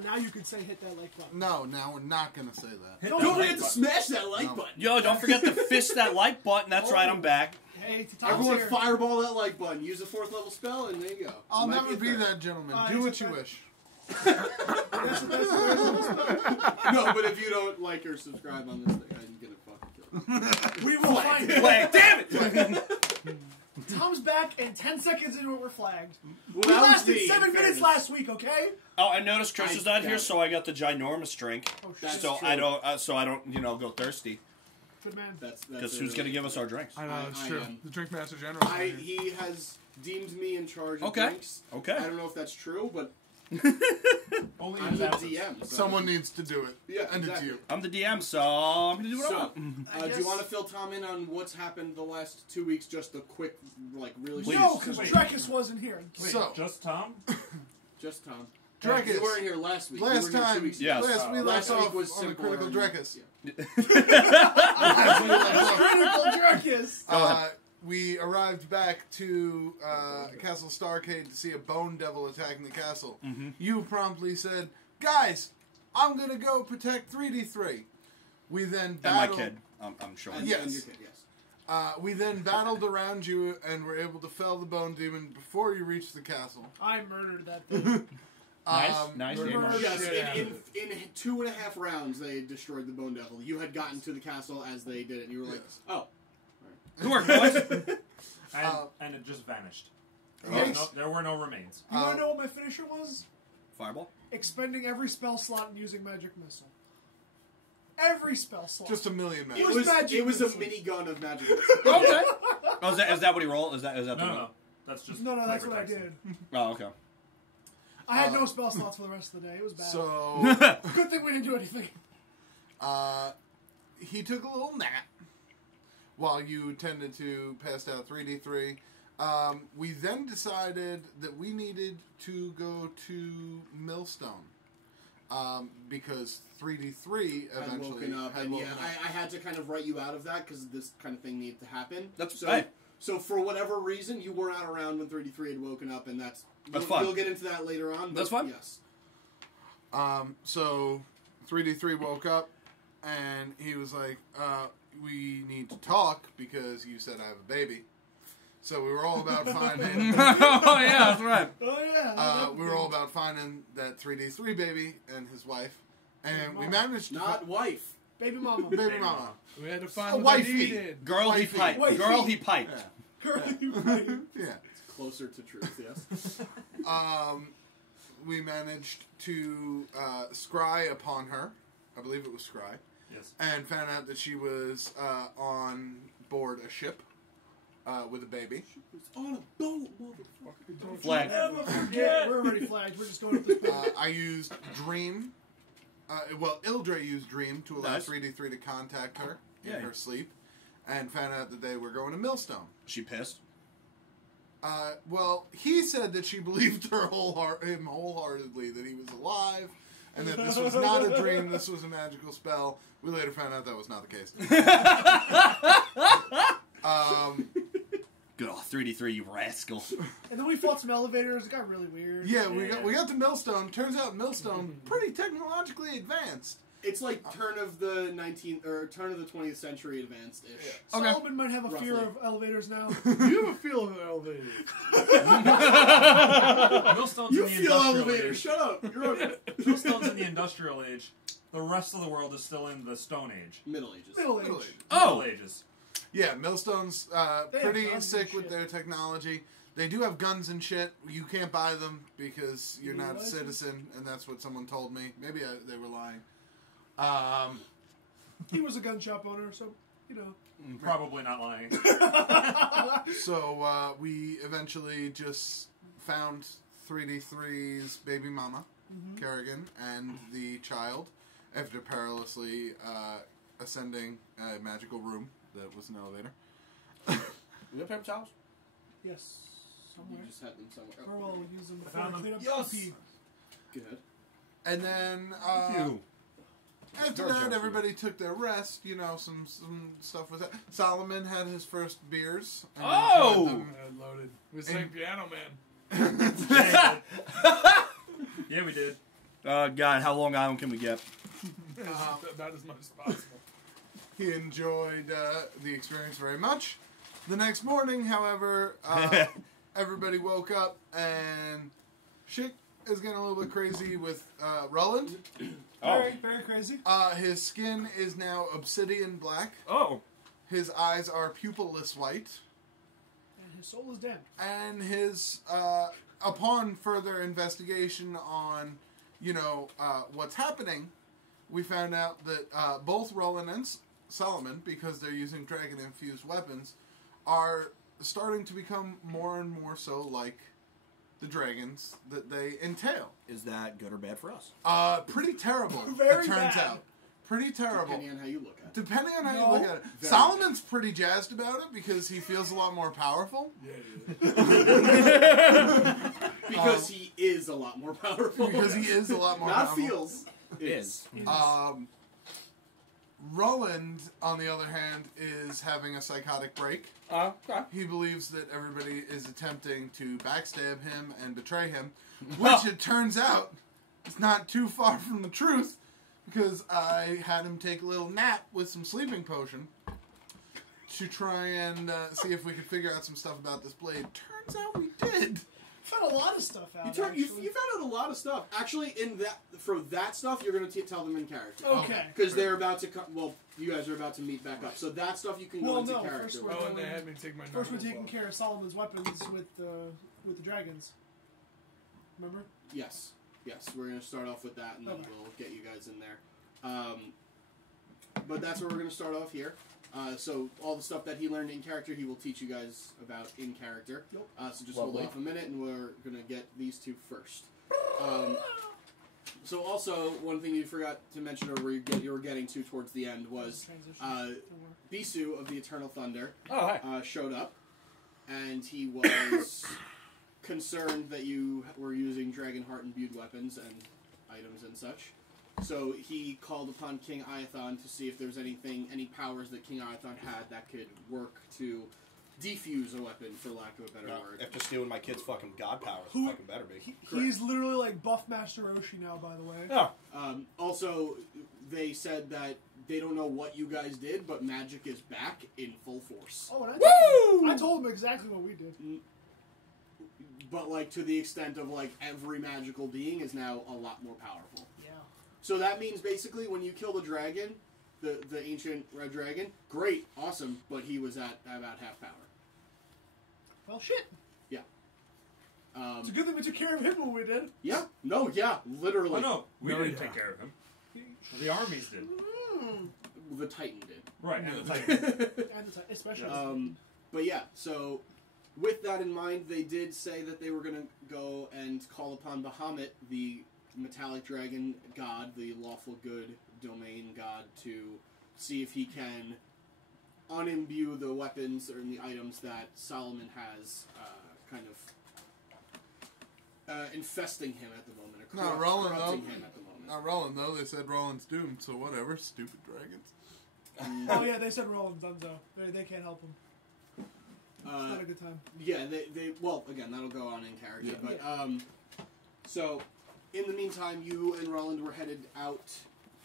now you can say hit that like button. No, now we're not going to say that. Don't forget to smash that like button. Yo, don't forget to fist that like button. That's right, I'm back. Hey, Tom's Everyone here. fireball that like button. Use a 4th level spell, and there you go. I'll Might never be third. that gentleman. Do what you wish. No, but if you don't like or subscribe on this thing, I'm gonna fucking kill you. We will find it. Flag, damn it! Tom's back, and 10 seconds into it, we're flagged. Well, We that was lasted me, 7 in minutes fairness. last week, okay? Oh, I noticed Chris is not yeah. here, so I got the ginormous drink. Oh, shit. That's So true. I don't, go thirsty. Good man. That's Because who's going to give us our drinks? I know, I it's true. am. The Drink Master General. He has deemed me in charge of Okay. drinks. Okay. I don't know if that's true, but Only I'm in his the absence. DM. So. Someone needs to do it. Yeah, and exactly. it's you. I'm the DM, so I'm going to do what I So, want. do you want to fill Tom in on what's happened the last 2 weeks? Just a quick, like, really Please. No, because Wait. Drekas wasn't here. Wait, So- just Tom? Just Tom. Drekas. You weren't here last week. You Last were here 2 time, weeks ago. Yes. last we Last left week off was on the simpler critical and- Drekas. Yeah. Critical Drekas. We arrived back to Castle Starcade to see a bone devil attacking the castle. Mm-hmm. You promptly said, "Guys, I'm gonna go protect 3D3." We then And my battled. kid, I'm sure. And- Yes. and your kid, yes. We then battled around you and were able to fell the bone demon before you reached the castle. I murdered that thing. Nice Murder. game. Yes, Yeah. in 2.5 rounds, they destroyed the Bone Devil. You had gotten to the castle as they did it, and you were like, Yes. oh. Good work, boys. And it just vanished. Yes. There were no remains. You want to know what my finisher was? Fireball? Expending every spell slot and using Magic Missile. Every spell slot. Just a million men. It was magic It was a missiles. minigun of magic. Okay. Oh, is that what he rolled? Is that the No, one? no. That's just No, that's what I flavor text. did. Oh, okay. I had no spell slots for the rest of the day. It was bad. So Good thing we didn't do anything. he took a little nap while you tended to pass out 3D3. We then decided that we needed to go to Millstone because 3D3 had eventually woken up, had and woken yeah, up. I had to kind of write you out of that because this kind of thing needed to happen. That's so. right. So for whatever reason, you were not around when 33 had woken up, and that's fine. We'll get into that later on. But That's fine. Yes. So 3D3 woke up and he was like, we need to talk because you said I have a baby. So we were all about finding Oh, yeah, that's right. Oh, yeah. we were all about finding that 3D3 baby and his wife. And we managed to Not wife. Baby mama. baby mama. We had to A find what wifey. we needed. Girl, he Wifey. piped. Wifey. Girl, he piped. Yeah. Closer to truth, yes. We managed to scry upon her. I believe it was scry. Yes. And found out that she was on board a ship with a baby. It's on a boat, motherfucker. Flag. Yeah, we're already flagged. We're just going up this point. I used Dream. Ildre used Dream to allow Nice. 3D3 to contact her in Yeah. her sleep, and found out that they were going to Millstone. She pissed. He said that she believed him wholeheartedly that he was alive, and that this was not a dream, this was a magical spell. We later found out that was not the case. Good old 3D3, you rascal. And then we fought some elevators. It got really weird. Yeah, we got to Millstone. Turns out Millstone pretty technologically advanced. It's like turn of the 20th century advanced ish. Okay. Solomon might have a fear Roughly. of elevators now. You have a feel of an elevator. Millstone's You in the feel industrial elevator. age. Shut up. You're okay. Millstone's in the industrial age. The rest of the world is still in the Stone Age. Middle Ages. Middle Age. Middle Age. Oh! Middle Ages. Yeah, Millstone's They have pretty guns sick and with shit. their technology. They do have guns and shit. You can't buy them because you're not a license? citizen, and that's what someone told me. Maybe they were lying. He was a gun shop owner, so, you know. Probably not lying. So we eventually just found 3D3's baby mama, Kerrigan, and the child after perilously ascending a magical room that was an elevator. We have paper towels? Yes. You Somewhere. just had them somewhere. Or we'll use them before found we them. clean up Yes. pee. Good. And then after Very that, just everybody took their rest. You know, some stuff was that. Solomon had his first beers. And Oh! had them- Loaded. We sang Piano Man. Yeah, we did. God, how Long Island can we get? About as much as possible. He enjoyed the experience very much. The next morning, however, everybody woke up and shit is getting a little bit crazy with Ruland. Very, very crazy. His skin is now obsidian black. Oh. His eyes are pupilless white. And his soul is dead. And his, upon further investigation on, what's happening, we found out that both Roland and Solomon, because they're using dragon-infused weapons, are starting to become more and more so like the dragons that they entail. Is that good or bad for us? Pretty terrible, Very it turns bad. out. Pretty terrible. Depending on how you look at it. Depending on how you look at it. Very Solomon's pretty jazzed about it because he feels a lot more powerful. Because he is a lot more powerful. Because he is a lot more Not powerful. feels. Is. Roland, on the other hand, is having a psychotic break. Okay. He believes that everybody is attempting to backstab him and betray him, which it turns out is not too far from the truth, because I had him take a little nap with some sleeping potion to try and see if we could figure out some stuff about this blade. Turns out we did. Found a lot of stuff out. You found out a lot of stuff. Actually, for that stuff, you're going to tell them in character. Okay. Because they're about to come. Well, you guys are about to meet back up. So that stuff you can go into character. First with. Oh, and they had me take my First, we're normal taking bow. care of Solomon's weapons with the dragons. Remember? Yes. We're going to start off with that, and then Okay. we'll get you guys in there. But that's where we're going to start off here. So all the stuff that he learned in character, he will teach you guys about in character. Nope. So just hold Lovely. off a minute, and we're going to get these two first. So also, one thing you forgot to mention, or you were getting to towards the end, was Transition. Bisu of the Eternal Thunder Oh, hi. showed up, and he was concerned that you were using Dragon Heart imbued weapons and items and such. So he called upon King Iathon to see if there's any powers that King Iathon had that could work to defuse a weapon, for lack of a better word. After stealing my kid's fucking god powers, Who- fucking better be. He's literally like Buff Master Roshi now, by the way. Oh. Also, they said that they don't know what you guys did, but magic is back in full force. Oh, and I told him exactly what we did. But, like, to the extent of, like, every magical being is now a lot more powerful. Yeah. So that means, basically, when you kill the dragon, the ancient red dragon, great, awesome, but he was at about half power. Well, shit. Yeah. It's a good thing we took care of him when we did. Yeah. No, yeah, literally. Oh no, we No, didn't yeah. take care of him. The armies did. The Titan did. Right, and the Titan. And the especially. But yeah, so with that in mind, they did say that they were going to go and call upon Bahamut, the metallic dragon god, the lawful good domain god, to see if he can unimbue the weapons or the items that Solomon has kind of infesting him at the moment, or Not Roland, corrupting though. him at the moment. Not Roland, though. They said Roland's doomed, so whatever. Stupid dragons. Oh yeah, they said Roland Dunzo. They can't help him. It's not a good time. Yeah, they well, again, that'll go on in character. Yeah. But, so, in the meantime, you and Roland were headed out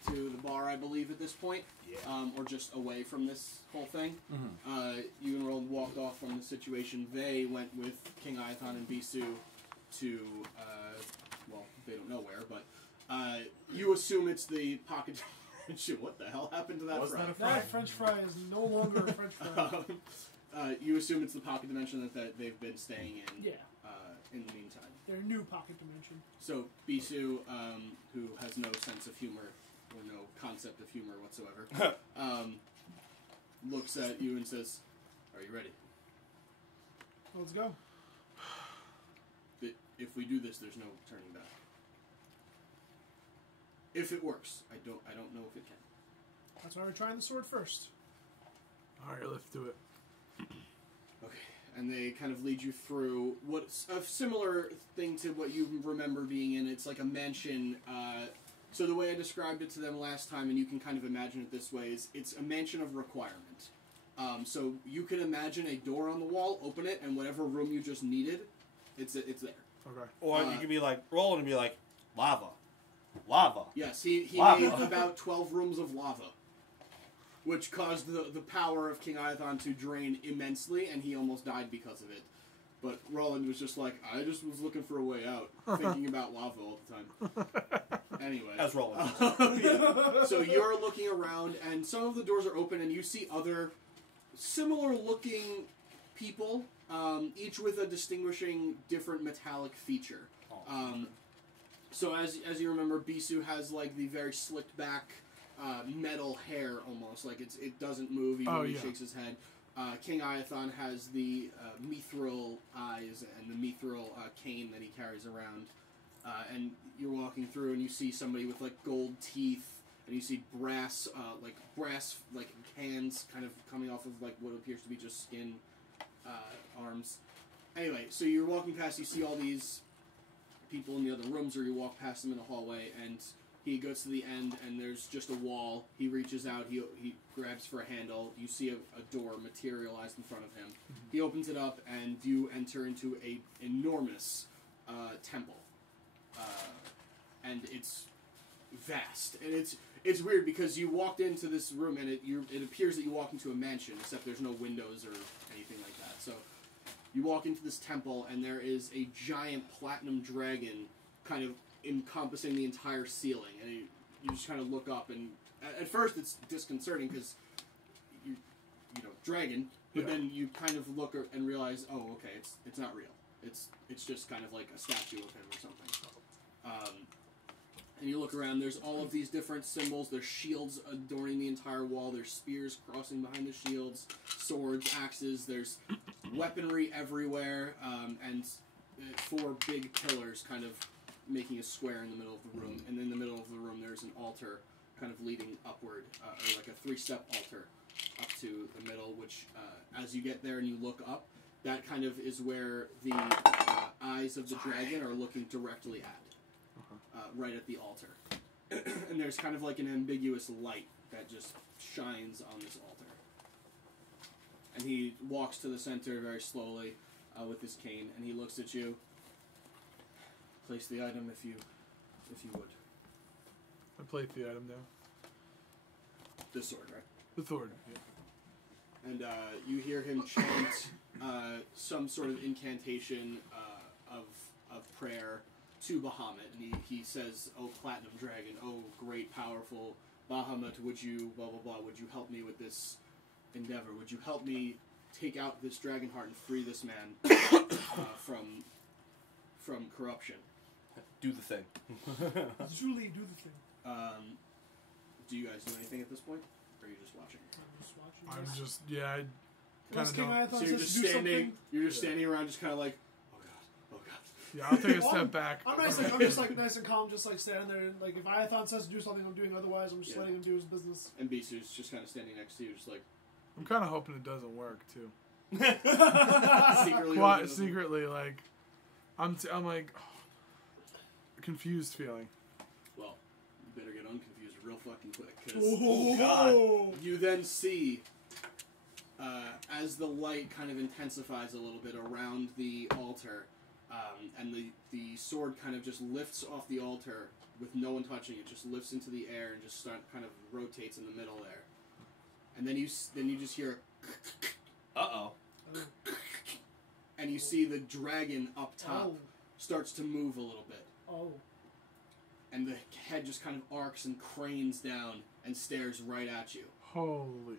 to the bar, I believe, at this point. Yeah. Or just away from this whole thing. Mm-hmm. You and Roland walked off from the situation. They went with King Iathon and Bisu to, well, they don't know where, but you assume it's the pocket dimension. What the hell happened to that Was fry? that a fry? That French fry is no longer a French fry. You assume it's the pocket dimension that they've been staying in. Yeah. In the meantime. Their new pocket dimension. So Bisu, who has no sense of humor or no concept of humor whatsoever, looks at you and says, "Are you ready? Let's go. If we do this, there's no turning back. If it works, I don't know if it can." That's why we're trying the sword first. Alright, let's do it. Okay, and they kind of lead you through what's a similar thing to what you remember being in. It's like a mansion. So the way I described it to them last time, and you can kind of imagine it this way, is it's a mansion of requirement. So you can imagine a door on the wall, open it, and whatever room you just needed, it's there. Okay. Or you could be like, Roland and be like, lava. Lava. Yes, he Lava. made about 12 rooms of lava, which caused the power of King Iathon to drain immensely, and he almost died because of it. But Ruland was just like, I just was looking for a way out, thinking about lava all the time. Anyway. As Ruland. Yeah. So you're looking around, and some of the doors are open, and you see other similar-looking people, each with a distinguishing different metallic feature. So as you remember, Bisu has like the very slicked back metal hair almost, like it doesn't move even when he shakes his head. King Iathon has the mithril eyes and the mithril cane that he carries around. And you're walking through and you see somebody with like gold teeth, and you see brass hands kind of coming off of like what appears to be just skin arms. Anyway, so you're walking past, you see all these people in the other rooms, or you walk past them in a hallway, and he goes to the end, and there's just a wall. He reaches out, he grabs for a handle. You see a door materialize in front of him. He opens it up, and you enter into a enormous temple. And it's vast, and it's weird because you walked into this room, and it appears that you walk into a mansion, except there's no windows or anything like that. So you walk into this temple, and there is a giant platinum dragon kind of encompassing the entire ceiling, and you just kind of look up, and at first it's disconcerting because you know, dragon, but then you kind of look and realize, oh, okay, it's not real. It's just kind of like a statue of him or something. And you look around, there's all of these different symbols. There's shields adorning the entire wall. There's spears crossing behind the shields, swords, axes. There's weaponry everywhere, and 4 big pillars kind of making a square in the middle of the room. And in the middle of the room, there's an altar kind of leading upward, or like a 3-step altar up to the middle, which as you get there and you look up, that kind of is where the eyes of the dragon are looking directly at. Right at the altar. And there's kind of like an ambiguous light that just shines on this altar. And he walks to the center very slowly with his cane, and he looks at you. Place the item if you would. I place the item down. The sword, right? The sword, yeah. And you hear him chant some sort of incantation of prayer to Bahamut, and he says, "Oh, Platinum Dragon, oh, great, powerful Bahamut, would you, blah, blah, blah, would you help me with this endeavor? Would you help me take out this dragon heart and free this man from corruption?" Do the thing. Julie, do the thing. Do you guys do anything at this point? Or are you just watching? I'm just watching. I'm this. just, yeah, I kind Unless of King don't. Iathon So you're says just to do standing. something. You're just standing around, just kind of like, oh god, oh god. Yeah, I'll take a Well, step back. I'm just like nice and calm, just like standing there. And, like if Iathon says to do something, I'm doing. Otherwise, I'm just letting him do his business. And Bisu's just kind of standing next to you, just like I'm kind of hoping it doesn't work, too. secretly. Secretly, like, I'm like, confused feeling. Well, you better get unconfused real fucking quick, because Oh, God. you then see, as the light kind of intensifies a little bit around the altar, and the sword kind of just lifts off the altar with no one touching it, just lifts into the air and just kind of rotates in the middle there. And then you just hear, Uh-oh. and you see the dragon up top starts to move a little bit. Oh. And the head just kind of arcs and cranes down and stares right at you. Holy.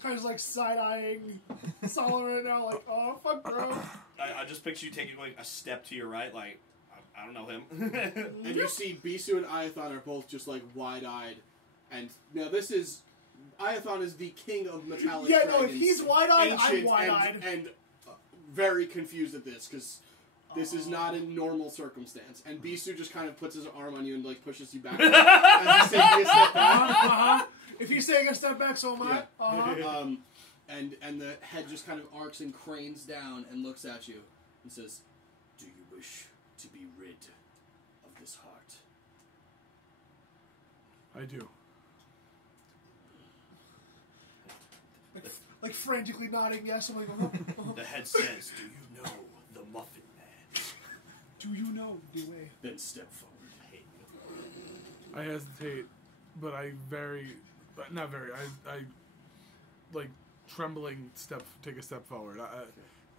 Kind of like side-eyeing Solomon right now, like, oh, fuck, bro. I just picture you taking like a step to your right, like, I don't know him. And you see Bisu and Iathon are both just like wide-eyed. And now this is... Iathon is the king of metallic Yeah, dragons. no, if he's wide-eyed, I'm Ancient wide-eyed. And very confused at this, because this is not a normal circumstance. And Bisu just kind of puts his arm on you and like pushes you back. As he's taking a step back. If he's taking a step back, so am I. Yeah. And the head just kind of arcs and cranes down and looks at you and says, "Do you wish to be rid of this heart?" I do. Like frantically nodding yes. I'm like, The head says, "Do you know Muffin Man. Do you know the way? Then step forward. Hey. I hesitate, but not very. I like trembling take a step forward.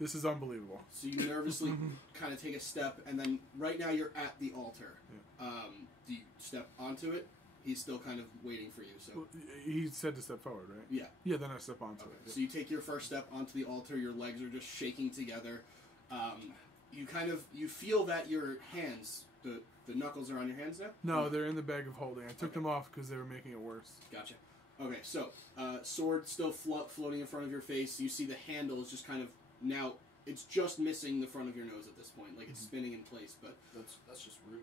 This is unbelievable. So you nervously kind of take a step, and then right now you're at the altar. Yeah. Do you step onto it? He's still kind of waiting for you. So Well, he said to step forward, right? yeah. Yeah, then I step onto Okay. it. So you take your first step onto the altar. Your legs are just shaking together. You feel that your hands, the knuckles are on your hands now. No, they're in the bag of holding. I took them off because they were making it worse. Gotcha. Okay, so sword still floating in front of your face. You see the handle is just kind of now. It's just missing the front of your nose at this point, like it's spinning in place. But That's just rude.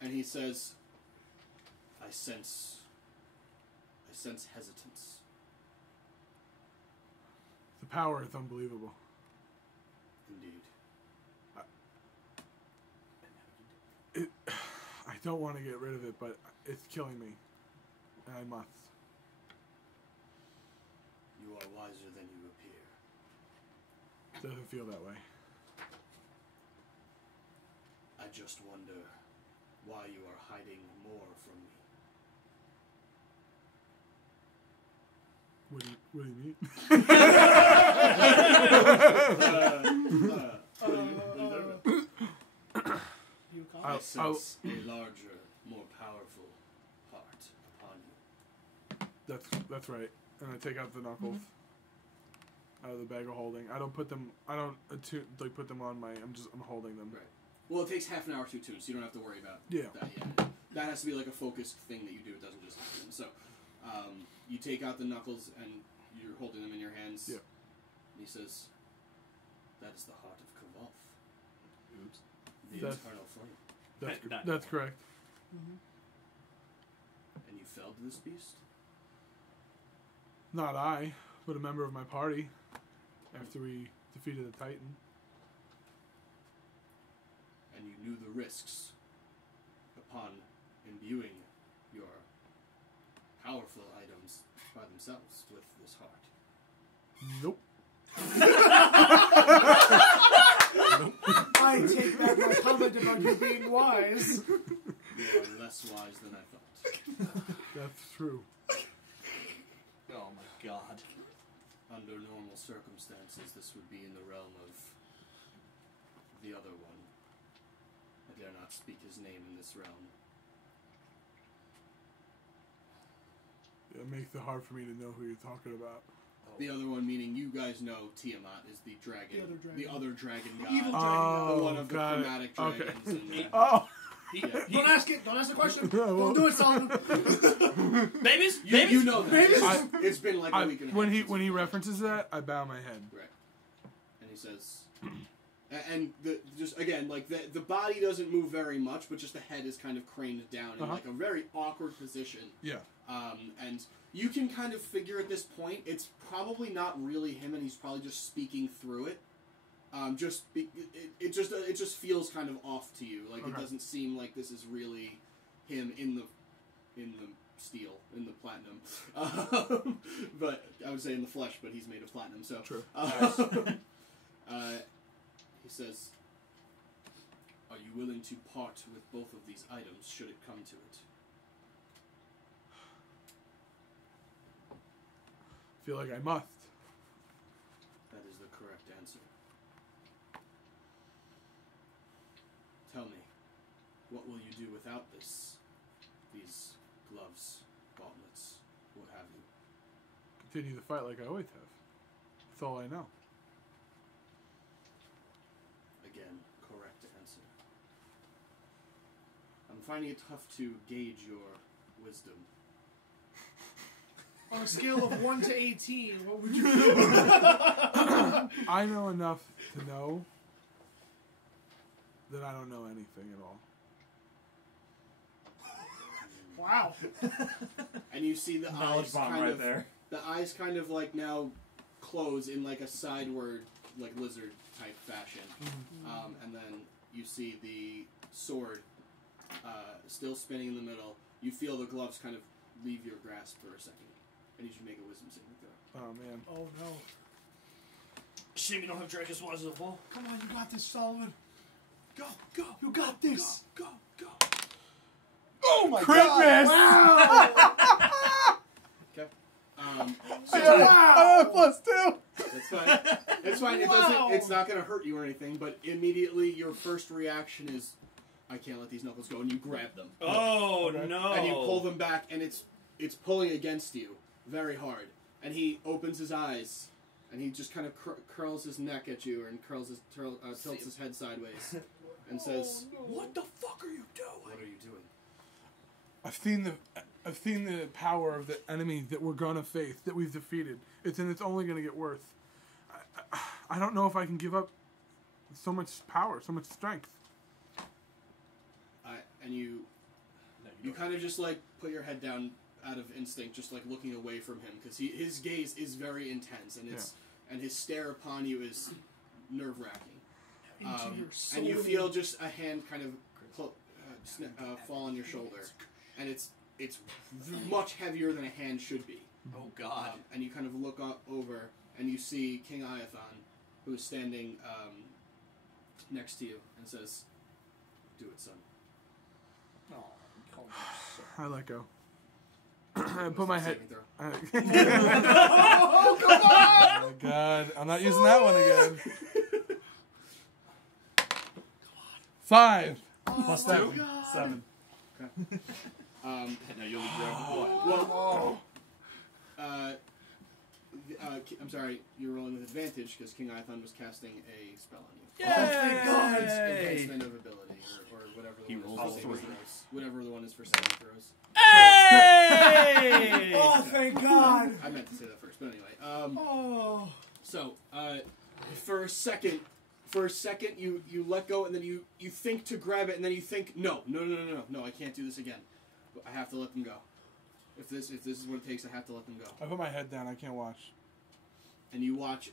and he says, "I sense hesitance." The power is unbelievable. Indeed. I don't want to get rid of it, but it's killing me, and I must. You are wiser than you appear. Doesn't feel that way. I just wonder why you are hiding more from me. What do you mean? You call I it? sense a larger, more powerful heart upon you. That's right. And I take out the knuckles out of the bag of holding. I don't put them. I don't put them on my. I'm holding them. Right. Well, it takes half an hour to attune, so you don't have to worry about Yeah. that yet. That has to be like a focused thing that you do. It doesn't just happen. So, you take out the knuckles and you're holding them in your hands. Yeah. And he says, "That is the heart of Kavalf, Oops. the That's- eternal flame." That's correct. And you fell to this beast. Not I, but a member of my party. After we defeated the Titan. And you knew the risks upon imbuing your powerful items by themselves with this heart. Nope. I take back my comment about you being wise. You are less wise than I thought. That's true. Oh my god. Under normal circumstances, this would be in the realm of the other one. I dare not speak his name in this realm. It makes it hard for me to know who you're talking about. The other one meaning you guys know Tiamat is the dragon. The other dragon god. Evil dragon. Oh, the one of the got it. chromatic Okay. dragons. And, Oh! yeah. Don't ask it. Don't ask the question. Yeah, well- Don't do it, Solomon. Babies? You know that. Babies? It's been like a week and a half. when since- he references that, I bow my head. Right. And he says, and just again, like the body doesn't move very much, but just the head is kind of craned down in like a very awkward position. Yeah. And you can kind of figure at this point, it's probably not really him, and he's probably just speaking through it. It just feels kind of off to you. Like it doesn't seem like this is really him in the steel, in the platinum. But I would say in the flesh, but he's made of platinum, so. True. He says, "Are you willing to part with both of these items should it come to it?" Feel like I must. That is the correct answer. Tell me, what will you do without this? These gloves, gauntlets, what have you? Continue the fight like I always have. That's all I know. Again, correct answer. I'm finding it tough to gauge your wisdom. On a scale of 1 to 18, what would you do? I know enough to know that I don't know anything at all. Wow. And you see the Knowledge eyes bomb kind right of there. the eyes kind of like now close in like a sideward, like lizard type fashion. And then you see the sword still spinning in the middle. You feel the gloves kind of leave your grasp for a second. And you should make a wisdom saving throw. Oh man. Oh no. shame you don't have Drekas Waters of Fall. Come on, you got this, Solomon. Go. You got this. Go. Oh my Crit god! miss! Wow. Okay. I got +2. That's fine. It's fine. It doesn't. It's not going to hurt you or anything. But immediately, your first reaction is, "I can't let these knuckles go," and you grab them. Oh Okay. no! And you pull them back, and it's pulling against you very hard. And he opens his eyes, and he just kind of curls his neck at you, and tilts his head sideways, and says, "What the fuck are you doing? What are you doing?" I've seen the power of the enemy that we're gonna face, that we've defeated. It's only gonna get worse. I don't know if I can give up so much power, so much strength. And you kind of just like put your head down out of instinct, just like looking away from him, because his gaze is very intense, and and his stare upon you is nerve wracking. And you feel just a hand kind of fall on your shoulder, and it's much heavier than a hand should be. Oh God! And you kind of look over, and you see King Iathon, who is standing next to you, and says, "Do it, son." I let go. I put my head. Saving throw. Oh, come on! Oh my god, I'm not using that one again. 5. Plus my 2. God. 7. Now you'll be grabbing one. Well, I'm sorry, you're rolling with advantage because King Iathon was casting a spell on you. Yay! thank God. Enhancement of ability, or whatever the He one rolls is a for saving 3. throws. Whatever the one is for saving throws. Hey! Oh, thank God. I meant to say that first, but anyway. Oh. So, for a second, you let go, and then you think to grab it, and then you think, no, I can't do this again. I have to let them go. If this is what it takes, I have to let them go. I put my head down. I can't watch. And you watch.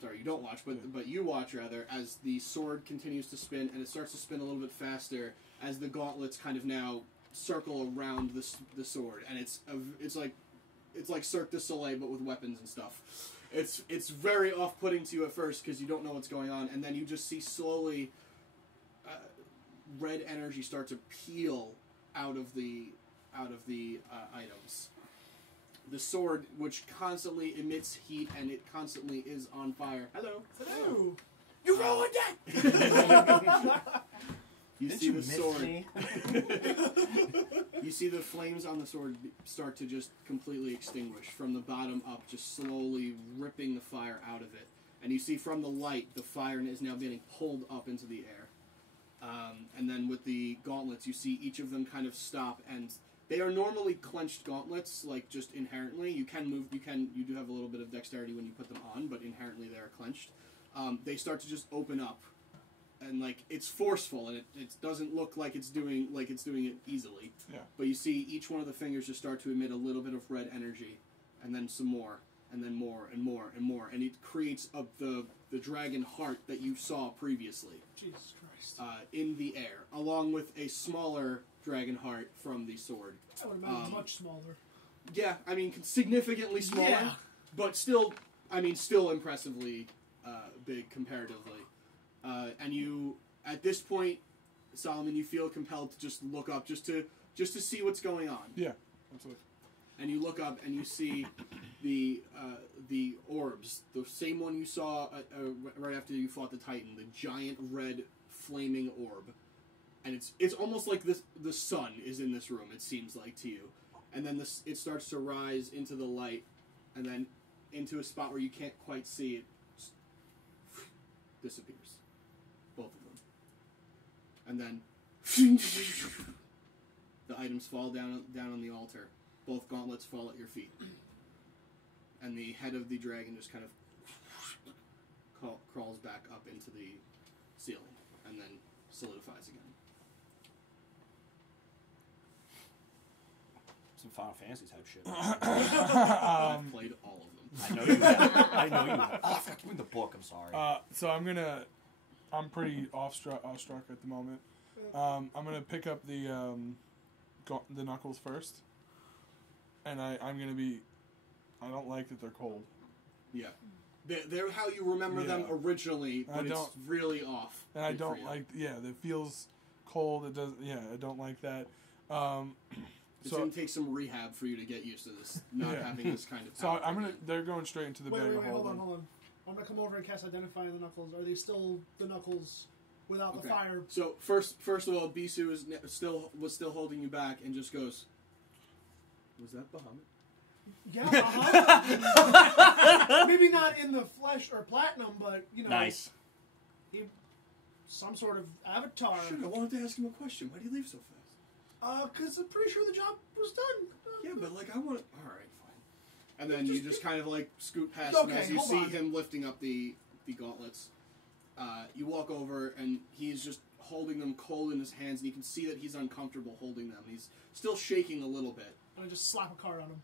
Sorry, you don't watch, but you watch rather as the sword continues to spin, and it starts to spin a little bit faster as the gauntlets kind of now circle around the sword, and it's like Cirque du Soleil but with weapons and stuff. It's very off-putting to you at first because you don't know what's going on, and then you just see slowly red energy start to peel out of the items. The sword, which constantly emits heat and it constantly is on fire. Hello. Hello. You ruined it. You Didn't see you the miss sword. me? You see the flames on the sword start to just completely extinguish from the bottom up, just slowly ripping the fire out of it. And you see from the light, the fire is now getting pulled up into the air. And then with the gauntlets, you see each of them kind of stop, and they are normally clenched gauntlets, like just inherently. You can move, you do have a little bit of dexterity when you put them on, but inherently they are clenched. They start to just open up, and like it's forceful, and it doesn't look like it's doing it easily. Yeah. But you see each one of the fingers just start to emit a little bit of red energy, and then some more, and then more, and more, and more, and it creates the dragon heart that you saw previously. Jesus Christ. In the air, along with a smaller dragon heart from the sword. I would imagine much smaller. Yeah, I mean, significantly smaller, Yeah. but still impressively big comparatively. And you, at this point, Solomon, you feel compelled to just look up, just to see what's going on. Yeah, absolutely. And you look up and you see the orbs, the same one you saw right after you fought the Titan, the giant red flaming orb, and it's almost like the sun is in this room. It seems like to you, and then it starts to rise into the light, and then into a spot where you can't quite see it. Disappears, both of them, and then the items fall down on the altar. Both gauntlets fall at your feet. And the head of the dragon just kind of crawls back up into the ceiling and then solidifies again. Some Final Fantasy type shit. I've played all of them. I know you have. I know you have. Oh, fuck, give me the book. I'm sorry. So I'm pretty awestruck at the moment. I'm gonna pick up the knuckles first, and I'm gonna be. I don't like that they're cold. Yeah. They're how you remember them originally, but it's really off. And I don't like, that feels cold. It doesn't, I don't like that. It's going to take some rehab for you to get used to this, not having this kind of power. So they're going straight into the bag of hold holding. on. I'm going to come over and cast Identify on the Knuckles. Are they still the Knuckles without the fire? So first of all, Bisu was still holding you back and just goes, was that Bahamut? Yeah, maybe not in the flesh or platinum, but, Nice. Some sort of avatar. Shit, I wanted to ask him a question. Why do you leave so fast? Because I'm pretty sure the job was done. Yeah, but, I want... Alright, fine. And then you just kind of, scoot past him as you see him lifting up the gauntlets. You walk over, and he's just holding them cold in his hands, and you can see that he's uncomfortable holding them. He's still shaking a little bit. And I just slap a card on him.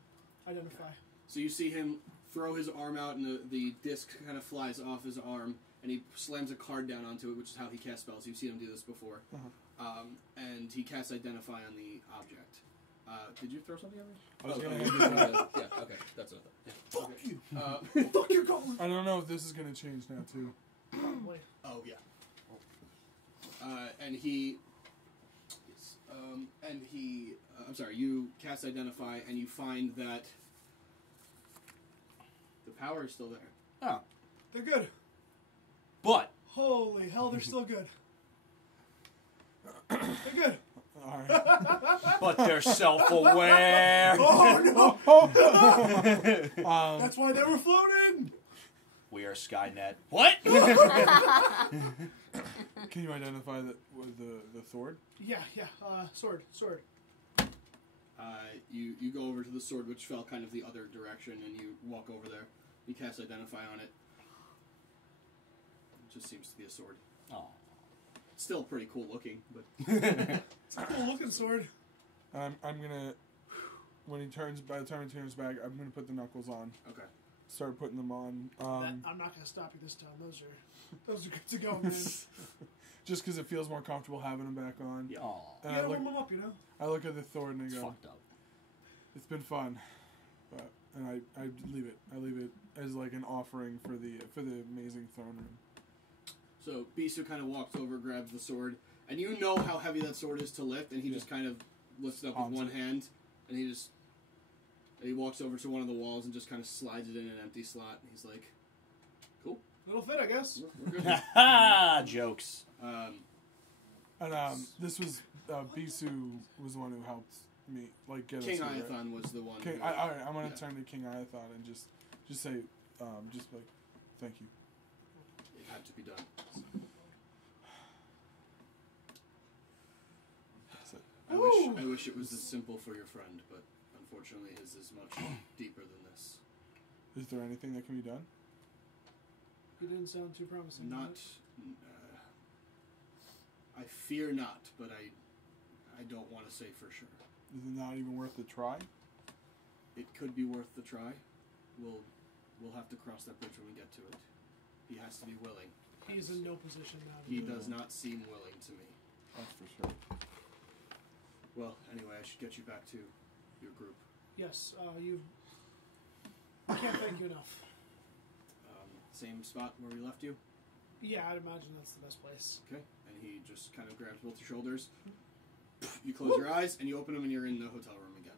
Identify. Okay. So you see him throw his arm out, and the disc kind of flies off his arm, and he slams a card down onto it, which is how he casts spells. You've seen him do this before. And he casts Identify on the object. Did you throw something at me? I was going to yeah, okay. That's it. Yeah. Fuck you! Fuck your goblin! I don't know if this is going to change now, too. Probably. Oh, yeah. And he... I'm sorry, you cast Identify, and you find that the power is still there. Oh. They're good. But. Holy hell, they're still good. They're good. All right. But they're self-aware. Oh, no! That's why they were floating! We are Skynet. What? Can you identify the sword? Yeah, sword. You go over to the sword, which fell kind of the other direction, and you walk over there. You cast Identify on it. It just seems to be a sword. Oh. It's still pretty cool looking, but... It's a cool looking sword. I'm gonna... By the time he turns back, I'm gonna put the knuckles on. Okay. Start putting them on. I'm not gonna stop you this time. Those are good to go, man. Just because it feels more comfortable having them back on. Yeah. And You gotta warm them up, I look at the sword and I It's go, fucked up. it's been fun. And I leave it. I leave it as like an offering for the amazing throne room. So Bisu kind of walks over, grabs the sword, and you know how heavy that sword is to lift, and he just kind of lifts it up with one hand, and he walks over to one of the walls and just kind of slides it in an empty slot, and he's like, cool. It'll fit, I guess. We're good. Ha! Jokes. This was Bisu was the one who helped me get King us here, right? Iathon was the one. All right, I'm gonna turn to King Iathon and just say, thank you. It had to be done. I wish it was this simple for your friend, but unfortunately his is much deeper than this. Is there anything that can be done? You didn't sound too promising. Not... I fear not, but I don't want to say for sure. Is it not even worth the try? It could be worth the try. We'll have to cross that bridge when we get to it. He has to be willing. He's in no position now. He does not seem willing to me. That's for sure. Well, anyway, I should get you back to your group. Yes, I can't thank you enough. Same spot where we left you? Yeah, I'd imagine that's the best place. Okay. And he just kind of grabs both your shoulders. You close your eyes, and you open them, and you're in the hotel room again.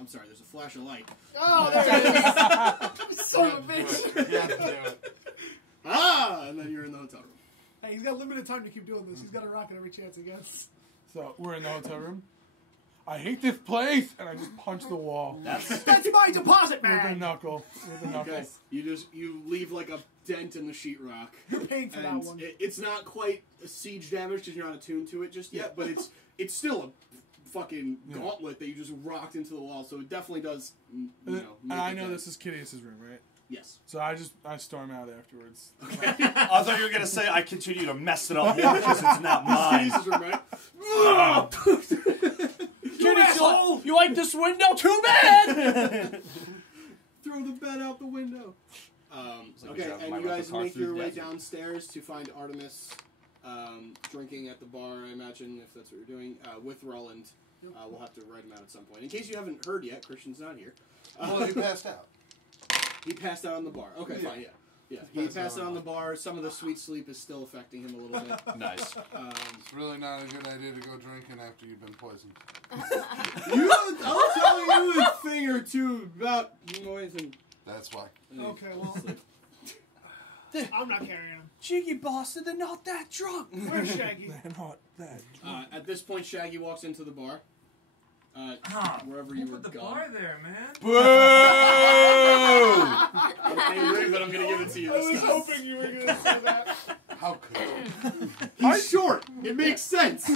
I'm sorry, there's a flash of light. Oh, there it is! Son of a bitch! Yeah, do it. And then you're in the hotel room. Hey, he's got limited time to keep doing this. He's got to rock it every chance he gets. So we're in the hotel room. I hate this place, and I just punch the wall That's my deposit with a bag! knuckle. With a knuckle. Okay. You leave like a dent in the sheetrock. You're paying for that And one. it's not quite a siege damage because you're not attuned to it just yet, but it's still a fucking gauntlet that you just rocked into the wall, so it definitely does, And I know this is Kitteus' room, right? Yes. So I storm out afterwards. I thought you were going to say I continue to mess it up more because it's not mine. Kitteus' room, right? Kitteus, you like this window? Too bad! Throw the bed out the window. like Okay, driving and my you guys rental car make through your the way desert. downstairs to find Artemis drinking at the bar, I imagine, if that's what you're doing, with Ruland. We'll have to write him out at some point. In case you haven't heard yet, Christian's not here. Well, he passed out. He passed out on the bar. Okay, Yeah. fine, Yeah, he passed it on the bar. Some of the sweet sleep is still affecting him a little bit. Nice. It's really not a good idea to go drinking after you've been poisoned. I'll tell you a thing or two about poison. That's why. Okay, well, I'm not carrying him. Cheeky bastard, they're not that drunk. Where's Shaggy? They're not that. At this point, Shaggy walks into the bar. Wherever You you were put the gone. bar there, man. Boo! I'm angry, but I'm gonna give it to you I this was time. hoping you were going to say that. How could you? He's short. It makes sense.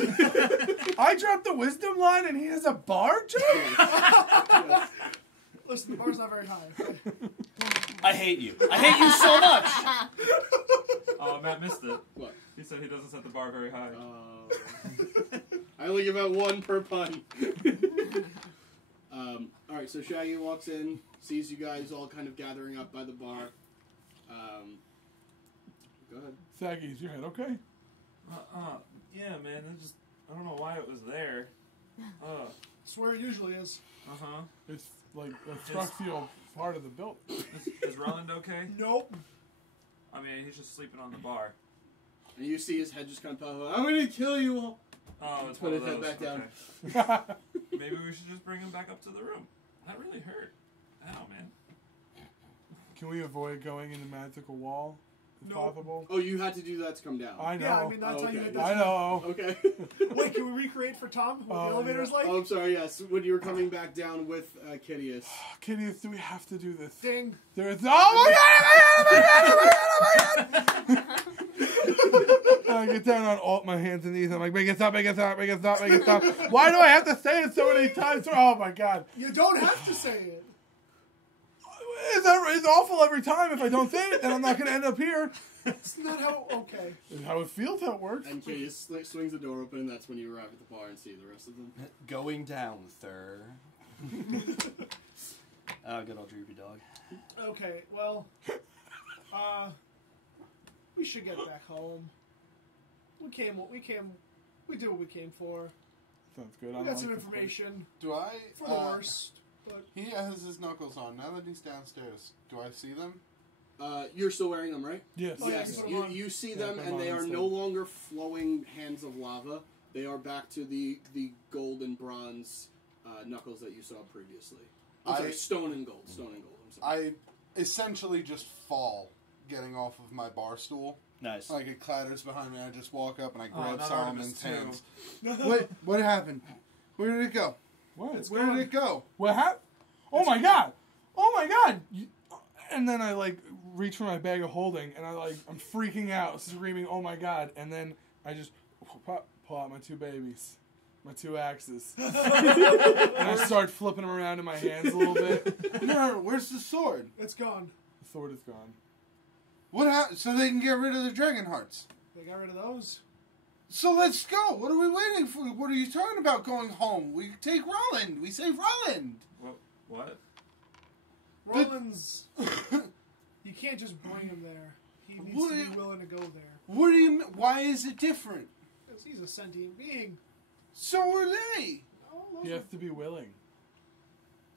I dropped the wisdom line and he has a bar joke? Yes. Listen, the bar's not very high. I hate you. I hate you so much. Oh, Matt missed it. What? He said he doesn't set the bar very high. I only give out one per pun. Alright, so Shaggy walks in, sees you guys all kind of gathering up by the bar. Go ahead. Saggy, is your head okay? Yeah, man. I don't know why it was there. It's where it usually is. Uh-huh. It's like a structural part of the build. Is Ruland okay? Nope. I mean, he's just sleeping on the bar. And you see his head just kind of pop up. I'm gonna kill you all. Oh, it's Put one of his head those. back down. Okay. Maybe we should just bring him back up to the room. That really hurt. Ow, man. Can we avoid going in the magical wall if No. possible? Oh, you had to do that to come down. I know. Yeah, I mean, that's Oh, how you okay. get I that. know. Okay. Wait, can we recreate for Tom what Oh, the elevator's yeah. like? Oh, I'm sorry, yes. When you were coming back down with Kitteus. Kitteus, do we have to do this? Ding. There is. Oh my god! I get down on all my hands and knees. I'm like, make it stop, make it stop, make it stop, make it stop. Why do I have to say it so many times? Oh my god. You don't have to say it. It's awful every time. If I don't say it, then I'm not going to end up here. It's not how. Okay. It's how it feels, how it works. And Kitteus swings the door open, and that's when you arrive at the bar and see the rest of them. Going down, sir. Oh, good old droopy dog. Okay. Well. We should get back home. We did what we came for. Sounds good. We got some information Do I? for the worst. But He has his knuckles on. Now that he's downstairs, do I see them? You're still wearing them, right? Yes. Oh, yeah, Yes, put 'em on. you see Yeah, them, put 'em and on they are instead. no longer flowing hands of lava. They are back to the gold and bronze knuckles that you saw previously. I'm sorry, stone and gold. Stone and gold. I'm sorry. I essentially just fall getting off of my bar stool. Nice. Like it clatters behind me. I just walk up and I grab not Solomon's Artemis, hands. What happened? Where did it go? What? Where did it go? What happened? Oh my god! Oh my god! And then I like reach for my bag of holding, and I'm freaking out, screaming, "Oh my god!" And then I just pull out my two babies, my two axes, and I start flipping them around in my hands a little bit. No, where's the sword? it's gone. The sword is gone. What happened? So they can get rid of the dragon hearts. They got rid of those. So let's go. What are we waiting for? What are you talking about going home? We take Ruland. We save Ruland. What? Roland's. You can't just bring him there. He needs What? to be willing to go there. What do you mean? Why is it different? Because he's a sentient being. So are they. Oh, He has to be willing.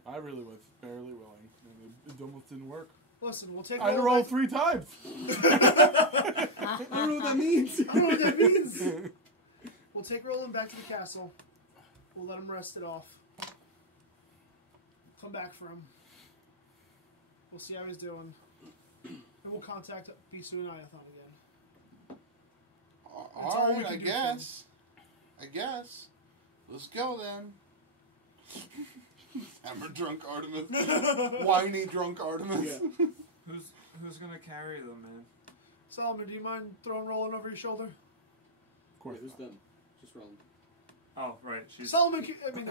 I really was barely willing, and it almost didn't work. Listen, we'll take. I had to Roland roll back- 3 times. I don't know what that means. I don't know what that means. We'll take Roland back to the castle. We'll let him rest it off. Come back for him. We'll see how he's doing. And we'll contact Bisu and Iathon again. That's all we Alright, can I do guess. I guess. Let's go then. Hammer drunk Artemis. Whiny drunk Artemis. Yeah. Who's gonna carry them, man? Solomon, do you mind throwing Roland over your shoulder? Of course. Who's not. them? Just Roland. Oh, right. Solomon,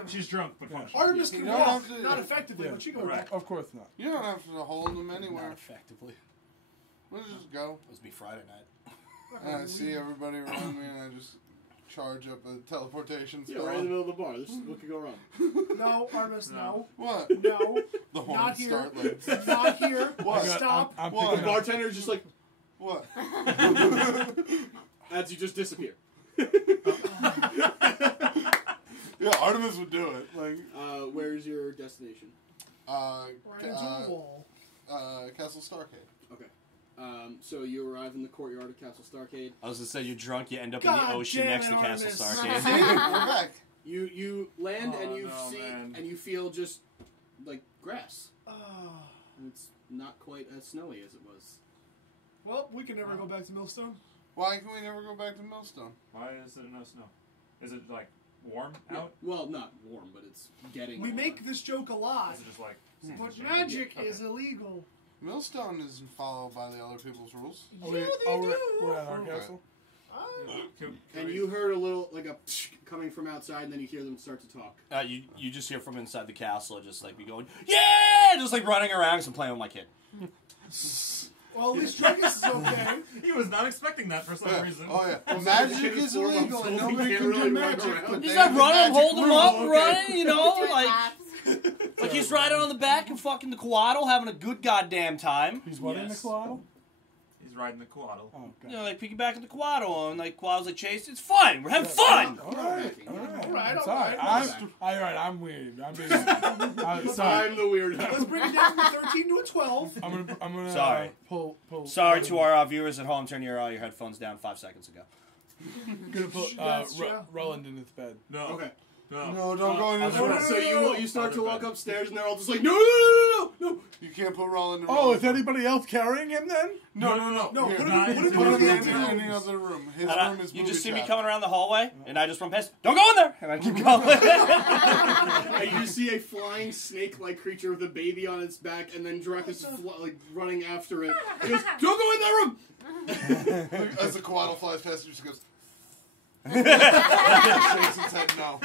She's drunk, but functional. Artemis You can don't walk, have to- not effectively, Yeah. but she can Right. walk. Of course not. You don't have to hold them Not anywhere. effectively. We'll just go. It was me Friday night. And I see everybody around me and I just charge up a teleportation Yeah, spell. right in the middle of the bar. This is what could go wrong. No, Artemis, no. What? No, The not horns here. start like... Not here. What? Stop. I'm What? The picking up. bartender is just like, What? as you just disappear. Yeah, Artemis would do it. Like, Where's your destination? Right into the wall. Castle Starcade. Okay. So you arrive in the courtyard of Castle Starcade. I was gonna say, you're drunk, you end up in the God ocean damn next it, to Castle Artemis. See? Starcade. We're back. You land and Oh, you no, see man. and you feel just like grass. Oh. And it's not quite as snowy as it was. Well, we can never go back to Millstone. Why can we never go back to Millstone? Why is there no snow? Is it like warm Yeah. out? Well, not warm, but it's getting. We warmer. make this joke a lot, Is it just like? but season magic changing? is illegal. Millstone isn't followed by the other people's rules. Oh, Yeah, they we're do. at our Okay. castle. Okay. Can And we- you heard a little like a psh coming from outside, and then you hear them start to talk. You just hear from inside the castle, just like me going, yeah, just like running around because I'm playing with my kid. Well, at least Drekas is okay. He was not expecting that for some Yeah. reason. Oh yeah, Also, the magic kid is is 4 months illegal and old, he nobody can't can really do run magic. around. But He's they not have a running, magic holding him room. up, okay. running, you know, Doing like laps. he's riding on the back and fucking the quaddle, having a good goddamn time. He's what in the Yes. coatl? He's riding the quaddle. Oh, You God. know, like piggybacking the quaddle and like quaddles like chase. It's fun. We're having fun. All right, all right. Alright, It's alright. I'm weird. I'm being. Sorry. I'm the weird. Let's bring it down from 13 to a 12. I'm gonna Sorry. pull. Sorry to our viewers at home. Turn your headphones down 5 seconds ago. Gonna put That's true. Roland in his bed. No. Okay. No. No, don't go in this other room. bed. So you start Other to walk bed. upstairs, and they're all just like, no. You can't put Roland in Oh, is anybody else carrying him then? No. No, Here, put not him into Put him in in the any rooms. other room. His And room is you just see me booby-trapped. coming around the hallway, and I just run past. Don't go in there, and I keep going. And you see a flying snake-like creature with a baby on its back, and then Drekas like running after it. He goes, "Don't go in that room!" As the quaddle flies past, he just goes. Shakes his head no.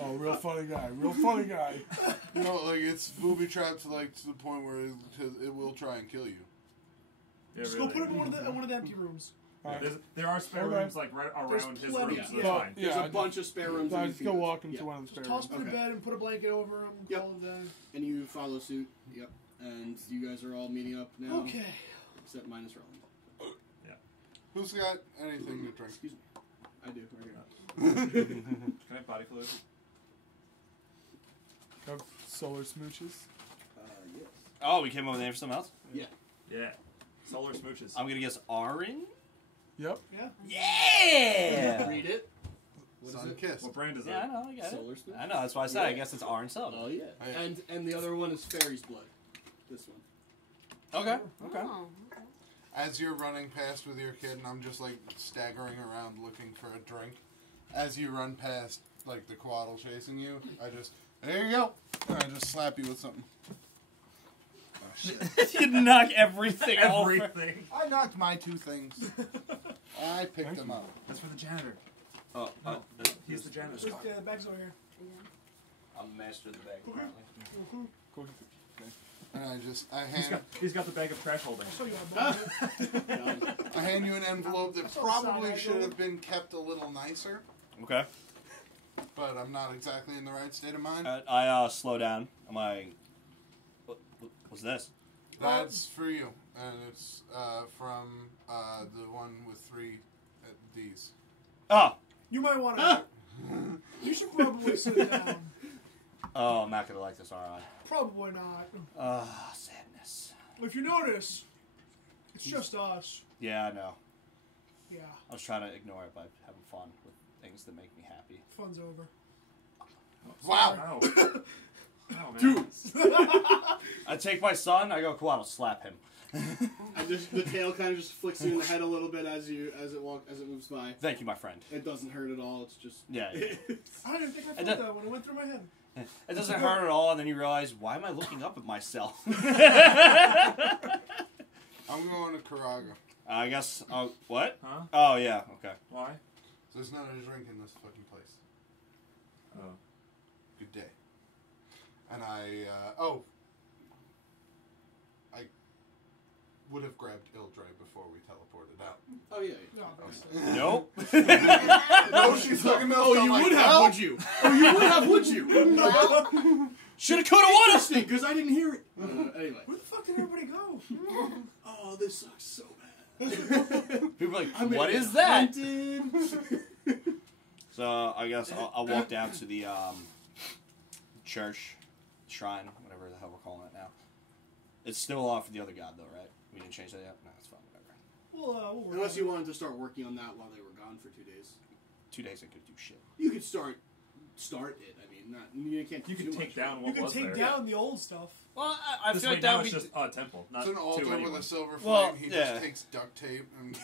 Oh, real funny guy. Real funny guy. You know, like it's booby trapped like to the point where it will try and kill you. Yeah, Just really. go put him in one of the empty rooms. All right. There are spare Okay. rooms like right There's around his plenty. room, so Yeah. that's fine. There's Yeah, a bunch of spare rooms. So in I the just go field. walk him Yeah. to one of the Just spare toss rooms. him in Okay. bed and put a blanket over him and Yep. call it a day. And you follow suit. Yep. And you guys are all meeting up now. Okay. Except minus Roland. Who's got anything to drink? Excuse me. I do. Right here. Can I have body fluid? Have solar smooches. Yes. Oh, we came up with a name for something else. Yeah. Yeah. Solar smooches. I'm gonna guess orange. Yep. Yeah. Yeah. Read it. What is Sun it? Kiss. What brand is Yeah, I it? know. I get it. Solar Smooch? I know. That's why I said. I Yeah. guess it's orange soda. Oh yeah. Oh, yeah. And the other one is Fairy's Blood. This one. Okay. Okay. Oh, okay. As you're running past with your kid, and I'm just like staggering around looking for a drink. As you run past, like the quaddle chasing you, I just there you go, and I just slap you with something. Oh shit! You knock everything over. Everything. I knocked my 2 things. I picked them up. That's for the janitor. Oh, He's the janitor. Yeah, the bag's over here. I'm the master of the bag. Apparently. And He's got the bag of trash holding. I'll show you how I hand you an envelope that That's all the probably side I should go. have been kept a little nicer, Okay. but I'm not exactly in the right state of mind. I slow down. I'm like, what's this? That's for you, and it's from the one with 3 D's. Oh. You might want to. You should probably sit down. Oh, I'm not gonna like this, are Probably not. I? Sadness. If you notice, it's just us. Yeah, I know. Yeah, I was trying to ignore it by having fun with things that make me happy. fun's over. Wow! Ow. Ow, man. Dude. I take my son. I go, Quaddle, slap him. And just the tail kind of just flicks you in the head a little bit as it moves by. Thank you, my friend. It doesn't hurt at all. It's just Yeah. I didn't think I And felt that when it went through my head. It doesn't hurt at all, and then you realize, why am I looking up at myself? I'm going to Karaga. I guess. What? Huh? Oh yeah. Okay. Why? There's not a drink in this fucking place. Oh. Good day. And I would have grabbed Ildre before we teleported out. oh yeah. No, obviously. Nope. No, she's fucking Oh, you would have, would you? Oh, you would have, would you? Well, Shoulda, coulda, woulda. Interesting, because I didn't hear it. Anyway. Where the fuck did everybody go? Oh, this sucks so bad. People are like, I'm what gonna is get that? hunted. So I guess I'll walk down to the church, shrine, whatever the hell we're calling it now. It's still off for the other god, though, right? We didn't change that yet? No, it's fine, whatever. We'll work Unless on you it. wanted to start working on that while they were gone for 2 days. 2 days I could do shit. You could start it. I mean, not you can't. You do can much. take down You what can was take there. down the old stuff. Well, I This feel way like now that would it's be... just a temple, not It's an two altar with anyway. a silver flame. Well, He yeah. just takes duct tape and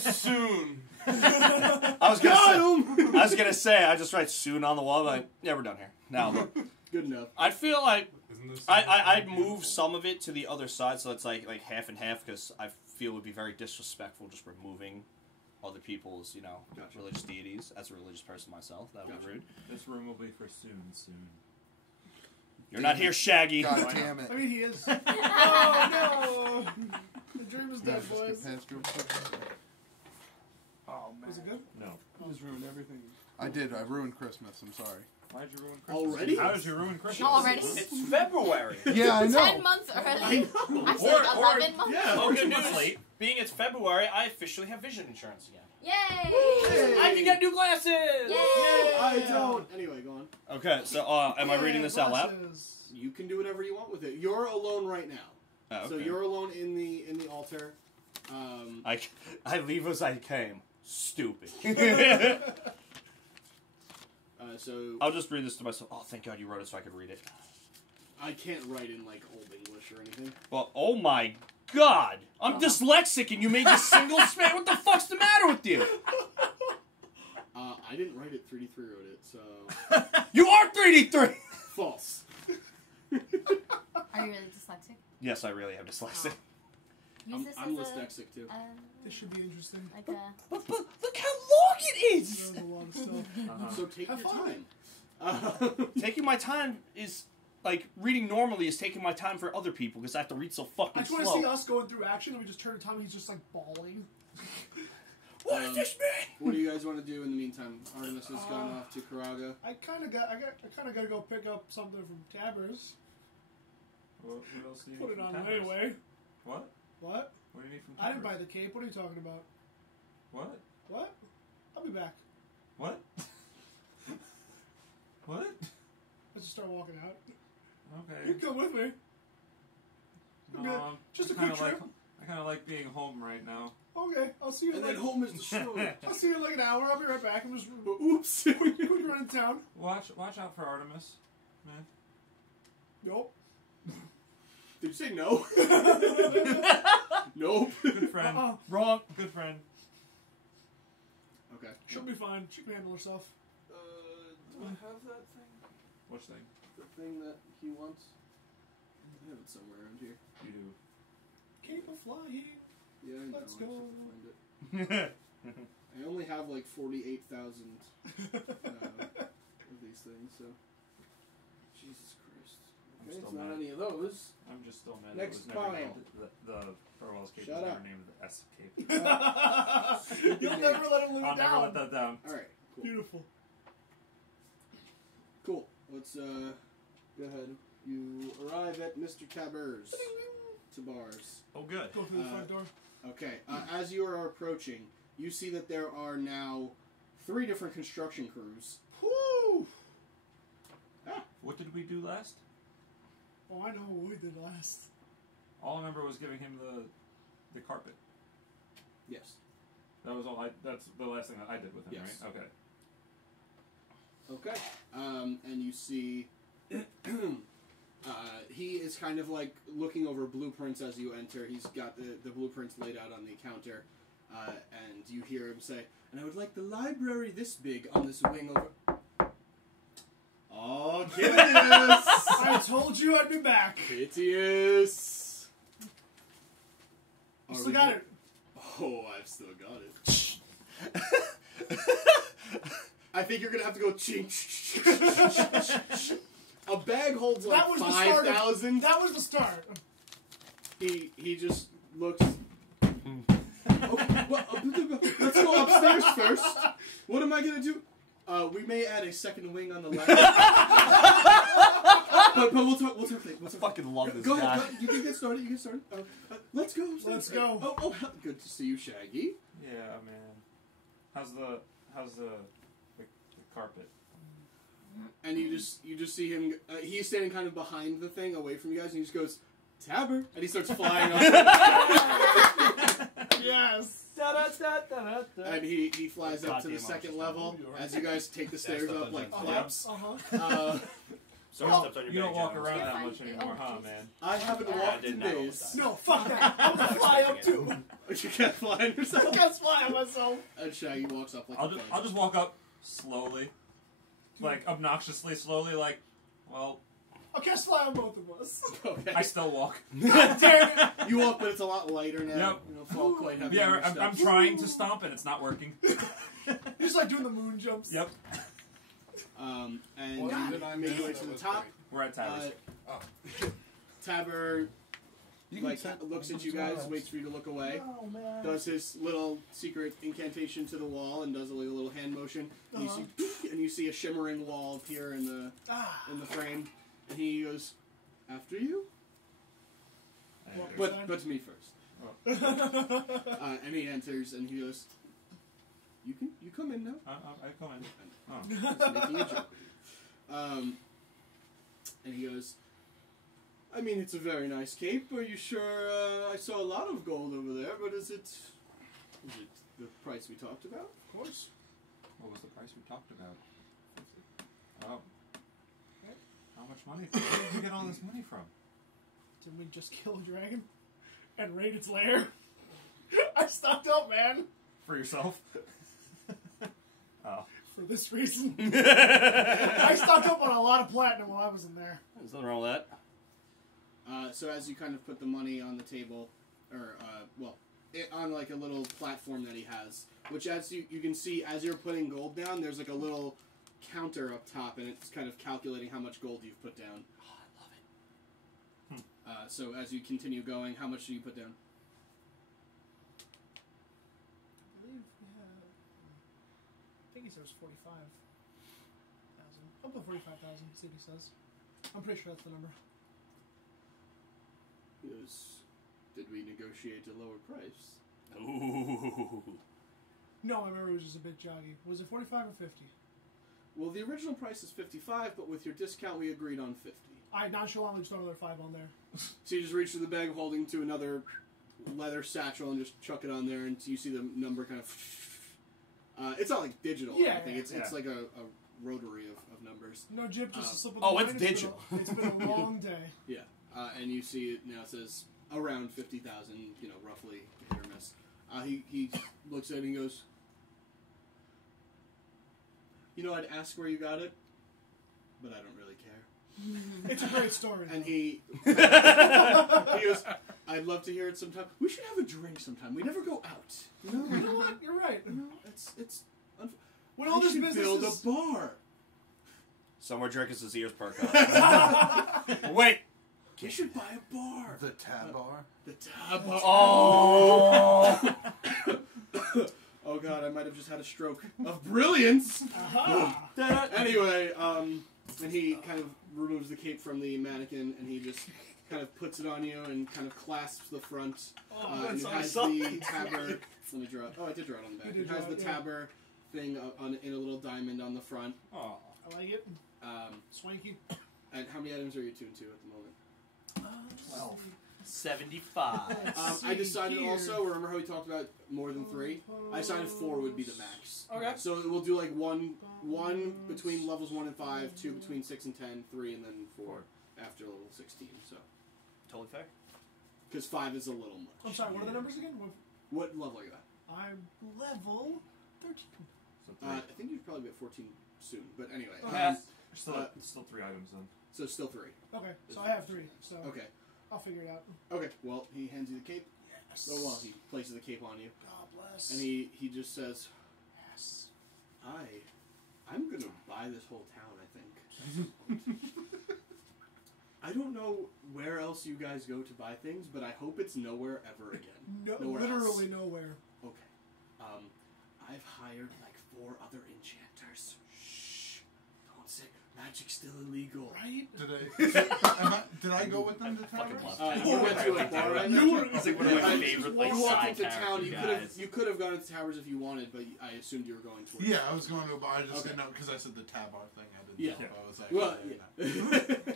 soon. I was gonna say, I just write soon on the wall, like, yeah, we're done here. Now, look. Good enough. I'd feel like Isn't this I'd move some of it to the other side, so it's like half and half, because I feel it would be very disrespectful just removing other people's, Gotcha. religious deities. As a religious person myself, that would Gotcha. be rude. This room will be for soon. You're not here, Shaggy. God damn it. I mean, he is. Oh, no! The dream is Yeah, dead, just get boys. past real quick. Oh man. Was it good? No. You just ruined everything. I did. I ruined Christmas. I'm sorry. Why'd you ruin Christmas? Already? How did you ruin Christmas? Already? It's February. Yeah, I 10 months early. I know. Actually, Or- 11 months. Yeah. Oh, good 2 months news. late. Being it's February, I officially have vision insurance again. Yay! I can get new glasses! Yay! I don't. Anyway, go on. Okay, so am I reading this out loud? Glasses. You can do whatever you want with it. You're alone right now. Oh, okay. So you're alone in the altar. I leave as I came. Stupid. So I'll just read this to myself. Oh, thank God you wrote it so I could read it. I can't write in like Old English or anything. Well, oh my God! I'm dyslexic and you made this single span. What the fuck's the matter with you? I didn't write it. 3D3 wrote it. So You are 3D3! false. Are you really dyslexic? Yes, I really am dyslexic. Use this I'm as dyslexic too. This should be interesting. like a... But look how long it is! There's a lot of stuff. Uh-huh. So take Have your fun. time. Taking my time is, like, reading normally is taking my time for other people because I have to read so I fucking just want to see slow. us going through action, and we just turn to Tom, and he's just like bawling. What does this mean? What do you guys want to do in the meantime? Artemis has gone off to Karaga. I kind of got to go pick up something from Tabbers. What else do you Put need it from on Tappers? anyway. What? What? What do you need from I didn't buy Tappers? the cape. What are you talking about? What? What? I'll be back. What? What? Let's just start walking out. Okay. You can come with me. No, Just a kinda quick trip. I kind of like being home right now. Okay, I'll see you. And in then like, home is the show. I'll see you in like an hour. I'll be right back. I'm just Oops. quick run in town. Watch out for Artemis, man. Nope. Did you say no? Nope. Good friend. Wrong. Good friend. Okay. She'll be fine. She can handle herself. Do I have that thing? Which thing? The thing that he wants? I have it somewhere around here. You do. Cape of flying. Yeah, I know. Let's I go. just have to find it. I only have like 48,000 of these things, so. Jesus Christ. I'm Okay, still it's not mad. any of those. I'm just still mad. Next it was never pile. named the Burwell's cape Shut was up. never named the S cape. You'll never let him live I'll it never down. let that down. Alright, cool. Beautiful. Cool. Let's go ahead. You arrive at Mr. Taber's. Tabar's. Oh, good. Go through the front door. Okay. As you are approaching, you see that there are now 3 different construction crews. Whew. What did we do last? Oh, I know what we did last. All I remember was giving him the carpet. Yes. That was all. That's the last thing that I did with him, Yes. right? Okay. Okay. And you see he is kind of like looking over blueprints as you enter. He's got the blueprints laid out on the counter. And you hear him say, and I would like the library this big on this wing over... Oh, Kitteus! I told you I'd be back. Kitteus! I still got it. Oh, I've still got it. I think you're gonna have to go chink. A bag holds like That was the start. 5,000. That was the start. He just looks. Okay, well, let's go upstairs first. What am I gonna do? We may add a second wing on the left. but we'll talk later. I fucking love this Go guy. ahead. You can get started. Let's go. Let's go. Oh, good to see you, Shaggy. Yeah, man. How's the carpet? And you just see him. He's standing kind of behind the thing, away from you guys, and he just goes, Tabber, and he starts flying up, Yes. and he flies up to the Goddamn second monsters. level as you guys take the stairs up like plebs. Sorry, steps on your You don't bag, walk John. around If that I- much anymore, oh, huh, Jesus. man? I haven't I walked did in not days. almost No, fuck that. I'm gonna fly up too. You can't fly on I yourself. can't fly on myself. And Shaggy walks up like I'll just walk up slowly, like obnoxiously slowly, like, well, I can't fly on both of us. Okay. I still walk. God damn it. You walk, but it's a lot lighter now. Yep. You don't fall quite heavy. on Yeah, your I'm steps. trying to stomp and it's not working. You're just like doing the moon jumps. Yep, And Well, you did I make miss? your way That to the was top. great. we're at Towers. Tabber You can like set- looks at you guys, waits for you to look away, Oh, man. does his little secret incantation to the wall, and does a little hand motion. And, Uh-huh. you see a shimmering wall appear in the frame, and he goes, "After you, but me first." And he enters, and he goes, "You come in now." I come in. Oh. He's making a joke. And he goes, "I mean, it's a very nice cape. Are you sure? I saw a lot of gold over there, but is it the price we talked about?" Of course. What was the price we talked about? Oh. How much money? Where did you get all this money from? Didn't we just kill a dragon and raid its lair? I stocked up, man, For yourself? Oh. for this reason. I stocked up on a lot of platinum while I was in there. There's nothing wrong with that. So as you kind of put the money on the table, or on like a little platform that he has, which as you can see as you're putting gold down, there's like a little counter up top, and it's kind of calculating how much gold you've put down. Oh, I love it. So as you continue going, how much do you put down? I believe we have. I think he says 45,000. I'll put 45,000. See what he says. I'm pretty sure that's the number. He goes, "Did we negotiate a lower price?" Ooh. No, I remember it was just a bit joggy. Was it 45 or 50? Well, the original price is 55, but with your discount, we agreed on 50. I nonchalantly just throw another 5 on there. So you just reach through the bag, holding to another leather satchel, and just chuck it on there, and you see the number kind of. It's not like digital. Yeah, I think it's yeah. like a rotary of numbers. No jib, just a slip of the Oh, line. it's been digital. it's been a long day. Yeah, and you see it now. It says around 50,000. Roughly hit or miss. He looks at it and goes, "I'd ask where you got it, but I don't really care." It's a great story. And he goes, "I'd love to hear it sometime. We should have a drink sometime. We never go out. You know what? You're right. It's When all we this should business build is... a bar. Somewhere Drekas' ears perk up. Wait. We should buy a bar. The tab bar. The tab bar. Oh. Oh god, I might have just had a stroke of brilliance. Aha! Anyway, and he kind of removes the cape from the mannequin, and he just kind of puts it on you and kind of clasps the front. And it has the tabber. Let me draw it. Oh, I did draw it on the back. You It did has draw the it, yeah. tabber thing in a little diamond on the front. Oh. I like it. Swanky. And how many items are you tuned to at the moment? 12. 75. I decided also, remember how we talked about more than 3? I decided 4 would be the max. Okay. So we'll do like one between levels 1 and 5, 2 between 6 and 10, 3 and then 4 after level 16. So Totally fair. because 5 is a little much. I'm sorry, what are the numbers again? What level are you at? I'm level 13. So I think you'd probably be at 14 soon. But anyway, Okay. still 3 items then. so still 3. Okay, so I have 3, so Okay. I'll figure it out. Okay. Well, he hands you the cape. Yes. Oh well, he places the cape on you, God bless. and he just says, Yes. I'm gonna buy this whole town, I think. I don't know where else you guys go to buy things, but I hope it's nowhere ever again. No, Nowhere literally else. nowhere. Okay. I've hired like 4 other enchanters. Shh. Don't say magic's still illegal. Right? Did I go with them to Fucking towers? love You went to a bar, right? He's like one of my favorite like You walked side into town. character You guys. could have gone into towers if you wanted, but I assumed you were going towards. Yeah, I was going to, but I just Okay. didn't know because I said the tab bar thing. I didn't Yeah. know if I was like, Well, yeah.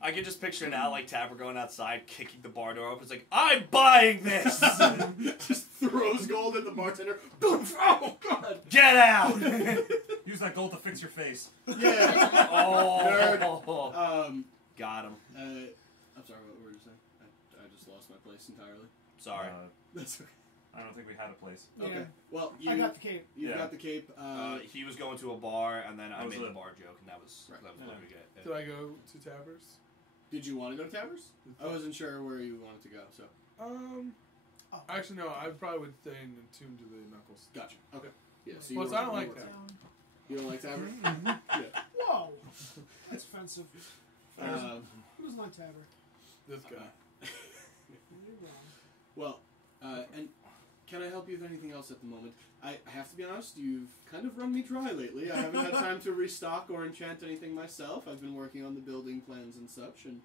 I can just picture now, like Tabber going outside, kicking the bar door open. It's like, I'm buying this. Just throws gold at the bartender. Oh God! Get out! Use that gold to fix your face. Yeah. Oh, got him. I'm sorry. What were you saying? I just lost my place entirely. Sorry. That's okay. I don't think we had a place. Okay. Yeah. Well, I got the cape. You Yeah. got the cape. He was going to a bar, and then I was made a- the bar joke, and that was Right. what we get. Did I go to Tappers? Did you want to go to Tavers? I wasn't sure where you wanted to go, so Actually, no. I probably would stay in tune to the Knuckles. gotcha. Okay. Yeah. So Plus, I don't like that. You don't like Tavern? Yeah. Whoa! That's offensive. Who Uh, doesn't like Tabber? This guy. You're wrong. well, and can I help you with anything else at the moment? I have to be honest, you've kind of run me dry lately. I haven't had time to restock or enchant anything myself. I've been working on the building plans and such, and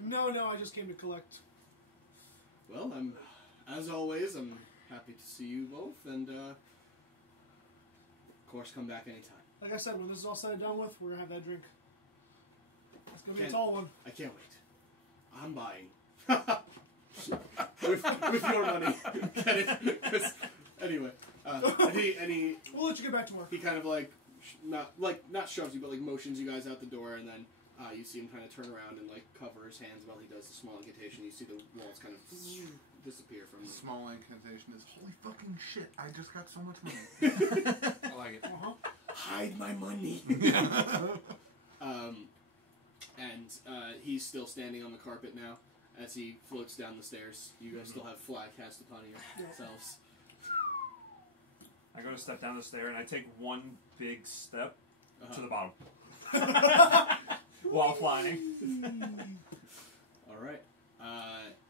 No, I just came to collect. well, as always, I'm happy to see you both, and of course, come back anytime. Like I said, when this is all said and done with, we're gonna have that drink. It's gonna be a Can't- tall one. I can't wait. I'm buying. with your money. Get it? 'Cause- anyway, and he We'll let you get back to work. he kind of not shoves you, but like motions you guys out the door, and then you see him kind of turn around and like cover his hands while he does the small incantation. You see the walls kind of disappear from The him. small incantation is, holy fucking shit, I just got so much money. I like it. Hide my money. And he's still standing on the carpet now as he floats down the stairs. You guys still have flag cast upon yourselves. I go to step down the stair and I take one big step to the bottom. While flying. All right.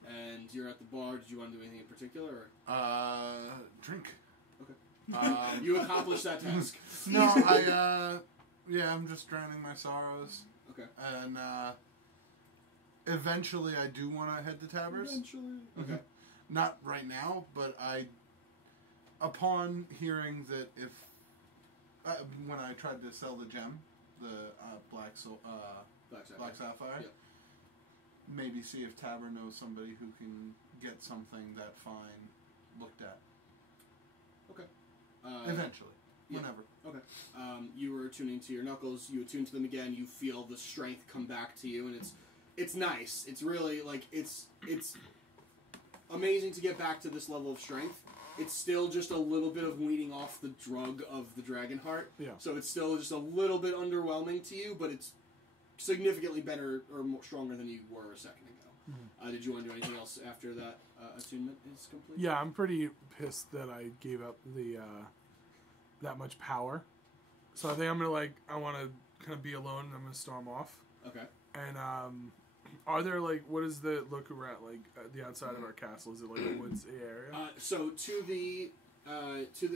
And you're at the bar. Did you want to do anything in particular? Or? Drink. Okay. You accomplished that task. No, I'm just drowning my sorrows. Okay. And, eventually I do want to head to Tabbers. Eventually. Okay. Not right now, but upon hearing that when I tried to sell the gem, the Black Sapphire, Yeah. maybe see if Tabber knows somebody who can get something that fine looked at. Okay. Eventually. yeah. Whenever. Okay. You were attuning to your knuckles. You attune to them again. You feel the strength come back to you, and it's nice. It's really it's amazing to get back to this level of strength. It's still just a little bit of weaning off the drug of the dragon heart. Yeah. So it's still just a little bit underwhelming to you, but it's significantly better or more stronger than you were a second ago. Mm-hmm. Did you want to do anything else after that attunement is complete? Yeah, I'm pretty pissed that I gave up the that much power. So I think I'm gonna I want to kind of be alone, and I'm gonna storm off. Okay. And are there what is the look around at the outside of our castle? Is it like a woods area? So to the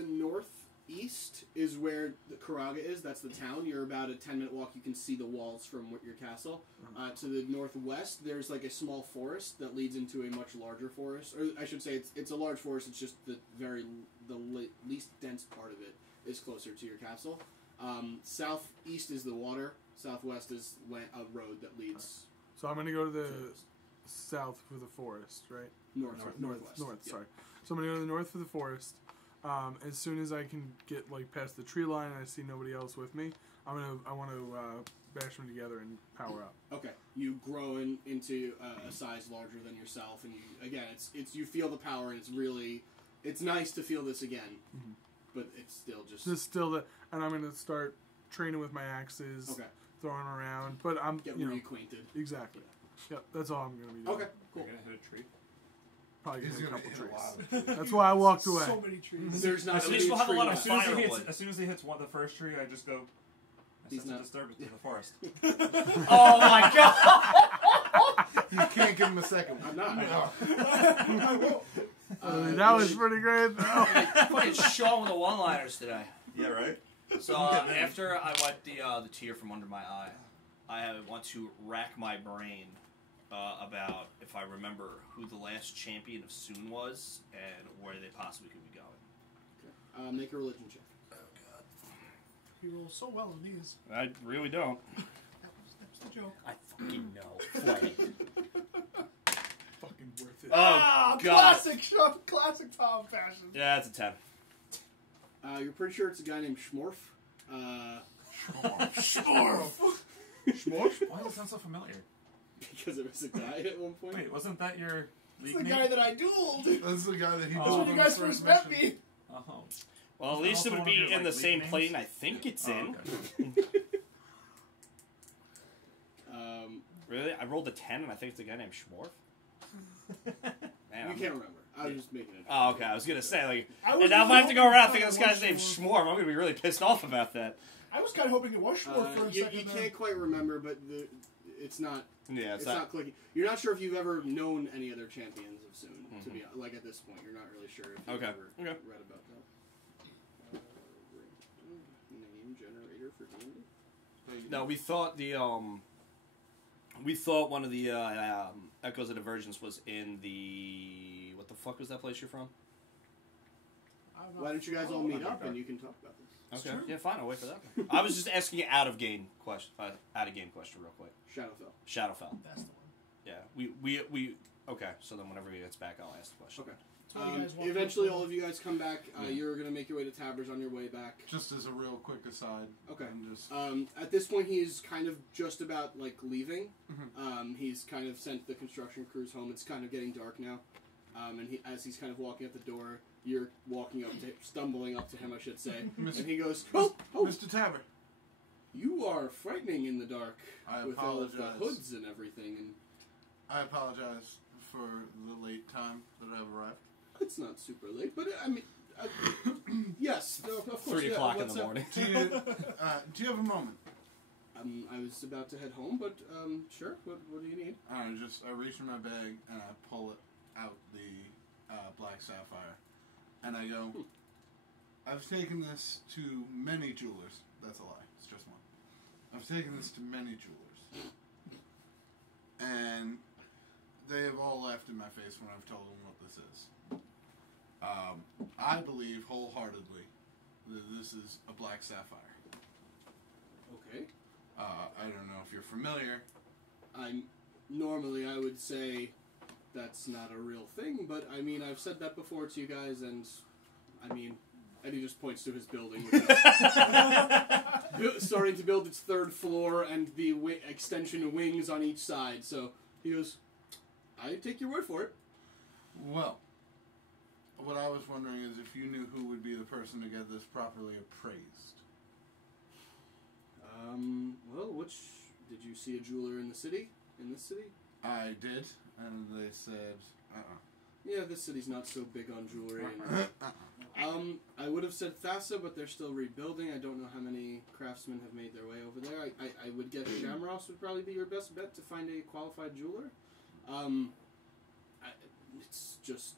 northeast is where the Karaga is. That's the town. You're about a 10-minute walk. You can see the walls from your castle. To the northwest, there's a small forest that leads into a much larger forest. Or I should say, it's a large forest. It's just the least dense part of it is closer to your castle. Southeast is the water. Southwest is a road that leads So I'm gonna go to the south for the forest, right? northwest. North. Yeah. Sorry. So I'm gonna go to the north for the forest. As soon as I can get past the tree line and I see nobody else with me, I want to bash them together and power up. Okay, you grow into a size larger than yourself, and you feel the power, and it's nice to feel this again, but it's still just and I'm gonna start training with my axes, okay. throwing around. But I'm Get reacquainted. Exactly. Yep, that's all I'm gonna be doing. Okay, cool. You're gonna hit a tree. Probably He's hit a gonna couple hit a trees. lot of trees. That's why I walked away. So many trees. There's not At a least we'll have a lot of As soon as he firewood. hits the first tree, I just go. He's That's a not- disturbance to the forest. Oh my god! You can't give him a second one. I'm not. I will. That was pretty great, though. Fucking Sean with the one-liners today. Yeah, right. So after I wiped the tear from under my eye, I want to rack my brain about if I remember who the last champion of Soon was and where they possibly could be going. Make a religion check. You roll so well on these. I really don't. At joke. I fucking know. Play it. Fucking worth it. Oh, God. Classic Tom fashion. Yeah, it's a 10. You're pretty sure it's a guy named Schmorf. Schmorf. Schmorf? Why does that sound so familiar? Because it was a guy at one point. Wait, wasn't that your It's league the name? guy that I dueled. That's the guy that he Oh. That's dueled when you on guys his first mission. met me. Oh. Well, at Was that least it also would one of be your, in like, the league same names? plane I think it's Oh, in. okay. Really? I rolled a 10 and I think it's a guy named Schmorf. Man, You I'm- can't remember. I was just making it. Oh, okay. I was gonna say, like, I was and now if I have to go hoping around for thinking this one guy's named Schmorf. Schmorf, I'm gonna be really pissed off about that. I was kind of hoping it was Schmorf for a You second. can't quite remember, but it's not. Yeah, It's not clicking. You're not sure if you've ever known any other champions of Soon. To be like at this point, you're not really sure if you've Okay. ever Okay. read about that. Name generator for D&D. No, we thought one of the Echoes of Divergence was in the what the fuck was that place you're from? Why don't you guys all meet up and you can talk about this? Okay, yeah, fine. I'll wait for that. I was just asking an out of game question real quick. Shadowfell. Shadowfell. That's the one. Yeah, we okay. So then whenever he gets back, I'll ask the question. Okay. So you guys walk Eventually, up- all of you guys come back. You're gonna make your way to Tabbers on your way back. Just as a real quick aside. Okay. And just, At this point, he's kind of just about like leaving. Mhm. He's kind of sent the construction crews home. It's kind of getting dark now. And as he's kind of walking out the door, you're stumbling up to him, I should say. And he goes, "Oh, Mr. Tabber, you are frightening in the dark I with all of the apologize. hoods and everything." And I apologize for the late time that I've arrived. it's not super late, but I mean, yes, no, of course. 3 yeah, o'clock in what's the up? morning. Do you have a moment? I was about to head home, but sure. What do you need? I reach in my bag and I pull it out the black sapphire, and I go, I've taken this to many jewelers. That's a lie. It's just one. I've taken this to many jewelers, and they have all laughed in my face when I've told them what this is. I believe wholeheartedly that this is a black sapphire. Okay. I don't know if you're familiar. Normally I would say that's not a real thing, but I mean I've said that before to you guys, and I mean Eddie just points to his building, which is starting to build its 3rd floor and the extension wings on each side. So he goes, "I take your word for it." Well, what I was wondering is if you knew who would be the person to get this properly appraised. Well, did you see a jeweler in the city? In this city? I did, and they said, Yeah, this city's not so big on jewelry. And, I would have said Thassa, but they're still rebuilding. I don't know how many craftsmen have made their way over there. I would guess Shamross would probably be your best bet to find a qualified jeweler. It's just...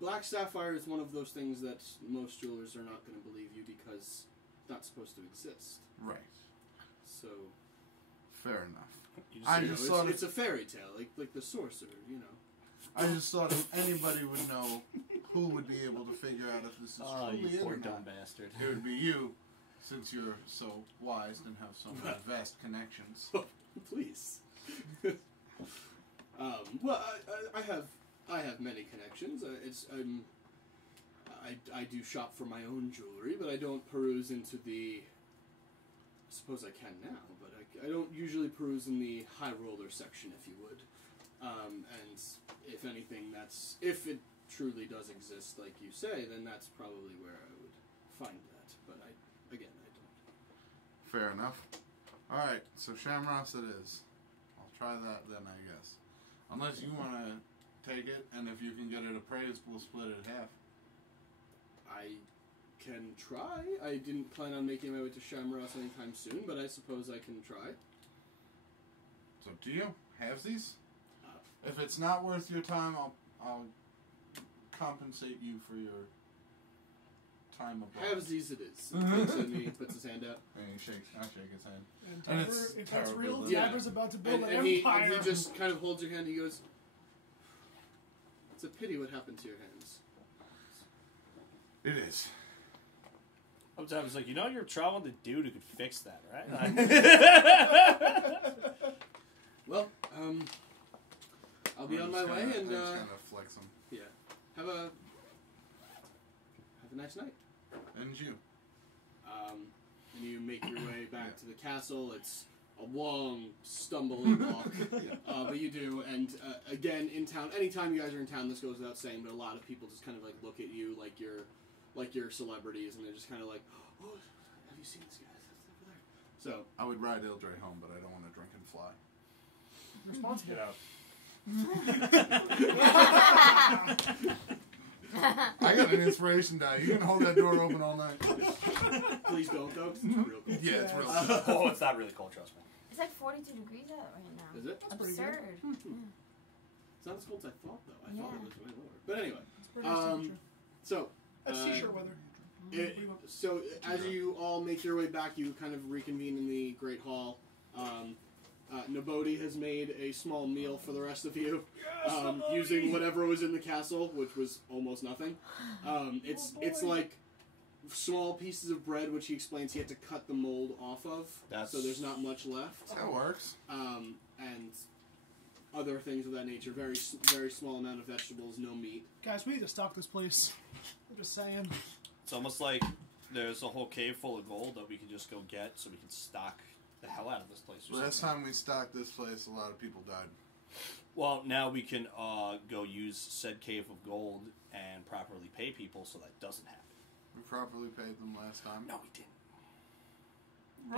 Black sapphire is one of those things that most jewelers are not going to believe you because it's not supposed to exist. Right. So... Fair enough. it's a fairy tale, like the sorcerer, you know. I just thought if anybody would know who would be able to figure out if this is Oh, truly you it poor or dumb not, bastard. it would be you, since you're so wise and have so many vast connections. Please. Well, I have many connections. I do shop for my own jewelry, but I don't peruse into the. I suppose I can now, but I don't usually peruse in the high roller section, if you would. And if anything, if it truly does exist, like you say, then that's probably where I would find that. But I don't. Fair enough. Alright, so Shamross it is. I'll try that then, I guess. Unless you want to take it, and if you can get it appraised, we'll split it in half. I can try. I didn't plan on making my way to Shamross anytime soon, but I suppose I can try. It's up to you. Halvesies? If it's not worth your time, I'll compensate you for your time abroad. Halvesies it is. He puts his hand out. And I shake his hand. And And Tabber, it's if that's terrible, real, though. Yeah. Tabber's about to build And an he empire. just kind of holds your hand. He goes, "It's a pity what happened to your hands." It is. Sometimes like, you're traveling the dude who could fix that, right? I'll be on my way, and I'm just gonna flex them. yeah, have a nice night. And you. And you make your way back to the castle. It's a long, stumbling walk, but you do. And again, in town, anytime you guys are in town, this goes without saying, but a lot of people just kind of like look at you like you're celebrities, and they're just kind of like, "Oh, have you seen this guy? That's over there." So I would ride Ildre home, but I don't want to drink and fly. Responsible. Get out. I got an inspiration die. You can hold that door open all night. please don't, though. 'Cause it's real cold. Yeah, it's real. Oh, it's not really cold, trust me. It's like 42 degrees out right now. Is it? That's pretty good. Absurd. It's not as cold as I thought, though. I thought Yeah. it was way lower. But anyway, It's pretty nice temperature. so That's t-shirt weather. So as you all make your way back, you kind of reconvene in the Great Hall. Nobody has made a small meal for the rest of you, using whatever was in the castle, which was almost nothing. It's like small pieces of bread, which he explains he had to cut the mold off of, so there's not much left. That works. And other things of that nature. Very small amount of vegetables, no meat. Guys, we need to stock this place. I'm just saying. It's almost like there's a whole cave full of gold that we can just go get so we can stock the hell out of this place. Last time we stocked this place, a lot of people died. Well, now we can go use said cave of gold and properly pay people so that doesn't happen. We properly paid them last time. No, we didn't.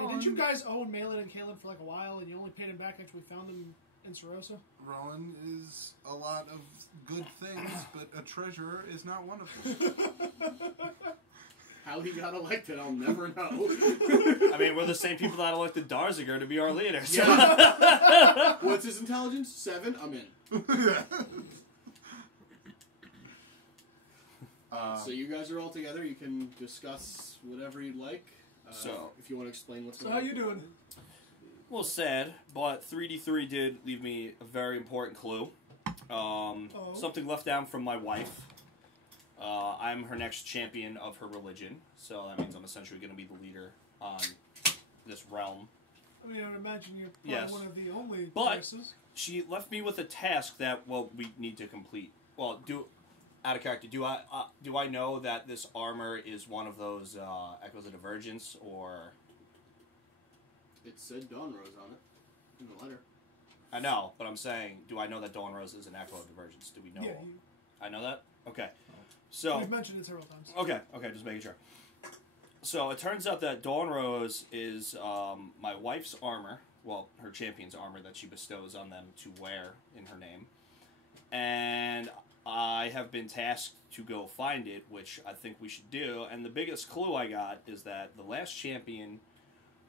Hey, didn't you guys own Malin and Kalen for like a while, and you only paid him back after we found them in Sorosa? Rowan is a lot of good things, but a treasurer is not one of them. How he got elected, I'll never know. I mean, we're the same people that elected Darziger to be our leader. So. Yeah. What's his intelligence? 7? I'm in. So you guys are all together. You can discuss whatever you'd like. So, if you want to explain what's So going how on. you doing? Well, sad, but 3D3 did leave me a very important clue. Something left down from my wife. I'm her next champion of her religion, so that means I'm essentially going to be the leader on this realm. I mean, I would imagine you're probably Yes. one of the only But- places. She left me with a task that, well, we need to complete. Well, out of character, do I know that this armor is one of those Echos of Divergence, or... It said Dawn Rose on it in the letter. I know, but I'm saying, do I know that Dawn Rose is an Echo of Divergence? Do we know? Yeah, I know that? Okay. So... you've mentioned it several times. Okay, just making sure. So it turns out that Dawn Rose is my wife's armor, well, her champion's armor that she bestows on them to wear in her name. And I have been tasked to go find it, which I think we should do. And the biggest clue I got is that the last champion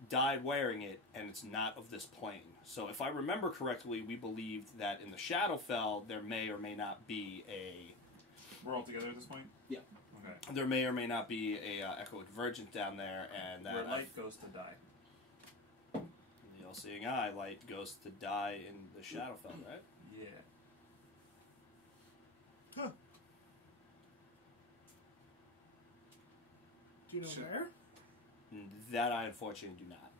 died wearing it, and it's not of this plane. So if I remember correctly, we believed that in the Shadowfell there may or may not be a... We're all together at this point? Yeah. Okay. There may or may not be a Echo of Divergence down there, and that Where light goes to die. the all-seeing eye light goes to die in the Shadowfell, right? Yeah. Huh. Do you know Sure. where? That I unfortunately do not.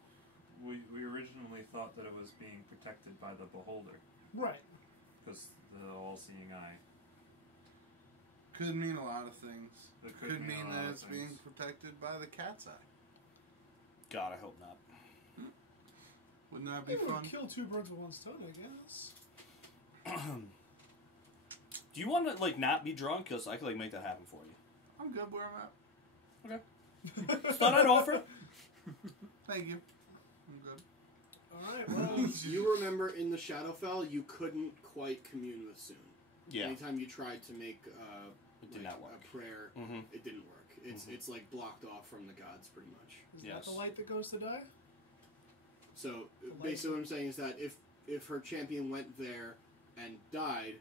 We originally thought that it was being protected by the Beholder, Right. because the all-seeing eye. Could mean a lot of things. It Could mean a lot that of it's being things. protected by the cat's eye. God, I hope not. Wouldn't that be You would fun? kill two birds with one stone, I guess. Do you want to like not be drunk? Because I could like make that happen for you. I'm good where I'm at. Just thought I'd offer. Thank you. I'm good. Alright, well, You remember in the Shadowfell, you couldn't quite commune with Soon. Yeah, Anytime you tried to make it did not work. a prayer, Mm-hmm. it didn't work. It's like blocked off from the gods, pretty much. is Yes. that the light that goes to die? So basically, what I'm saying is that if her champion went there and died,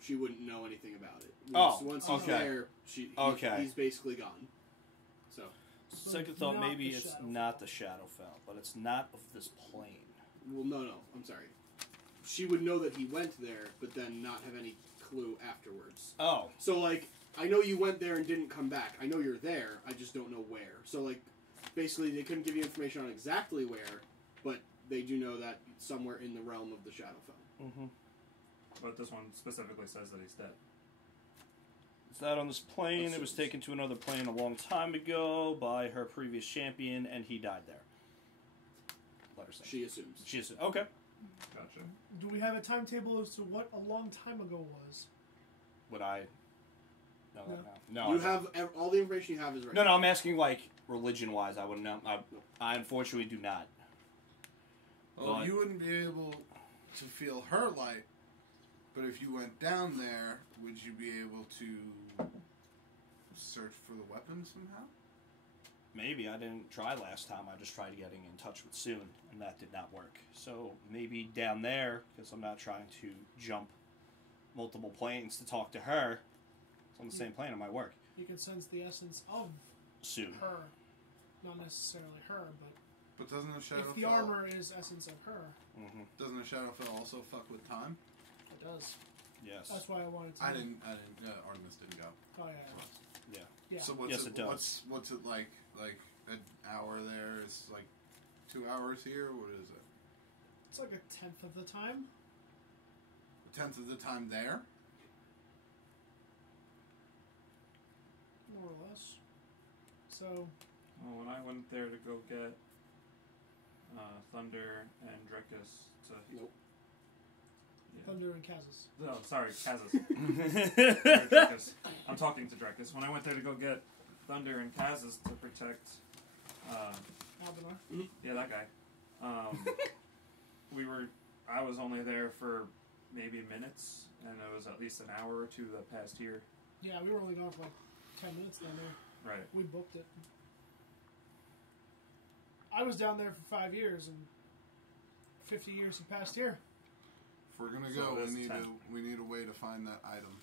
she wouldn't know anything about it. Once he's okay. there, Okay. he's basically gone. So Second thought, Not maybe the it's Shadowfell. not the Shadowfell, but it's not of this plane. well, no, I'm sorry. She would know that he went there, but then not have any clue afterwards. Oh, So, like, I know you went there and didn't come back. I know you're there. I just don't know where. So, like, basically, they couldn't give you information on exactly where, but they do know that somewhere in the realm of the Shadowfell. Mm-hmm. But this one specifically says that he's dead. It's not on this plane. It was taken to another plane a long time ago by her previous champion, and he died there. Let her say. She assumes. She assumes. Okay. Gotcha. Do we have a timetable as to what a long time ago was? Would I? No. No. No. You I don't. have all the information you have is right. No, I'm asking like religion-wise. I wouldn't know. I unfortunately do not. Well, But- you wouldn't be able to feel her light, but if you went down there, would you be able to search for the weapon somehow? Maybe I didn't try last time. I just tried getting in touch with Soon, and that did not work. So maybe down there, because I'm not trying to jump multiple planes to talk to her. It's on the same plane. It might work. You can sense the essence of Soon. her, not necessarily her, but But doesn't the Shadowfell... if the armor is essence of her, Mm-hmm. Doesn't the Shadowfell also fuck with time? it does. Yes. That's why I wanted to. Artemis didn't go. Oh yeah. Yeah. Yeah. So what's Yes, it, it does. What's it like? Like an hour there is like 2 hours here? What is it? It's like a tenth of the time. A tenth of the time there? More or less. So, Well, when I went there to go get Thunder and Drekas to... Nope. Yeah. Thunder and Kazas. No, sorry, Kazas. Sorry, Drekas. I'm talking to Drekas. When I went there to go get Thunder and Kazas to protect... Albanar. Yeah, that guy. I was only there for maybe minutes, and it was at least an hour or two that passed here. Yeah, we were only gone for like 10 minutes down there. Right. We booked it. I was down there for 5 years, and 50 years have passed here. If we're gonna So go, it is we need a way to find that item.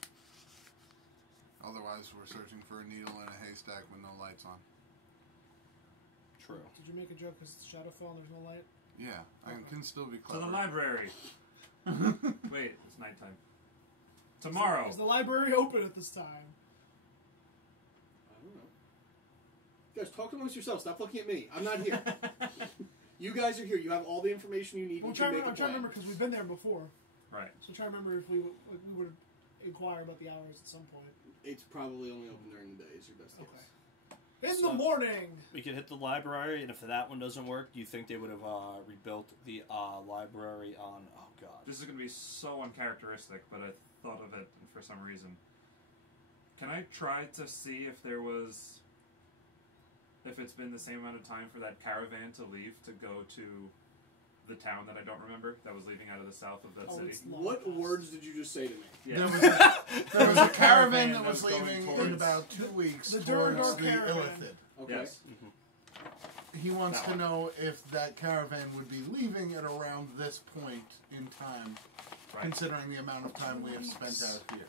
Otherwise, we're searching for a needle in a haystack with no lights on. True. Did you make a joke because it's Shadowfell and there's no light? Yeah, I can still be To clever. the library. Wait, it's nighttime. Tomorrow. Is the library open at this time? I don't know. Guys, talk amongst yourselves. Stop looking at me. I'm not here. You guys are here. You have all the information you need. Well, You can make a I'm trying to plan. remember because we've been there before. Right. So I'm trying to remember if we would inquire about the hours at some point. It's probably only open during the day. Is your best guess. Okay. In So- the morning! We could hit the library, and if that one doesn't work, do you think they would have rebuilt the library on... Oh, God. This is going to be so uncharacteristic, but I thought of it for some reason. Can I try to see if there was... If it's been the same amount of time for that caravan to leave to go to the town that I don't remember, that was leaving out of the south of that city? It's long What past. words did you just say to me? Yeah. There was a caravan that was going leaving in towards- about 2 weeks The towards Durador the caravan. Illithid. Okay. Yes. He wants That to one. know if that caravan would be leaving at around this point in time, Right. considering the amount of time we have spent out here.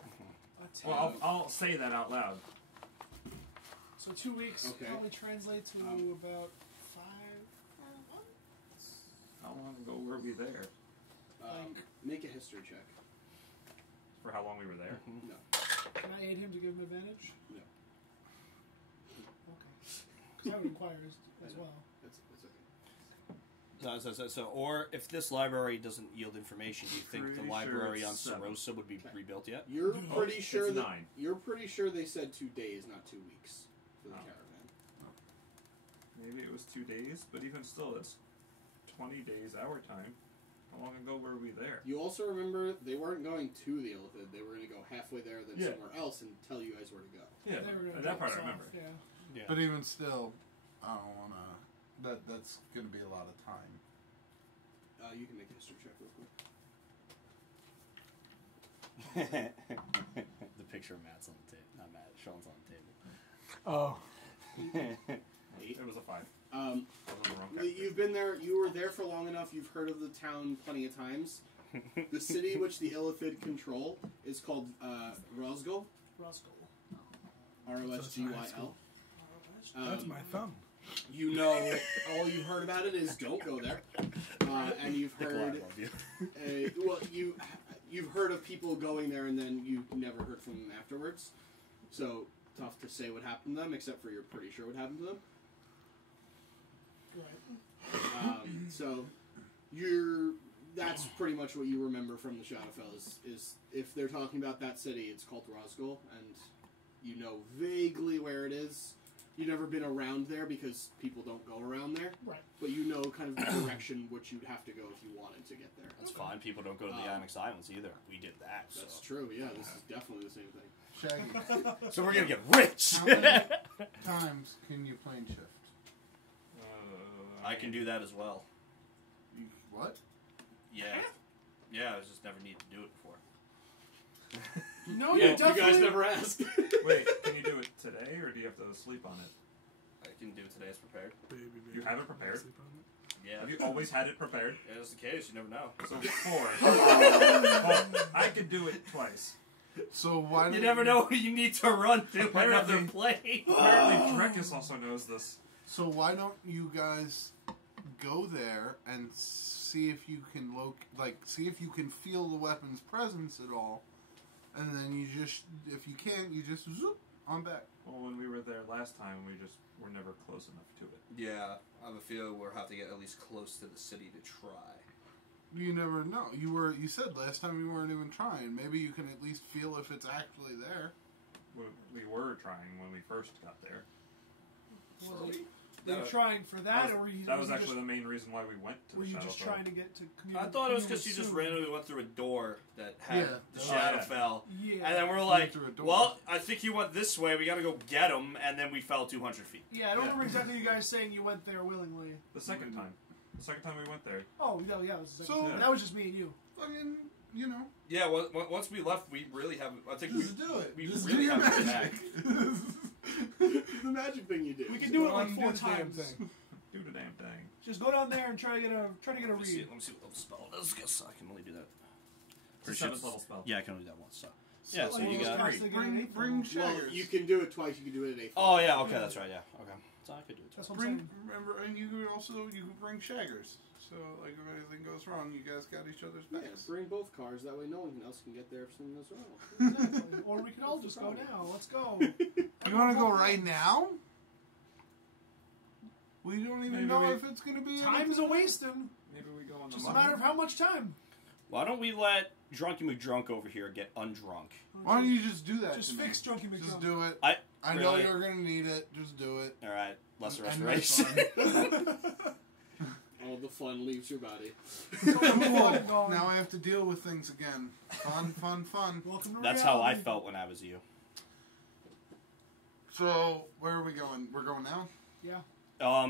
Well, I'll say that out loud. So 2 weeks Okay. probably translate to about 5 months. How long ago were we there? Make a history check. For how long we were there? No. Can I aid him to give him advantage? No. Okay. Because I would inquire as well. It's okay. So, or if this library doesn't yield information, do you think the Pretty sure library on it's 7. Sarosa would be Okay. rebuilt yet? You're pretty it's sure that 9. you're pretty sure they said 2 days, not 2 weeks for the Oh. caravan. Maybe it was 2 days, but even still, it's 20 days our time. How long ago were we there? You also remember they weren't going to the Illithid. They were going to go halfway there, then Yeah. somewhere else, and tell you guys where to go. Yeah, They were gonna that drop part us I off, remember. Yeah. Yeah. But even still, I don't want to... That's going to be a lot of time. You can make a history check real quick. The picture of Matt's on the table. Not Matt. Sean's on the table. Oh. 8. It was a 5. Um, I was on the wrong You've been there. You were there for long enough. You've heard of the town plenty of times. The city which the Illithid control is called Rosgol. Roscoe. R-O-S-G-Y-L. That's my thumb. You know, all you've heard about it is don't go there, and you've Nicholi, I heard. love you. Well, you've heard of people going there, and then you never heard from them afterwards. So tough to say what happened to them, except for you're pretty sure what happened to them. Right. So you're that's pretty much what you remember from the Shadowfell is if they're talking about that city, it's called Rosgol, and you know vaguely where it is. You've never been around there because people don't go around there. Right. But you know kind of the direction which you'd have to go if you wanted to get there. That's fine. People don't go to the Onyx Islands either. We did that. That's So. true, yeah. This is definitely the same thing. Shaggy, So we're gonna get rich. how many times can you plane shift? I can do that as well. You, what? Yeah. Yeah, I just never needed to do it before. No, Yeah, you definitely. you guys never asked. Wait, can you do it today, or do you have to sleep on it? I can do it today as prepared. You have it prepared? Yeah. Have you always had it prepared? Yeah, that's the case. You never know. So 4. Well, I could do it twice. So why? You don't never know who you need to run to Apparently- another plane. Apparently, Drekas also knows this. So why don't you guys go there and see if you can see if you can feel the weapon's presence at all, and then you just, if you can't, you just zoop on back. Well, when we were there last time, we just were never close enough to it. Yeah, I have a feeling we'll have to get at least close to the city to try. You never know. You said last time you weren't even trying. Maybe you can at least feel if it's actually there. We were trying when we first got there. Were you trying for that, or were you? That was you actually just, the main reason why we went to Were the you just Shadowfell. trying to get to? I thought it was because you just randomly went through a door that had Yeah. the Oh, Shadowfell. Yeah. And then we're like, through a door. well, I think you went this way. We got to go get him. And then we fell 200 feet. Yeah, I don't remember exactly you guys saying you went there willingly. The second time. The second time we went there. Oh, no, yeah, it was the second So- time. That was just me and you. Fucking, you know, Yeah, once we left, we really haven't. I think just do it. we Just really do your haven't been magic. The magic thing you do. We can do it like Do 4 the damn times. thing. Do the damn thing. Just go down there and try to get a Let me see read. what little spell it is. Guess I can only do that. It's a 7th level spell. Yeah, I can only do that once. So yeah, so Like, you just got. cast it Bring again. Well, shaggers. you can do it twice. You can do it at 8. Oh yeah, okay, that's right. Yeah, okay. So I could do it. That's what I'm saying. Remember, and you could bring shaggers. So like if anything goes wrong, you guys got each other's Yeah, backs. bring both cars. That way no one else can get there if something goes wrong. Exactly. Or we can all just go now. Let's go. You want to go right now? We don't even Maybe know we- if it's going to be. Time is a wasting. Maybe we go on the Just a money. matter of how much time. Why don't we let Drunky McDrunk over here get undrunk? Why don't you just do that? Just to me? fix Drunky McDrunk. Just do it. I know really- you're going to need it. Just do it. All right, lesser And restoration. All the fun leaves your body. So, Cool. going. Now I have to deal with things again. Fun, fun, fun. Welcome to That's how I reality. felt when I was you. So where are we going? We're going now. Yeah.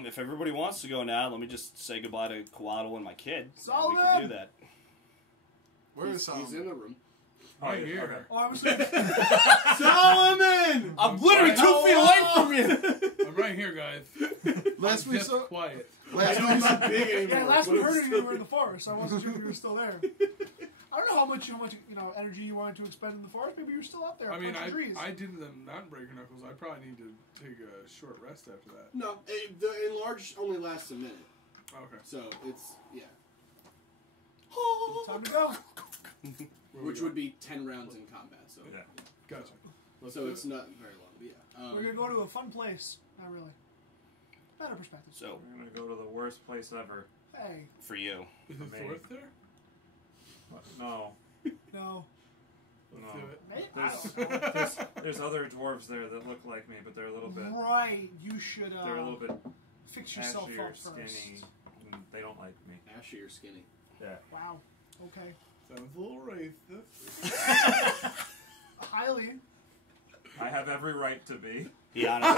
If everybody wants to go now, let me just say goodbye to Coatl and my kid. And we Solomon! can do that. Where is He's Solomon? in the room. Right yeah, here. okay. Oh, I was. Solomon! I'm literally 2 feet away from you. I'm right here, guys. Last I'm we just saw. quiet. Last I know we he's saw. not big anymore. Yeah, last we but heard it's of you were in the forest. I wasn't sure if you were still there. I don't know how much energy you wanted to expend in the forest. Maybe you're still out there. I mean, punching trees. I did them not breaker knuckles. I probably need to take a short rest after that. No, the enlarge only lasts a minute. Okay. So it's, yeah. Time to go. Which would be 10 rounds in combat. So Yeah. Gotcha. so it's not very long. But yeah. We're gonna go to a fun place. Not really. Better perspective. So, We're going to go to the worst place ever. Hey, for you. Is it Amazing. Thorth there? What? No. no. Let's No. do it. Hey, There's, there's other dwarves there that look like me, but they're a little bit. Right. You should They're a little bit fix yourself ashy or up first. skinny, and they don't like me. Ashy or skinny. Yeah. Wow. Okay. Sounds a little racist. Highly. I have every right to be. He honestly.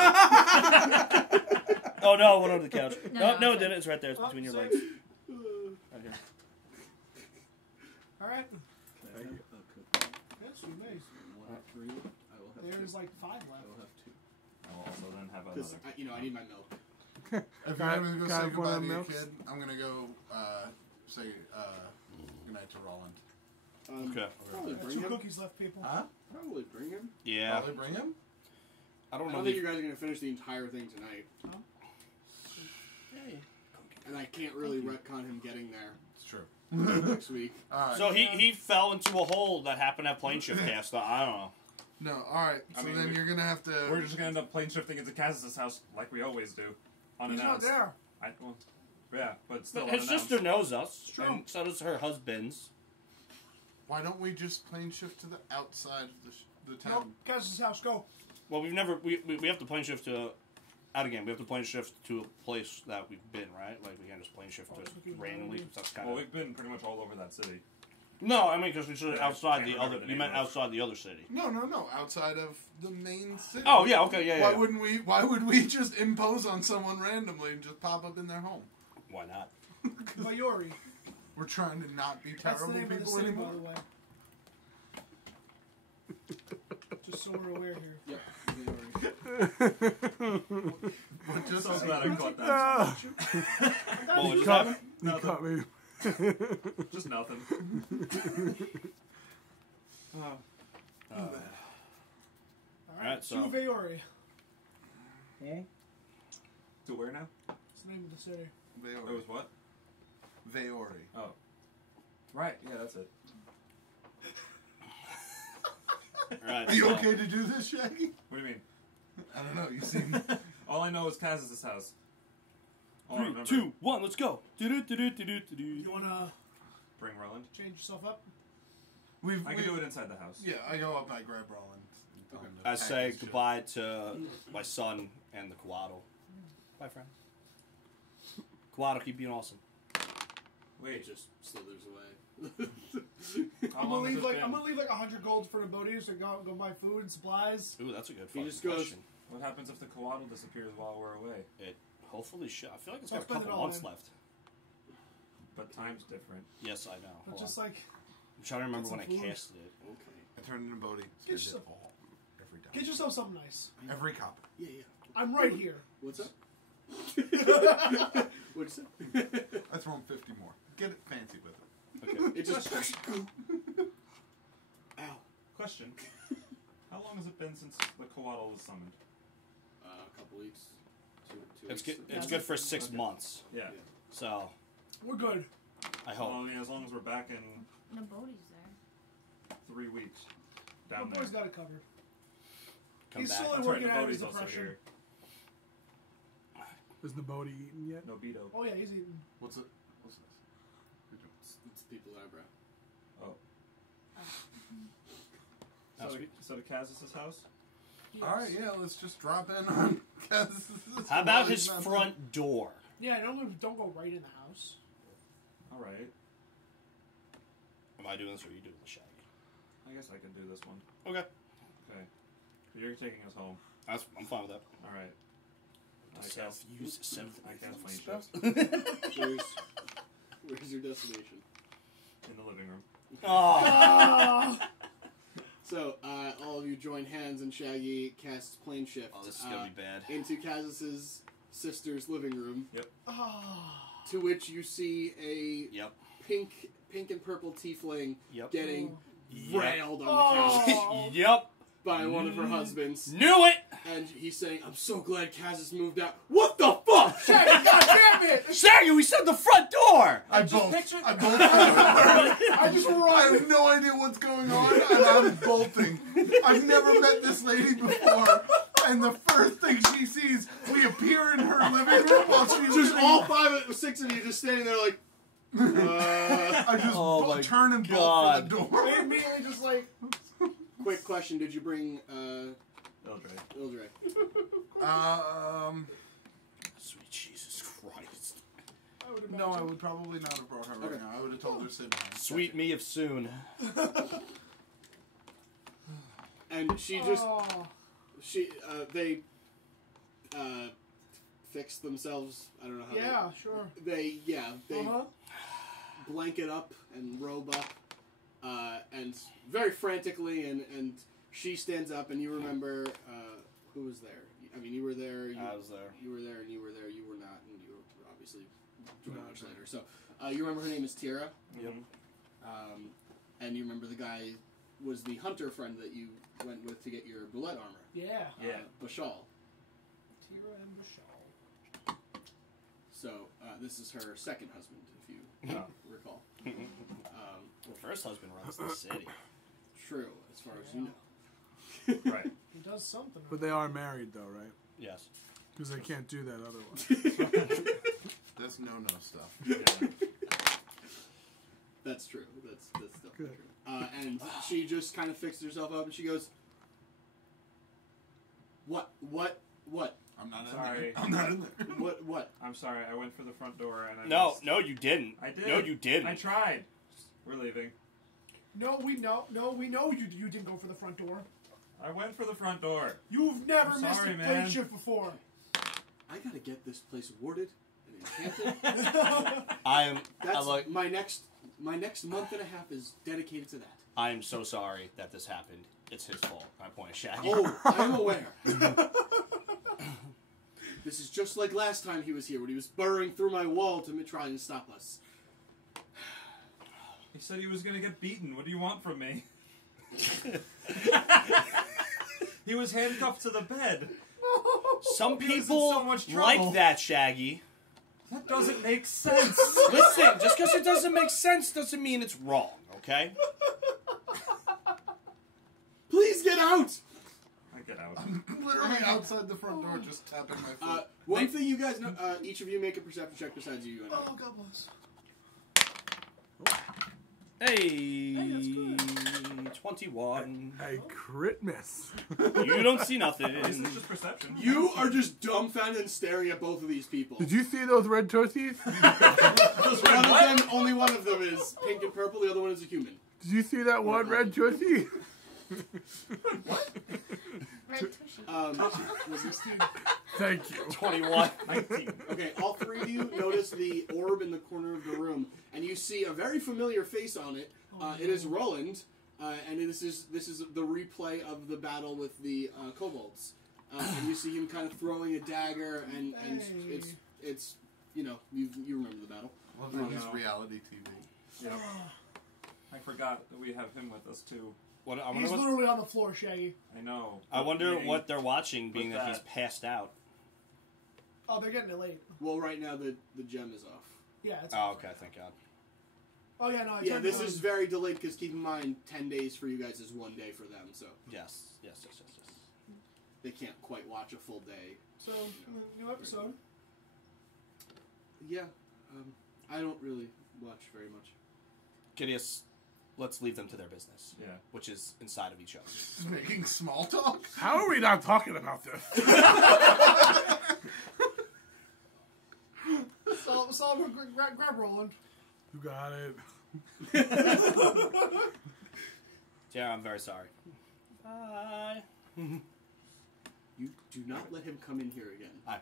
Oh no, one under the couch. No, No, no, then it's right there. It's between your sorry. legs. Right here. All right. Thank you. Yes, you may. 1, 3. I will have There's 2. like 5 I left. will have 2. I will also then have Because another. I need my milk. If you're going to go Guy say with goodbye one of to them your milks? kid, I'm going to go say goodnight to Roland. Okay. Probably Got bring 2 him. cookies left, people. Huh? Probably bring him. Yeah. Probably bring him? I I don't know. don't think you guys are going to finish the entire thing tonight. And I can't really retcon him getting there It's true. next week. Alright. So he fell into a hole that happened to have plane shift cast. I don't know. No, alright. So I mean, then you're going to have to. We're just gonna end up plane shifting into Kaz's house like we always do, He's not unannounced. there. Well, Yeah, but still His unannounced. sister knows us, true. and so does her husband's. Why don't we just plane shift to the outside of the Nope. town? Kaz's house. Go. Well, we've never we have to plane shift to out again. We have to plane shift to a place that we've been, right? Like we can't just plane shift to randomly. 'Cause that's kind Well, of we've been pretty much all over that city. no. I mean, because we should Yeah, outside can't the remember other. the You name meant of it. outside the other city. No, outside of the main city. Oh yeah, okay, yeah. Why wouldn't we? Why would we just impose on someone randomly and just pop up in their home? Why not? Mayori. We're trying to not be That's the terrible name of the people city, by anymore. the way. Just so we're aware here. Yep. We're just So glad I caught that. What was You just caught, happened? you caught me. Just nothing. Alright, so- to Mayori. To where now? That's the name of the city. It Veori. was what? Veori. Oh. Right, yeah, that's it. Right, Are you so- okay to do this, Shaggy? What do you mean? I don't know. You seem. All I know is Kaz's house. All I 3, remember. 2, 1, let's go. You wanna Bring Ruland. change yourself up? I can do it inside the house. Yeah, I go up. I grab Roland. and tell him to I pack say his shit. goodbye to my son and the Quaddle. Bye, friend. Quaddle, keep being awesome. It just slithers away. How I'm long gonna has leave it like been? I'm gonna leave like 100 gold for the boaties to go buy food and supplies. Ooh, that's a good He fucking just goes- question. What happens if the Coatl disappears while we're away? It hopefully should. I feel like it's I'll got a spend it couple all months in. left. But time's different. Yes, I know. But Hold just on. like I'm trying to remember get when I some food. casted it. Okay. I turn into Bodhi. Get Spend it yourself- all. Every get time. yourself something nice. Every copper. Yeah, yeah. I'm right here. What's up? What's up? I throw him 50 more. Get it fancy with it. Okay. It just. Ow. Question. How long has it been since the Coatl was summoned? A couple weeks. Two It's weeks. good. It's good for 6 Okay. months. Yeah. So We're good. I hope. Well, I mean, as long as we're back in The boaty's there. 3 weeks. My Down there. boy's got it covered. Come He's back. slowly That's right, working the out his Bodhi's also depression. here. Is the boaty eaten yet? No Beto. Oh yeah, he's eating. What's it? What's this? It's people's eyebrow. Oh. Oh, So, sweet. so to Kaz's house? Yes. All right, yeah. Let's just drop in on. How about his front door? Yeah, don't go right in the house. Alright. Am I doing this or are you doing the Shaggy? I guess I can do this one. Okay. Okay. You're taking us home. I'm fine with that. Alright. I Self cast, use seventh. I cast plane spell. shift Where's your destination? in the living room. Oh. So, all of you join hands and Shaggy casts plane shift Oh, this is gonna be bad. into Kaz's sister's living room, Ah. to which you see a Yep. pink and purple tiefling Yep. getting Yep. railed on the couch Oh. Yep. by one of her husbands. Knew it. And he's saying, I'm so glad Kaz has moved out. What the fuck? Shaggy, God damn it! Shaggy, we said the front door. I just bolt. picture- I bolt. I just I run. have no idea what's going on, and I'm bolting. I've never met this lady before, and the first thing she sees, we appear in her living room while she's Just living- all 5 or 6 of you just standing there like, I just Oh my turn and bolt God. for the We door. immediately just like. quick question, did you bring Ildre. Ildre? Sweet Jesus Christ. I would No, I imagine. would probably not have brought her right Okay. now. I would have told her sit down. Sweet me of soon. And she just, Oh. they fix themselves. I don't know how Yeah, sure. they Uh-huh. blanket up and robe up, and very frantically, and she stands up, and you remember who was there. I mean, you were there. I was there. You were there, and you were there. You were not, and you were obviously joined much later. So you remember her name is Tira, Yep. and you remember the guy was the hunter friend that you went with to get your bullet armor. Yeah. Yeah. Bashal. Tira and Bashal. So this is her second husband, if you Oh. recall. Her first husband runs the city. True, as far as you know. Right. He does something. But they are married though, right? Yes. Because they can't do that otherwise. That's no stuff. Yeah. That's true. That's definitely Good. true. And she just kind of fixes herself up and she goes, What? I'm not Sorry. in there. I'm not in there. What? I'm sorry. I went for the front door and I No, missed. no, you didn't. I did. No, you didn't. I tried. We're leaving. No, we know you didn't go for the front door. I went for the front door. You've never I'm missed sorry, a man. plate shift before. I gotta get this place warded and enchanted. I am. That's like. my next month and a half is dedicated to that. I am so sorry that this happened. It's his fault. I point at Shaggy. Oh, I'm aware. This is just like last time he was here when he was burrowing through my wall to try and stop us. He said he was going to get beaten. What do you want from me? He was handcuffed to the bed. Some He was in people so much trouble. like that, Shaggy. That doesn't make sense. Listen, just because it doesn't make sense doesn't mean it's wrong, okay? Please get out! I get out. I'm literally outside the front door just tapping my foot. One thing you guys know, each of you make a perception check besides you. And Oh, God bless. Hey, that's good. 21. Hey, crit miss. You don't see nothing. This is just perception. you are just dumbfounded and staring at both of these people. Did you see those red toasties? Only one of them is pink and purple. The other one is a human. Did you see that one red toastie? Red tushy. Was this dude? Thank you. 21. 19. Okay, all three of you notice the orb in the corner of the room, and you see a very familiar face on it. It is Ruland, and this is the replay of the battle with the kobolds. And you see him kind of throwing a dagger, and Hey. it's you remember the battle. Love that he's reality TV. Yep. I forgot that we have him with us too. What, I He's wonder, what, literally on the floor, Shaggy. I know. I wonder Being- what they're watching, being with that he's that. passed out. Oh, they're getting it late. Well, right now the gem is off. Yeah, it's Oh, okay, thank God. Oh, yeah, no, I Yeah, turned this it on. is very delayed because keep in mind 10 days for you guys is 1 day for them, so Yes. they can't quite watch a full day. So, new episode. Yeah, I don't really watch very much. Kitteus, let's leave them to their business, Yeah. which is inside of each other. Just making small talk? How are we not talking about this? So grab Roland. You got it. Yeah, I'm very sorry. Bye. You do not let him come in here again.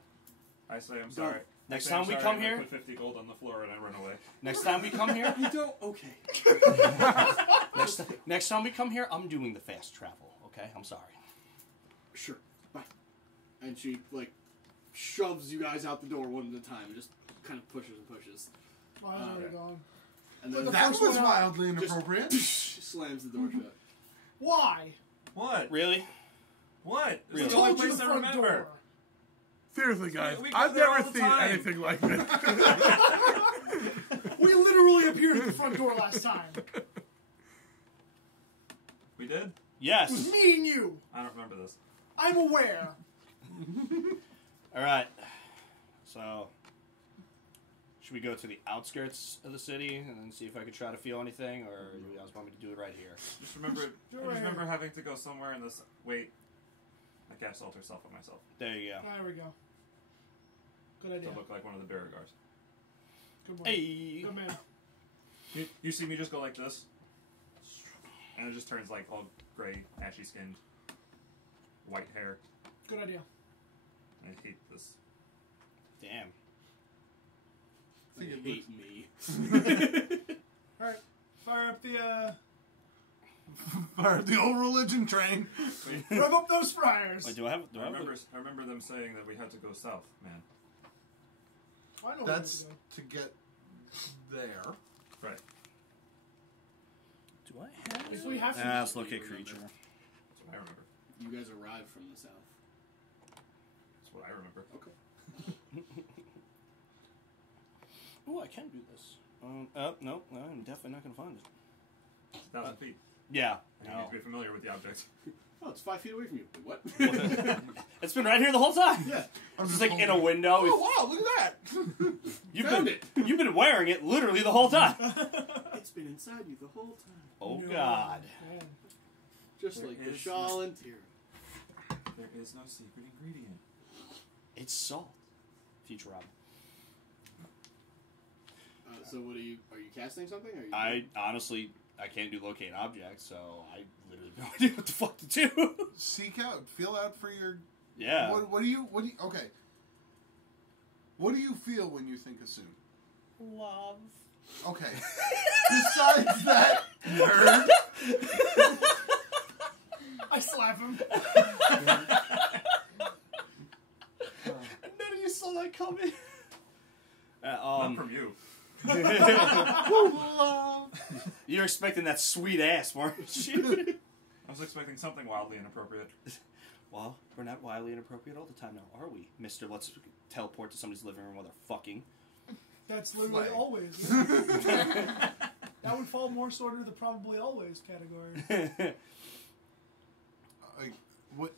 I say I'm sorry. Next I say I'm time we sorry, come and I here- put 50 gold on the floor and I run away. Next time we come here, You don't? Okay. next time we come here, I'm doing the fast travel. Okay, I'm sorry. Sure. Bye. And she, shoves you guys out the door one at a time. Just kind of pushes and pushes. Oh, he's already gone. And But then the That first was one out- mildly inappropriate. slams the door shut. Why? What? Really? What? This Really? is the only Told you place the I front remember. door. Seriously, guys, We go I've there never all the seen time. anything like this. We literally appeared at the front door last time. We did? It was Yes. me and you. I don't remember this. I'm aware. All right. So, should we go to the outskirts of the city and then see if I could try to feel anything, or do you guys want me to do it right here? Just remember, Do I it just right remember having to go somewhere in this. Wait, I cast alter self on myself There you go. There we go. Good idea. to look like one of the Beauregars. Good one. Hey. Good man. You see me just go like this, and it just turns like all gray, ashy skinned, white hair. Good idea. I hate this. Damn. You hate me. Alright. Fire up the, Or the old religion train. rev up those fryers. Wait, do I have? I remember them saying that we had to go south, man. I know That's where to get there. Right. Do I have? If we have to. Let's look at creature. That's what I remember. You guys arrived from the south. That's what I remember. Okay. Oh, I can do this. No, I'm definitely not gonna find it. 1,000 feet. Yeah. You need to be familiar with the object. Oh, it's 5 feet away from you. What? It's been right here the whole time. Yeah. It's just like in a window. Oh wow! Look at that. You've been wearing it literally the whole time. It's been inside you the whole time. Oh God. Man. Just like the shawl and tear. There is no secret ingredient. It's salt. Futurama. So what are you casting something? Or are you I can't do locate objects, so I literally have no idea what the fuck to do. Seek out, feel out for your. Yeah. What do you? Okay. What do you feel when you think of Soon? Love. Okay. Besides that, nerd. I slap him. None of you saw that coming. Not from you. Love. You're expecting that sweet ass, weren't you? I was expecting something wildly inappropriate. Well, we're not wildly inappropriate all the time now, are we, Mister? Let's teleport to somebody's living room while they're fucking. That's literally Right. always. Yeah. That would fall more so under the probably always category. Like what?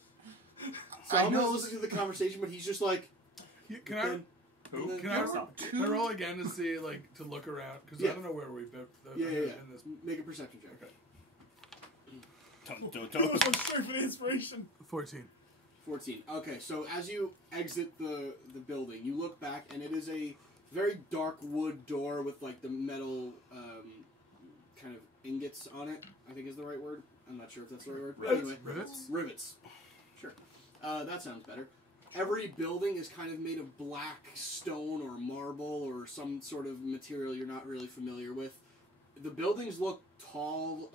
So I'm not listening to the conversation, but he's just like. Can I? Who? Can I roll again to see, like, to look around? Because I don't know where we've been. Yeah. In this. Make a perception check. Don't. I'm straight for the inspiration. 14. 14. Okay, so as you exit the building, you look back, and it is a very dark wood door with, like, the metal kind of ingots on it, I think is the right word. I'm not sure if that's the right word. But anyway, Rivets. Sure. That sounds better. Every building is kind of made of black stone or marble or some sort of material you're not really familiar with. The buildings look tall,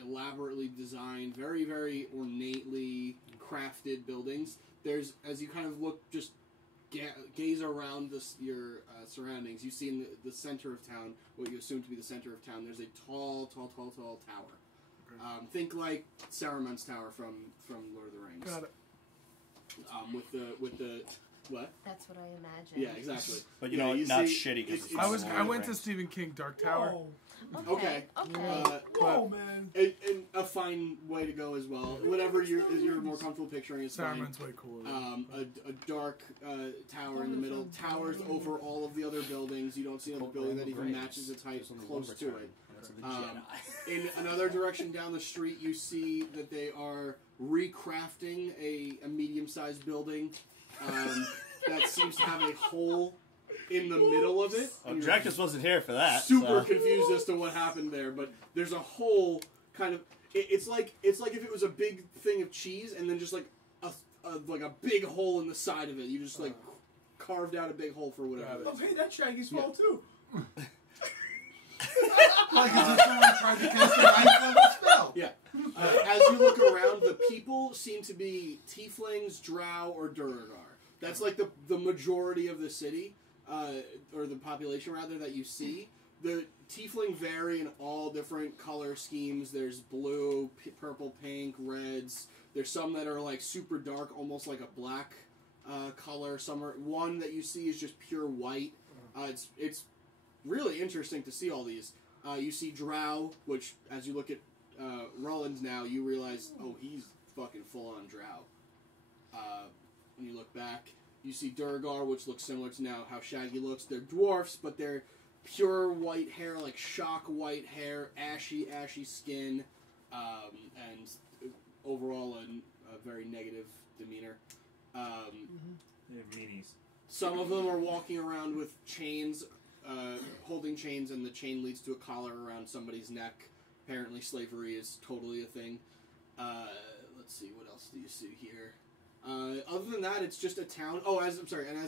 elaborately designed, very, very ornately crafted buildings. There's, as you kind of look, just gaze around your surroundings, you see in the center of town, what you assume to be the center of town, there's a tall tower. Okay. Think like Saruman's tower from Lord of the Rings. Got it. With the what? That's what I imagined. Yeah, exactly. But you Yeah, know, you not see, shitty because I went to Stephen King Dark Tower. Whoa. Okay. Whoa, man. And a fine way to go as well. Whatever you're more comfortable picturing is fine. Saruman's way cooler. A dark tower in the middle towers over all of the other buildings. You don't see another building that even matches its height close to it. In another direction down the street, you see that they are recrafting a medium-sized building that seems to have a hole in the middle of it. Oh, Drekas wasn't here for that. Super confused as to what happened there, but there's a hole kind of. It's like if it was a big thing of cheese and then just like a big hole in the side of it. You just like carved out a big hole for whatever. Oh, hey, that Shaggy's fault too. Like as if someone tried to cast a ninth level spell. Yeah. As you look around, the people seem to be tieflings, drow, or Duergar. That's like the majority of the city, or the population rather, that you see. The tiefling vary in all different color schemes. There's blue, purple, pink, reds. There's some that are like super dark, almost like a black color. One that you see is just pure white. It's really interesting to see all these. You see drow, which as you look at Ruland now, you realize, oh, he's fucking full on drow. When you look back, you see Duergar, which looks similar to now how Shaggy looks. They're dwarfs, but they're pure white hair, like shock white hair, ashy skin, and overall a very negative demeanor. They have meanies. Some of them are walking around with chains, holding chains, and the chain leads to a collar around somebody's neck. Apparently slavery is totally a thing. Let's see, what else do you see here? Other than that, it's just a town. Oh, as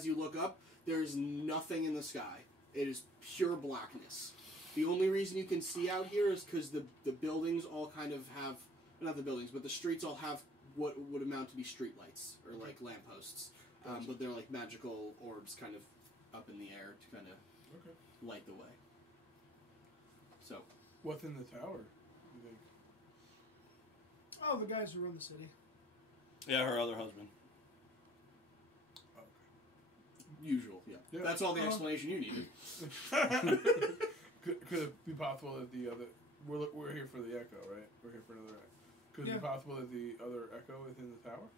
you look up, there's nothing in the sky. It is pure blackness. The only reason you can see out here is because the buildings all kind of have, not the buildings, but the streets all have what would amount to be street lights, or like lampposts. But they're like magical orbs kind of up in the air to kind of light the way. So. What's in the tower, you think? Oh, the guys who run the city. Yeah, her other husband. Usual, yeah. That's all the explanation you needed. Could it be possible that the other... We're here for the Echo, right? We're here for another Echo. Could it be possible that the other Echo is in the tower?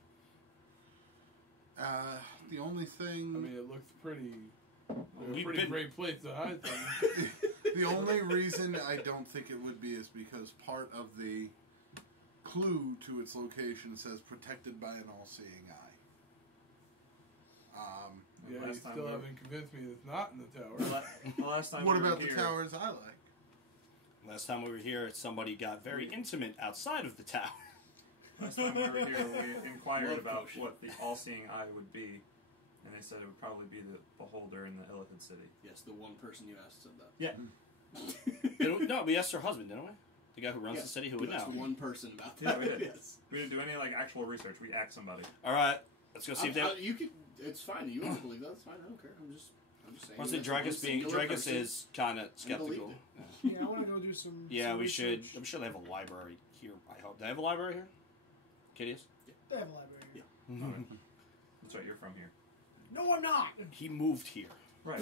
The only thing... I mean, it looks pretty We've Pretty been- great place to hide them. The only reason I don't think it would be is because part of the clue to its location says protected by an all-seeing eye. Yeah, you Last time still we- haven't convinced me it's not in the tower. The last time What we were about the here, towers I like? Last time we were here, somebody got very intimate outside of the tower. Last time we were here, we inquired Love about potion. what the all-seeing eye would be, and they said it would probably be the beholder in the Elephant City. Yes, the one person you asked said that. Yeah. No, we asked her husband, didn't we? The guy who runs the city, who would That's know. one person about Yeah, that. we did. Yes. We didn't do any like actual research. We asked somebody. All right, let's go see if they. You could. It's fine. You want to believe that? It's fine. I don't care. I'm just saying. Honestly, that's one singular person. Is kind of skeptical. believed Yeah, I want to go do some. Yeah, some we should. research. I'm sure they have a library here. I hope they have a library here. Kitteus? They have a library. Yeah. Alright. That's right. You're from here. No, I'm not. He moved here. Right.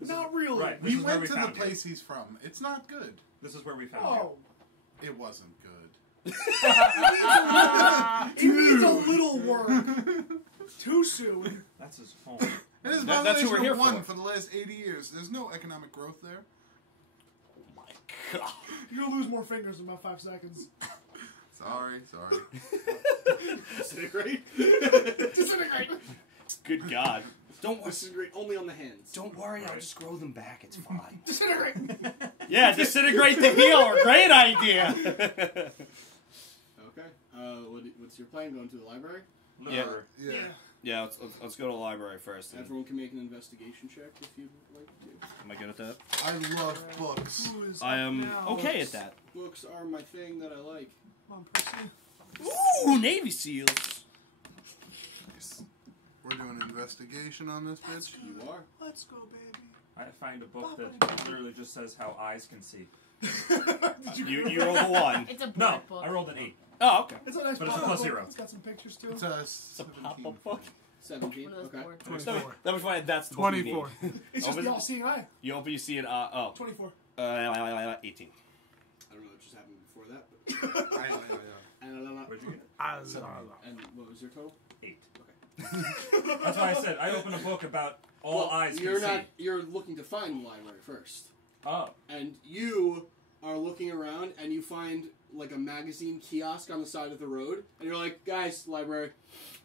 Not really. Right. We This is where went we to the found you. place he's from. It's not good. This is where we found Oh, It wasn't good. it needs a little work. Too soon. you. That's his home. It is That- that's who we're population here of one for. for the last 80 years. There's no economic growth there. Oh my god. You're gonna lose more fingers in about 5 seconds. Sorry. Disintegrate. Disintegrate. Good god. Don't worry. Disintegrate only on the hands. Don't worry. I'll Right. just grow them back. It's fine. Disintegrate. Yeah, disintegrate the healer. Great idea. Okay. What's your plan? Going to the library? Literary. Yeah. Yeah, let's go to the library first. Everyone can make an investigation check if you'd like to. Am I good at that? I love books. Who is I up am now? okay at that. Books are my thing that I like. Come on, Percy. Ooh, Navy SEALs. We're doing an investigation on this bitch. You are. Let's go, baby. I find a book that literally just says how eyes can see. You rolled a 1. It's a board No, book. I rolled an 8. Oh, okay. It's a nice But it's a pop-up plus book. 0. It's got some pictures too. It's It's a 17 pop-up book. 17. One of those Okay. board. 24. That was why that's the book we need. 24. It's just Open- the all-seeing eye. You open, you see it. 24. 18. I don't know what just happened before that. But Where'd you get it? and what was your total? 8. Okay. That's why I said I open a book about all eyes You're can not. see. You're looking to find the library first, Oh. and you are looking around, and you find like a magazine kiosk on the side of the road, and you're like, "Guys, library,"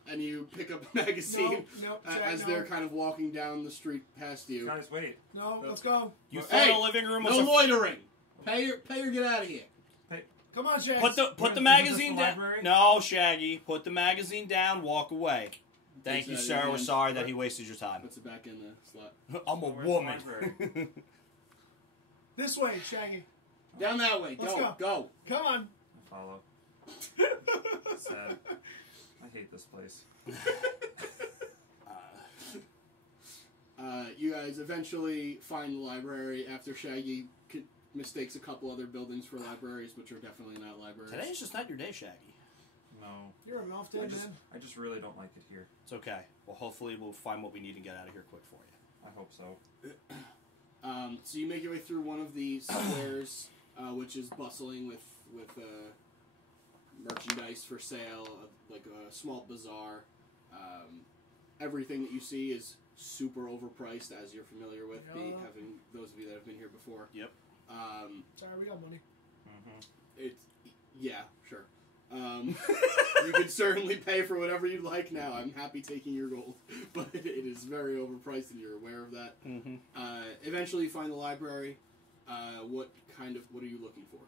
and you pick up a magazine No, as no. they're kind of walking down the street past you. Guys, wait. No, let's go. You Hey, thought the living room was No a loitering. Pay your get out of here. Come on, James. Put the Is this magazine the down. library? No, Shaggy. Put the magazine down. Walk away. Thank you, Takes it sir. out of We're your sorry hand. that he wasted your time. Puts it back in the slot. I'm a Where's the woman. library? This way, Shaggy. Down that way. Let's Go. Come on. I follow. Sad. I hate this place. You guys eventually find the library after Shaggy mistakes a couple other buildings for libraries, which are definitely not libraries. Today's just not your day, Shaggy. No. You're an off day, man. I just really don't like it here. It's okay. Well, hopefully we'll find what we need and get out of here quick for you. I hope so. So you make your way through one of the squares, which is bustling with merchandise for sale, like a small bazaar. Everything that you see is super overpriced, as you're familiar with, Yeah. having those of you that have been here before. Yep. Sorry, we got money. Yeah, sure. You can certainly pay for whatever you'd like now. I'm happy taking your gold, but it is very overpriced, and you're aware of that. Mm-hmm. Eventually, you find the library. What are you looking for?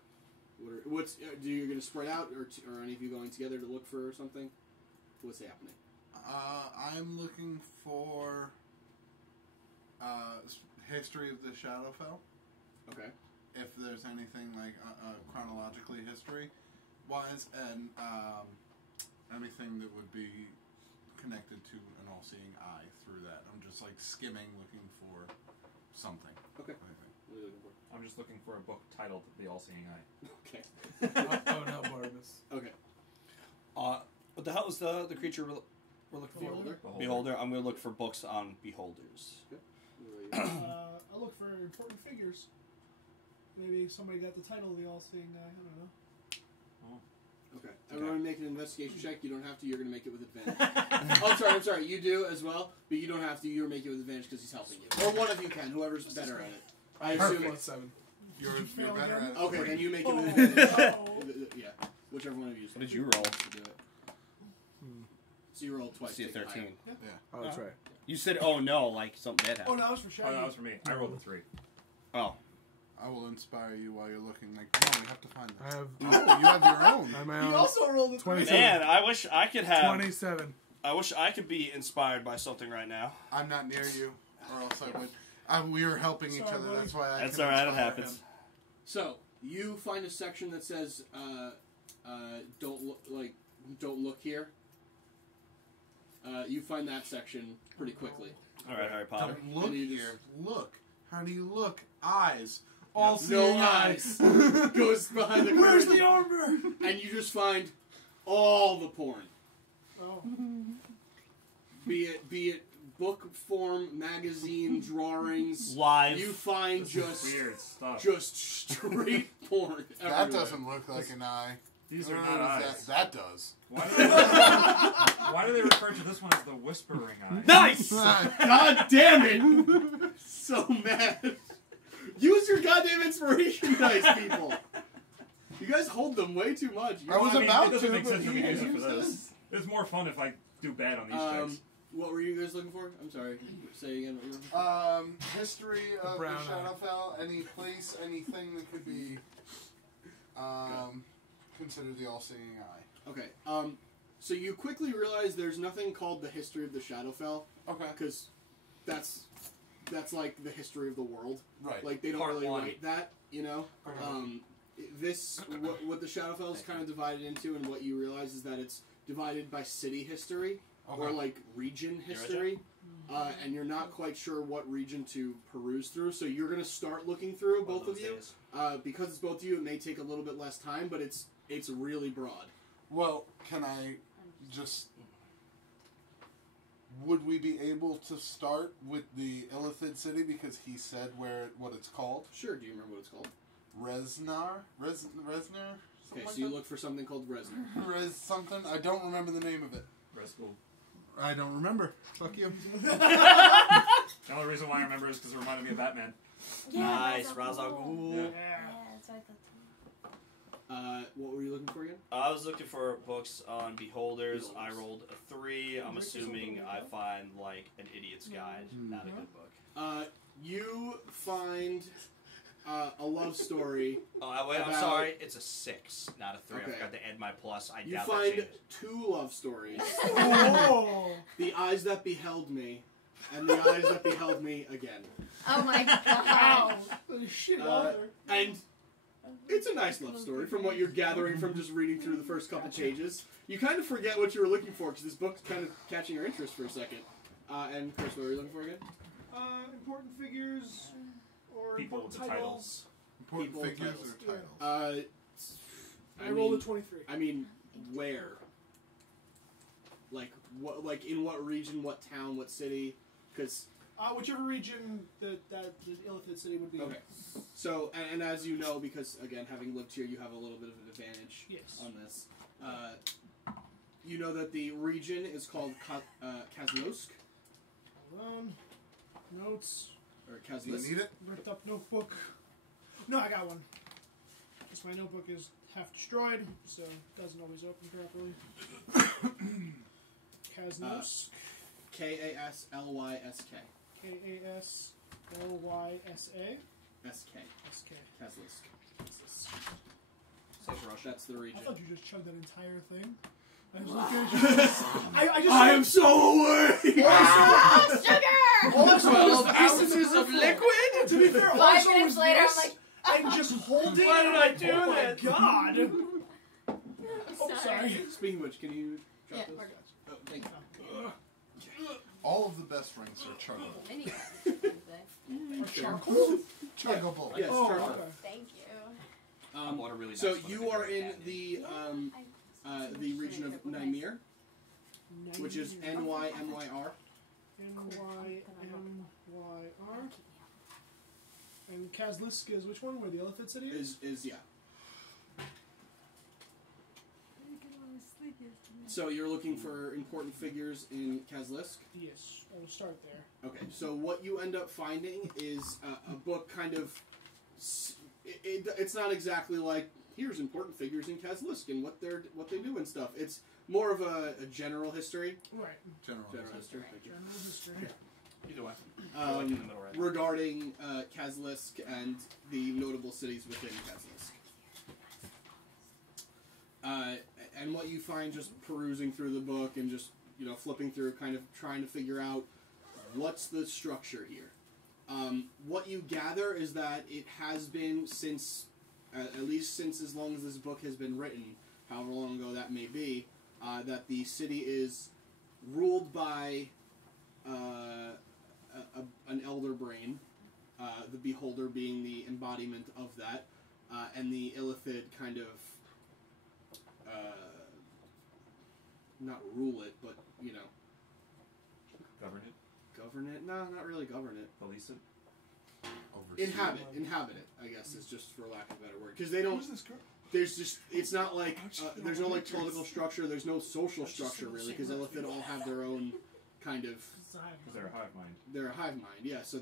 Do you going to spread out, or are any of you going together to look for something? What's happening? I'm looking for history of the Shadowfell. Okay. If there's anything like chronologically history-wise, and anything that would be connected to an all-seeing eye through that. I'm just like skimming, looking for something. Okay. I think. What are you looking for? I'm just looking for a book titled The All-Seeing Eye. Okay. Oh no, Barnabas. Okay. What the hell is the creature we're looking for? Beholder. Beholder. I'm going to look for books on beholders. I look for important figures. Maybe somebody got the title of the all-seeing eye. I don't know. Okay. Everyone make an investigation check. You don't have to. You're going to make it with advantage. I'm sorry. You do as well, but you don't have to. You're making it with advantage because he's helping you. Or one of you can, whoever's better at it. I assume Perfect. it's 7. You're fail better again? at it. okay. Then you make it Oh. with advantage. Oh. Yeah, whichever one of you. What did you roll? To do it. So you rolled twice. See a take it 13. higher. Oh, that's right. You said, "Oh no," like something bad Oh, happened. no, that was for Oh, Shaggy. that was for me. I rolled a 3. Oh, I will inspire you while you're looking. Like, come on, we have to find I this. have. Oh, you have your own. I'm He out. also rolled a 27. man, I wish I could have. 27. I wish I could be inspired by something right now. I'm not near you, or else I would. We were helping each Sorry, other. buddy. That's why I. That's can all right. It inspire happens. him. So you find a section that says, "Don't look here." You find that section pretty quickly. All right, Harry Potter. Don't look And you just- here. Look. How do you look? Eyes. No All seeing eyes. eyes. Goes behind the curtain. Where's the armor? And you just find all the porn. Oh. Be it book form, magazine, drawings. Live. You find just Weird stuff. straight porn. That everywhere. doesn't look like an eye. These are What not is eyes. that does. Why do they refer to this one as the whispering eye? Nice. God damn it! So mad. Use your goddamn inspiration dice, people. You guys hold them way too much. I was about it doesn't to, make but sense for me he to use it for used this. It's more fun if I do bad on these checks. What were you guys looking for? I'm sorry. Say again what you were looking for. History of the brown eye. Shadowfell. Any place, anything that could be considered the all-seeing eye. Okay. So you quickly realize there's nothing called the history of the Shadowfell Okay. because that's like the history of the world. Right. Like they don't Part really one. write that, you know. Okay. What the Shadowfell is kind of divided into, and what you realize is that it's divided by city history or Okay. like region history, and you're not quite sure what region to peruse through. So you're gonna start looking through both of you. Because it's both of you, it may take a little bit less time, but it's really broad. Well, can I just... Would we be able to start with the Illithid city because he said what it's called? Sure. Do you remember what it's called? Resnar? Okay, Something so you like look for something called Resner. that? Res something? I don't remember the name of it. Restful. I don't remember. Fuck you. The only reason why I remember is because it reminded me of Batman. Yeah, Nice, Ra's al Ra's al Ghul. Ghul. Yeah. Yeah, that's what I thought. What were you looking for again? I was looking for books on Beholders. I Beholders. rolled a 3. I'm assuming I find like an idiot's guide, not a good book. You find a love story. Oh, wait, I'm About- sorry. It's a 6, not a 3. Okay. I forgot to add my plus. I You doubt that find changes. 2 love stories. Oh. The eyes that beheld me, and the eyes that beheld me again. Oh my god. Wow. Shit, author. And it's a nice love story from what you're gathering from just reading through the first couple pages. You kind of forget what you were looking for because this book's kind of catching your interest for a second. And Chris, what were you looking for again? Important figures or People important with the titles. Important People figures titles. or titles? I rolled a 23. I mean, where? Like what? Like in what region? What town? What city? Because Whichever region that the Illithid city would be. okay. So and as you know, because again, having lived here, you have a little bit of an advantage Yes. on this. You know that the region is called Kaznosk Hold on. Notes. or Do you Kazlisk. need it? Ripped up notebook. No, I got one. Just my notebook is half destroyed, so it doesn't always open properly. Kaznos. Kaslysk. K-A-S-L-Y-S-A. SK. S-K. Kazlisk. Sounds Russian. That's the I region. thought you just chugged that entire thing. I was looking at you. I just I am so awake! Ah, sugar! All I saw was 12 the piece ounces of peripheral. liquid? To be fair, all I 5 saw minutes was later, this, I'm like, and just holding. Why did I do oh this? my god! I'm Oh, sorry. Speaking of which, can you drop Yeah, those? we're good. Oh, thank you. All of the best rings are chuggable. Mini Or charcoal. Chuggable. Yes, Oh, charcoal. okay. Thank you. I bought a really So nice one. you I are think in I the region of Nymir, which is Nymyr. N-Y-M-Y-R. And Kazlisk is which one? Where the Illithid city is? Is yeah. So you're looking for important figures in Kazlisk? Yes, I will start there. Okay, so what you end up finding is a book kind of... It's not exactly like, here's important figures in Kazlisk and what they do and stuff. It's more of a general history. Right. General history. Thank you. General history. Either way. Like in the middle right now. Regarding Kazlisk and the notable cities within Kazlisk. And what you find just perusing through the book and just, flipping through, kind of trying to figure out what's the structure here. What you gather is that it has been since, at least since as long as this book has been written, however long ago that may be, that the city is ruled by an elder brain, the beholder being the embodiment of that, and the illithid kind of not rule it, but Govern it? govern it. No, not really govern it. Police it? Inhabit it, I guess, is just for lack of a better word, because they don't. Who's this girl? There's just, it's not like there's no like political structure. There's no social structure really, because illithid all have their own kind of. Because they're a hive mind. They're a hive mind, yeah. So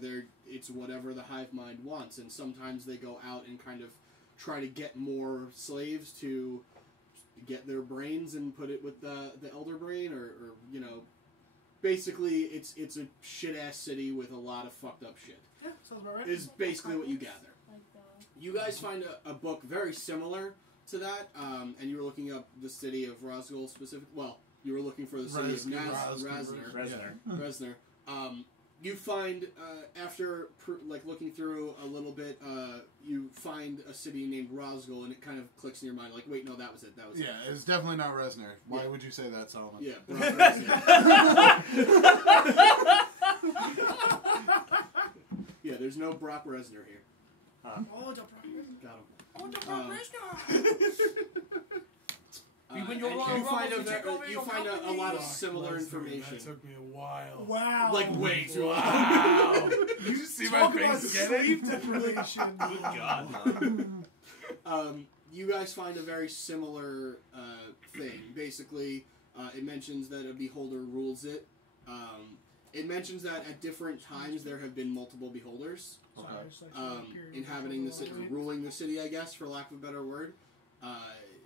it's whatever the hive mind wants, and sometimes they go out and kind of try to get more slaves to get their brains and put it with the elder brain, or basically it's a shit ass city with a lot of fucked up shit. Yeah, sounds about right. Is basically what you gather. You guys find a book very similar to that, and you were looking up the city of Rosgol specific. Well, you were looking for the city of Resner. You find after looking through a little bit, you find a city named Rosgol, and it kind of clicks in your mind. Like, wait, no, that was it. That was it. Yeah, it's definitely not Resner. Why would you say that, Solomon? Yeah, Brock Resner. Yeah, there's no Brock Resner here. Oh, the Brock Lesnar. Got him. Oh, the Brock Lesnar. You find a lot of similar information. That took me a while. Wow. Like way too long. Wow. You just see Talk my about face get sleep it? deprivation. Good God, man. You guys find a very similar thing. Basically, it mentions that a beholder rules it. It mentions that at different times there have been multiple beholders inhabiting the city, ruling the city, I guess, for lack of a better word.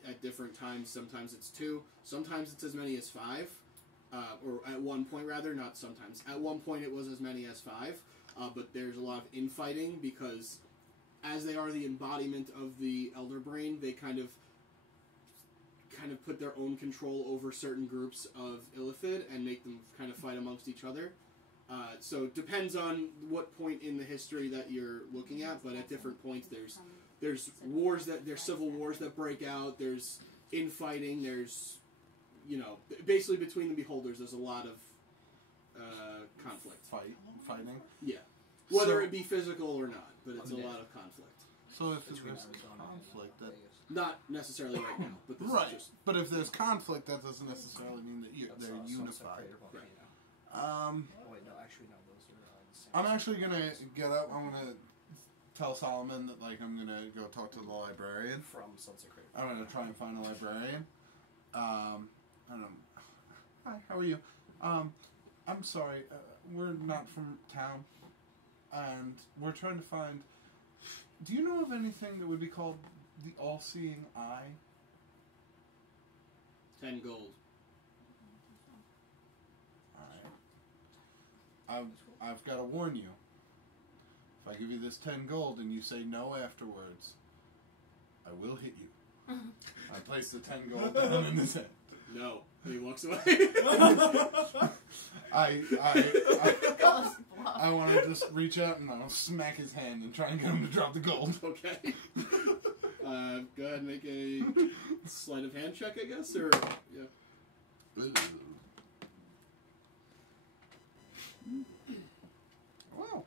At different times, sometimes it's 2, sometimes it's as many as 5, or at one point rather, not sometimes. At one point it was as many as 5, but there's a lot of infighting because as they are the embodiment of the Elder Brain, they kind of put their own control over certain groups of illithid and make them kind of fight amongst each other. So it depends on what point in the history that you're looking at, but at different points there's wars there's civil wars that break out, there's infighting, there's, basically between the beholders there's a lot of conflict. Fighting? Yeah. Whether it be physical or not, but it's a lot of conflict. So if there's conflict, that... Not necessarily right now, but this right. is just... But if there's conflict, that doesn't necessarily mean that they're unified. Wait, no, actually, no, those are the same. I'm actually gonna get up. I'm gonna tell Solomon that I'm gonna go talk to the librarian. From Sunset Crater. I'm gonna try and find a librarian. I don't know. Hi, how are you? I'm sorry. We're not from town, and we're trying to find. Do you know of anything that would be called the All-Seeing Eye? 10 gold. Alright. I've got to warn you. If I give you this 10 gold and you say no afterwards, I will hit you. I place the 10 gold down in his head. No. And he walks away. I want to just reach out and I'll smack his hand and try and get him to drop the gold. Okay. Go ahead and make a sleight of hand check, I guess, or yeah. Wow,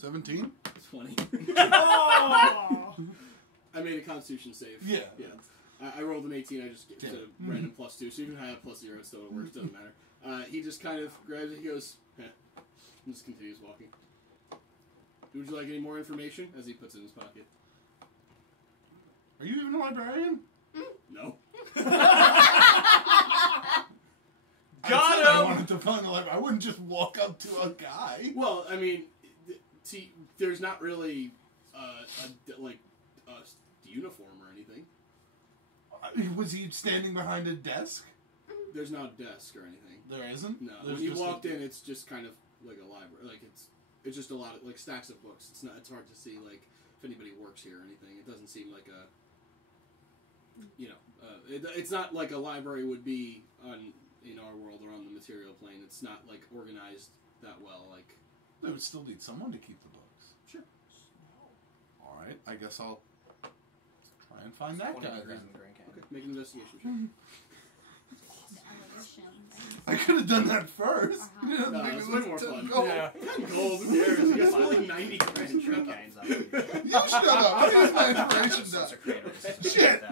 17? 20. Oh! I made a Constitution save. Yeah. Yeah. I rolled an 18. I just did a random +2, so even if I have +0, it still works. Doesn't matter. He just kind of grabs it. He goes, and just continues walking. Would you like any more information? As he puts it in his pocket. Are you even a librarian? No. to find the library. I wouldn't just walk up to a guy. Well, I mean, see, there's not really a uniform or anything. Was he standing behind a desk? There's not a desk or anything. There isn't? No. There's When you just walked in, it's just kind of like a library. Like it's just a lot of like stacks of books. It's hard to see like if anybody works here or anything. It doesn't seem like a it's not like a library would be in our world or on the material plane. It's not like organized that well. Like They would still need someone to keep the books. Sure. All right, I guess I'll try and find that 20 guy degrees then. in the Grand Canyon. okay, make an investigation check. The elevation thing. I could have done that first. Uh-huh. You know, No, make it's it way look more to fun. gold. Yeah. 10 gold, who cares? You guys spending 90 grand. Grand Shut up. Canyon's not You shut up. I use my inspiration Sons die. of creators. Shit.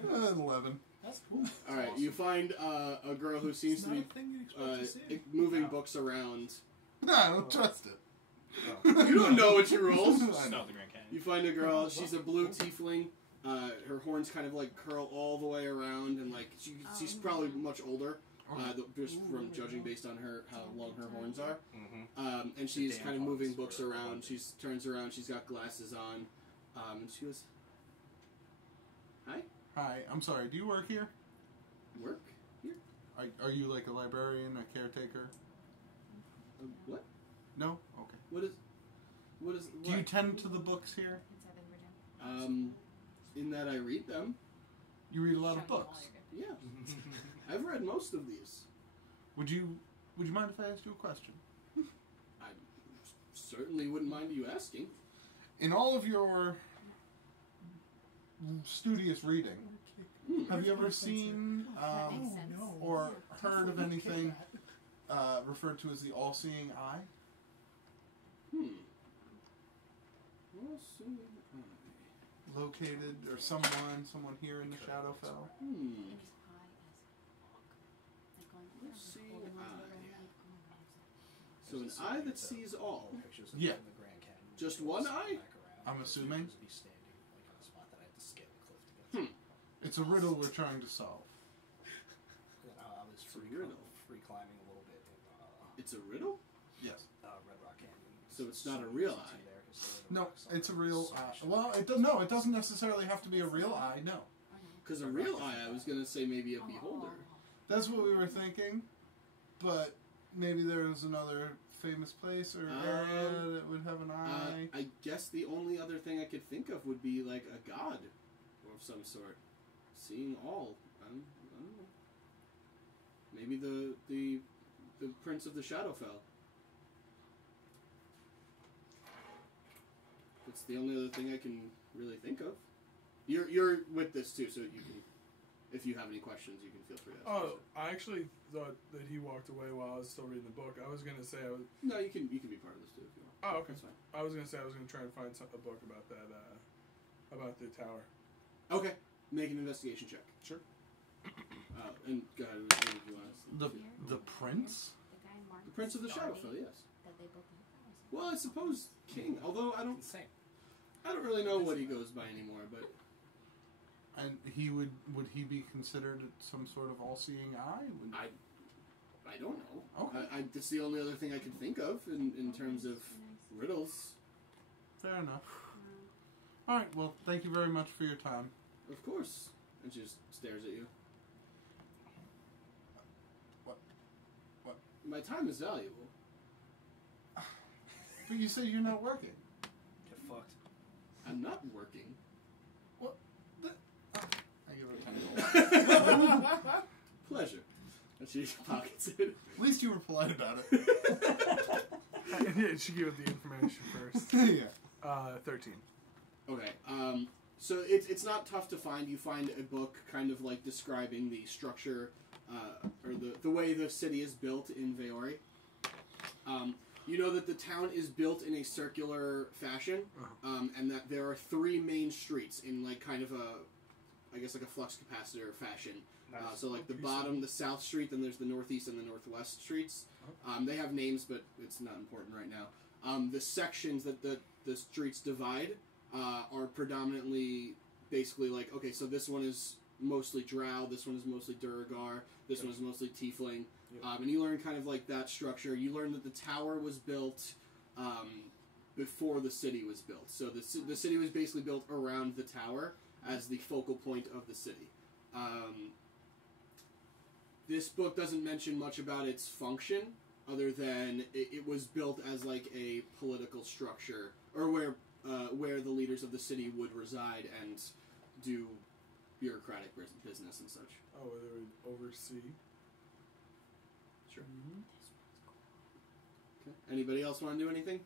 1,000. 11. That's cool. All right, you find a girl who seems It's to not be a thing you'd expect to see. moving No. books around. No, I don't trust it. You don't know what she rolls. I No, know. the Grand Canyon. You find a girl. She's a blue tiefling. Her horns kind of like curl all the way around, and like she's probably much older. Just from judging based on how long her horns are. Mm-hmm. And she's damn kind of moving horns books were around. abundant. She turns around. She's got glasses on. And she goes, "Hi, Hi, I'm sorry. Do you work here? work here? Are you like a librarian, a caretaker? What? No? Okay. What is? Do you What? tend to the books here? In that I read them. You read a lot of books. Yeah, I've read most of these. Would you mind if I asked you a question? I certainly wouldn't mind you asking. In all of your studious reading, have you ever seen That makes sense. or heard of anything referred to as the all-seeing eye? Well, soon. Located, or someone here in the Shadowfell? So an eye that sees all. Yeah. Just one eye? I'm assuming. It's a riddle we're trying to solve. I was It's a riddle. free climbing a little bit in It's a riddle? Yes. Red Rock Canyon. So it's not a real eye. No, it's a real eye. Well, it doesn't necessarily have to be a real eye, no. Because a real eye, I was going to say maybe a beholder. That's what we were thinking, but maybe there's another famous place or area that would have an eye. I guess the only other thing I could think of would be like a god of some sort. Seeing all. I don't know. Maybe the Prince of the Shadowfell. That's the only other thing I can really think of. You're with this too, so you can, if you have any questions, you can feel free to ask. Oh, I actually thought that he walked away while I was still reading the book. I was gonna say No, you can be part of this too if you want. Oh, okay. That's fine. I was gonna say I was gonna try and find a book about that, about the tower. Okay, make an investigation check. Sure. And go ahead. What do you want to The prince? The Prince of the Shadowfell, yes. Well, I suppose King. Although I don't really know what he goes by anymore. But And would he be considered some sort of all-seeing eye? I don't know. Okay. That's the only other thing I can think of in terms of riddles. Fair enough. All right. Well, thank you very much for your time. Of course. And she just stares at you. What? My time is valuable. But you said you're not working. Get fucked. I'm not working. What? I give her 10 gold. Pleasure. And she pockets it. At least you were polite about it. Yeah, she gave it the information first. Yeah. 13. Okay. So it's not tough to find. You find a book kind of like describing the structure or the way the city is built in Veori. You know that the town is built in a circular fashion, and that there are 3 main streets in like kind of I guess like a flux capacitor fashion. So like the bottom, the south street, then there's the northeast and the northwest streets. They have names, but it's not important right now. The sections that the streets divide are predominantly basically like, okay, so this one is mostly Drow. This one is mostly Duragar. This one is mostly Tiefling. Yep. And you learn kind of like that structure. You learn that the tower was built before the city was built. So the city was basically built around the tower as the focal point of the city. This book doesn't mention much about its function, other than it was built as like a political structure, or where the leaders of the city would reside and do bureaucratic business and such. Oh, where they would oversee. Sure. Mm-hmm. Okay. Anybody else want to do anything?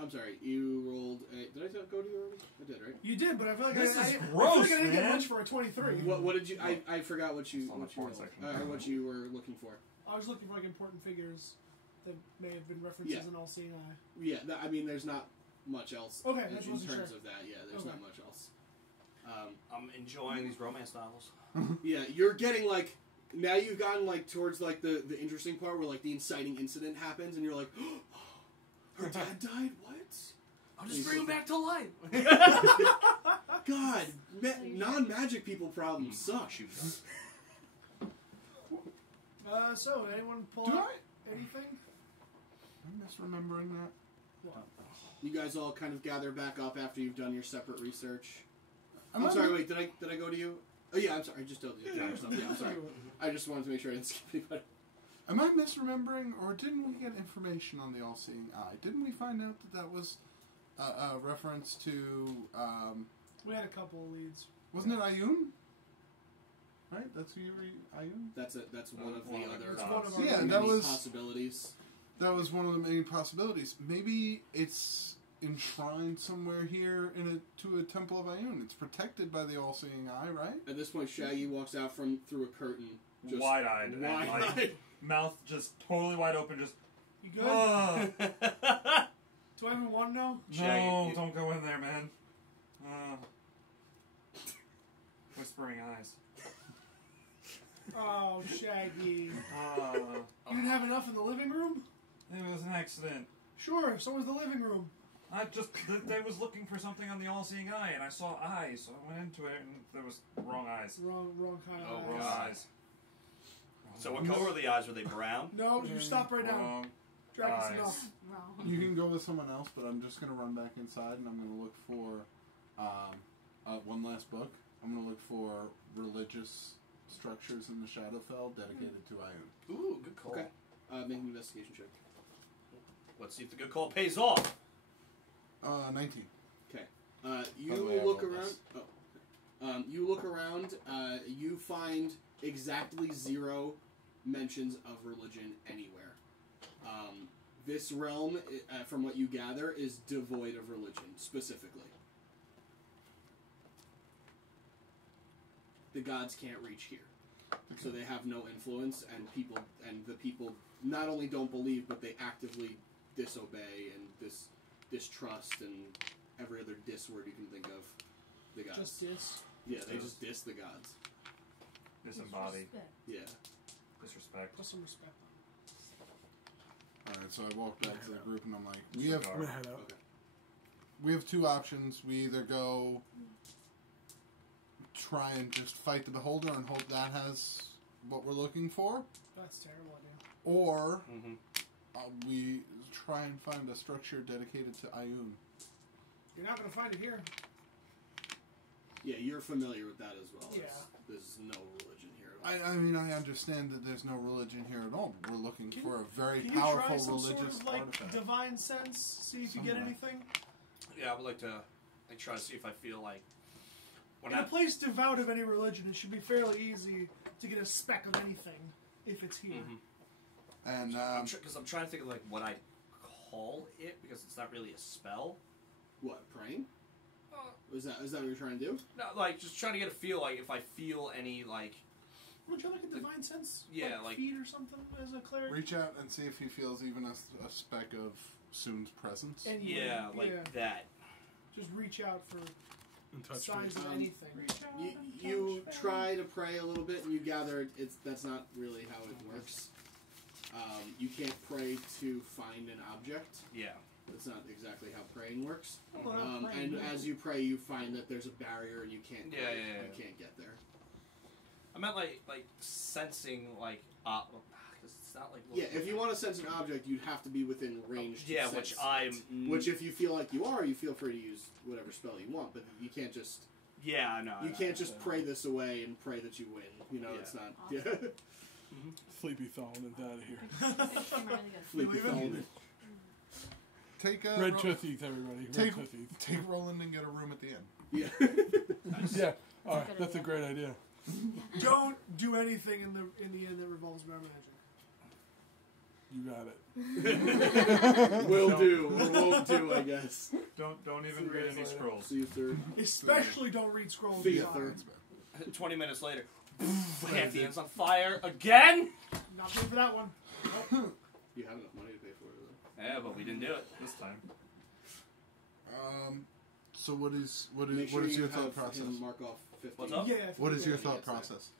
I'm sorry, you rolled a... Did I go to you already? I did, right? You did, but I feel like This I is feel gross, like I didn't get man. much for a 23. What did you... I forgot what you It's on the porn rolled, section. or what you were looking for. I was looking for like important figures that may have been references Yeah. in All Seeing Eye. Yeah, I mean, there's not much else Okay, in I just wasn't terms sure. of that. Yeah, there's Okay. not much else. I'm enjoying these romance novels. Yeah, you're getting like... Now you've gotten like towards like the interesting part where like the inciting incident happens and you're like, oh, her dad died? What? I'll just bring him back to life. God, non-magic people problems suck. Shoot. So, anyone pull Do up I? anything? I'm misremembering that. What? You guys all kind of gather back up after you've done your separate research. Am I'm I sorry, mi- wait, did I go to you? Oh yeah, I'm sorry, I just told you. Yeah, I'm sorry. I just wanted to make sure I didn't skip anybody. Am I misremembering, or didn't we get information on the All-Seeing Eye? Didn't we find out that was a reference to... We had a couple of leads. wasn't it Ayun? Right? That's who you were... Ayun? That's one of One the of other It's one of our Yeah, many that was- possibilities. That was one of the many possibilities. Maybe it's enshrined somewhere here to a Temple of Ayun. It's protected by the All-Seeing Eye, right? At this point, Shaggy walks out through a curtain. Just Wide-eyed. And, like, wide-eyed. mouth just totally wide open, just... You good? "Ugh." Do I even want to know? No, Shaggy. don't go in there, man. Whispering eyes. Oh, Shaggy. Uh, You didn't have enough in the living room? it was an accident. Sure, so was the living room. I just... They was looking for something on the All-Seeing Eye, and I saw eyes, so I went into it, and there was wrong eyes. Wrong kind of Oh, eyes. Wrong God. eyes. So what color were the eyes? Were they brown? No, you stop right now. Wrong Dragon's eyes. enough. Wrong. You can go with someone else, but I'm just going to run back inside and I'm going to look for one last book. I'm going to look for religious structures in the Shadowfell dedicated to Ayun. Ooh, good call. Okay. Make an investigation check. Let's see if the good call pays off. 19. Okay. By You the way, I look rolled around. this. Oh. You look around. You find exactly 0 mentions of religion anywhere. This realm, from what you gather, is devoid of religion, specifically. The gods can't reach here, so they have no influence, and the people not only don't believe, but they actively disobey and distrust and every other diss word you can think of the gods. Just this. Yeah, they just diss the gods. Disembodied. Disrespect. Yeah. Disrespect. Put some respect on Alright, so I walk back to the group and I'm like, we Disregard. have I'm gonna head out. Okay. we have two options. We either go try and just fight the Beholder and hope that has what we're looking for, it. That's a terrible idea. or Mm-hmm. we try and find a structure dedicated to Ayun. You're not going to find it here. Yeah, you're familiar with that as well. Yeah. There's no religion here at all. I mean, I understand that there's no religion here at all, but we're looking Can- for a very Can you powerful try some religious sort of, like, artifact. divine sense? See if you get Somewhere. anything? Yeah, I would like to try to see if I feel like when In I a place devout of any religion, it should be fairly easy to get a speck of anything if it's here. Mhm. And because I'm trying to think of like what I call it because it's not really a spell. What, praying? Is that what you're trying to do? No, like just trying to get a feel like if I feel any like Would you like a divine sense? Yeah, like- feed or something as a cleric? reach out and see if he feels even a speck of Soon's presence. And yeah, like yeah, that. just reach out for And touch signs base. of anything. You try to pray a little bit, and you gather that's not really how it works. You can't pray to find an object. Yeah. That's not exactly how praying works. Well, not praying, And no. as you pray, you find that there's a barrier, and you can't. Yeah. You can't get there. I meant like sensing like because it's not like Yeah, if you want to sense an object, you'd have to be within range. To yeah, sense which it. I'm. Which, if you feel like you are, you feel free to use whatever spell you want, but you can't just. Yeah, no. You can't just pray this away and pray that you win. You know, Yeah. it's not. Awesome. Yeah. Sleepy Thorn is out of here. Sleepy phone. Take Red Toothies, everybody. Red take- Toothies. take Roland and get a room at the end. Yeah. Yeah. All right, Good that's a idea. great idea. Don't do anything in the end that revolves around magic. You got it. Will do or won't do, I guess. Don't even See you read guys any later. scrolls. See you third. Especially don't read scrolls. See you Fire. third. 20 minutes later, Pantheon's on fire again. Not paying for that one. You have enough money to pay for it, though. Yeah, but we didn't do it. This time. So what is Make sure what is you your thought have process? him mark off 15. What's up? Yeah. What is your Yeah, thought yes, sir. process?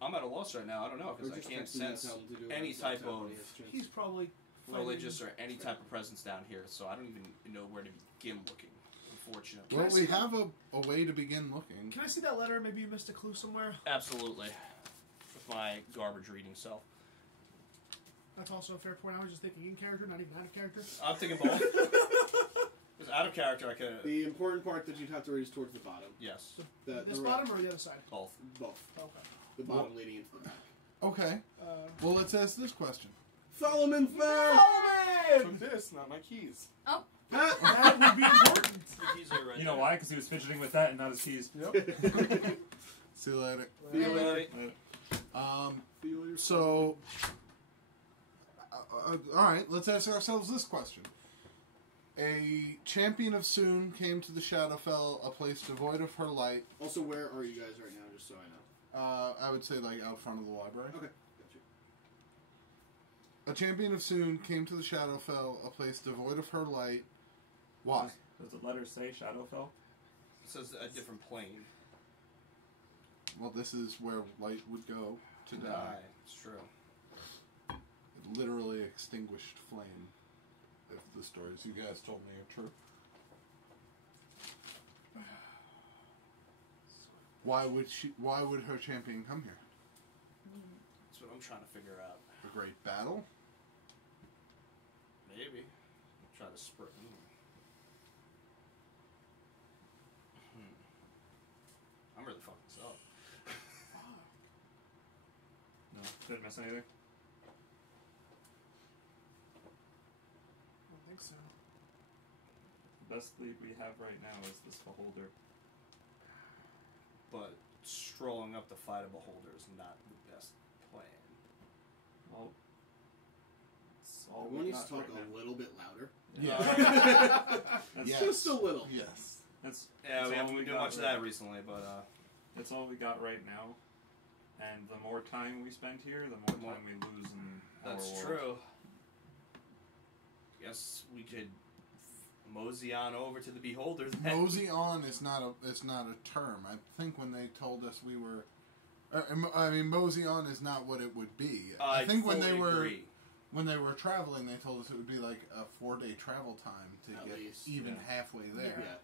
I'm at a loss right now. I don't know Or because I just can't text him and sense tell him to do any it. type of He's probably fighting. religious or any type of presence down here, so I don't even know where to begin looking. Unfortunately. Well, I we see have a way to begin looking. Can I see that letter? Maybe you missed a clue somewhere. Absolutely. With my garbage reading self. That's also a fair point. I was just thinking in character, not even out of character. I'm thinking both. Because out of character, I could. The important part that you'd have to read is towards the bottom. Yes. This The bottom or the other side? Both. Both. Okay. The bottom leading into the back. Okay. Well, let's ask this question. Solomon fell! Took this, not my keys. That would be important. The keys are right You know there. why? Because he was fidgeting with that and not his keys. Yep. See you later. Feel it. Um. So. All right. Let's ask ourselves this question. A champion of Soon came to the Shadowfell, a place devoid of her light. Also, where are you guys right now, just so I know? I would say like out front of the library. Okay, gotcha. A champion of Soon came to the Shadowfell, a place devoid of her light. Why? Does the letter say Shadowfell? It says a different plane. Well, this is where light would go to die. Die. It's true. It literally extinguished flame. If the stories you guys told me are true. Why would her champion come here? That's what I'm trying to figure out. A great battle? Maybe. Try to spurt. I'm really fucking this up. No. Didn't miss anything? I don't think so. The best lead we have right now is this beholder. But strolling up to fight a beholder is not the best plan. Well, it's all Everyone we needs got to talk right a little bit louder. That's, Yes. Just a little. Yes. that's, Yeah, that's we all haven't been doing got much of right- that recently, but That's all we got right now. And the more time we spend here, the more time we lose in that's our world. true. Guess we could mosey on over to the beholder then. Mosey on is not a term. I think when they told us we were, I mean, mosey on is not what it would be. I think when they fully were traveling, they told us it would be like a 4-day travel time to At get least, even yeah. halfway there. Yeah.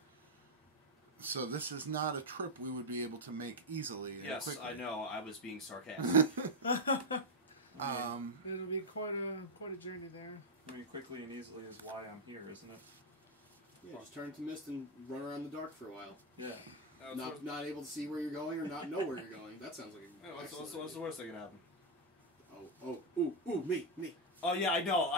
So this is not a trip we would be able to make easily. And Yes, quickly. I know. I was being sarcastic. It'll be quite a journey there. I mean, quickly and easily is why I'm here, isn't it? Yeah, just turn to mist and run around the dark for a while. Yeah. Not able to see where you're going or not know where you're going. That sounds like a What's the worst that can happen? Me. Oh yeah, I know.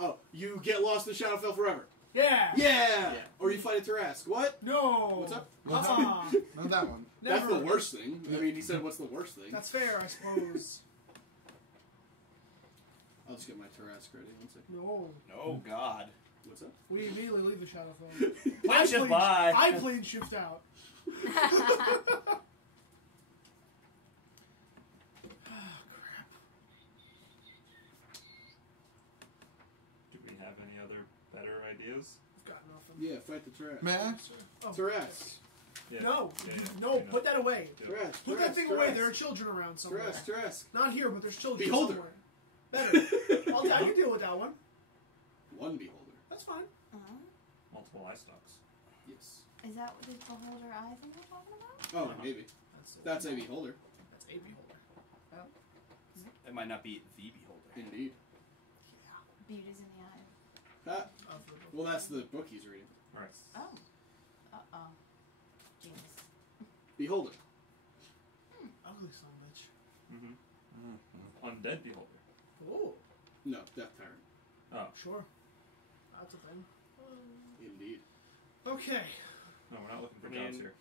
Oh, you get lost in Shadowfell forever. Yeah. Yeah! Or you fight a Tarrasque. What? No. What's up? Uh-uh. Not that one. That's Never. the worst thing. I mean, he said, what's the worst thing? That's fair, I suppose. I'll just get my Tarrasque ready. One second. No. Oh God. What's up? We immediately leave the Shadowfell. Plane shift by. I plane shift out. Do we have any other better ideas? I've got nothing. Yeah, fight the Tarrasque. May I? Oh. Tarrasque. Yeah. No. Yeah, No, I know. put that away. Yeah. Tarrasque. Put that Tarrasque, thing away. Tarrasque. There are children around somewhere. Tarrasque. Not here, but there's children Beholder. somewhere. Better. I can deal with that one. One beholder. That's fine. Multiple eye stalks. Yes. Is that what the beholder eyes I'm talking about? Oh, maybe. That's a beholder. That's a beholder. It might not be the beholder. Indeed. Beauty's in the eye. Ah, well, that's the book he's reading. Right. Oh. Uh-oh. Jesus. Beholder. Ugly son of a bitch. Mm-hmm. Undead beholder. Oh, No, Death Tyrant. Oh. sure. That's a thing. Indeed. Okay. No, we're not looking for I mean- jobs here.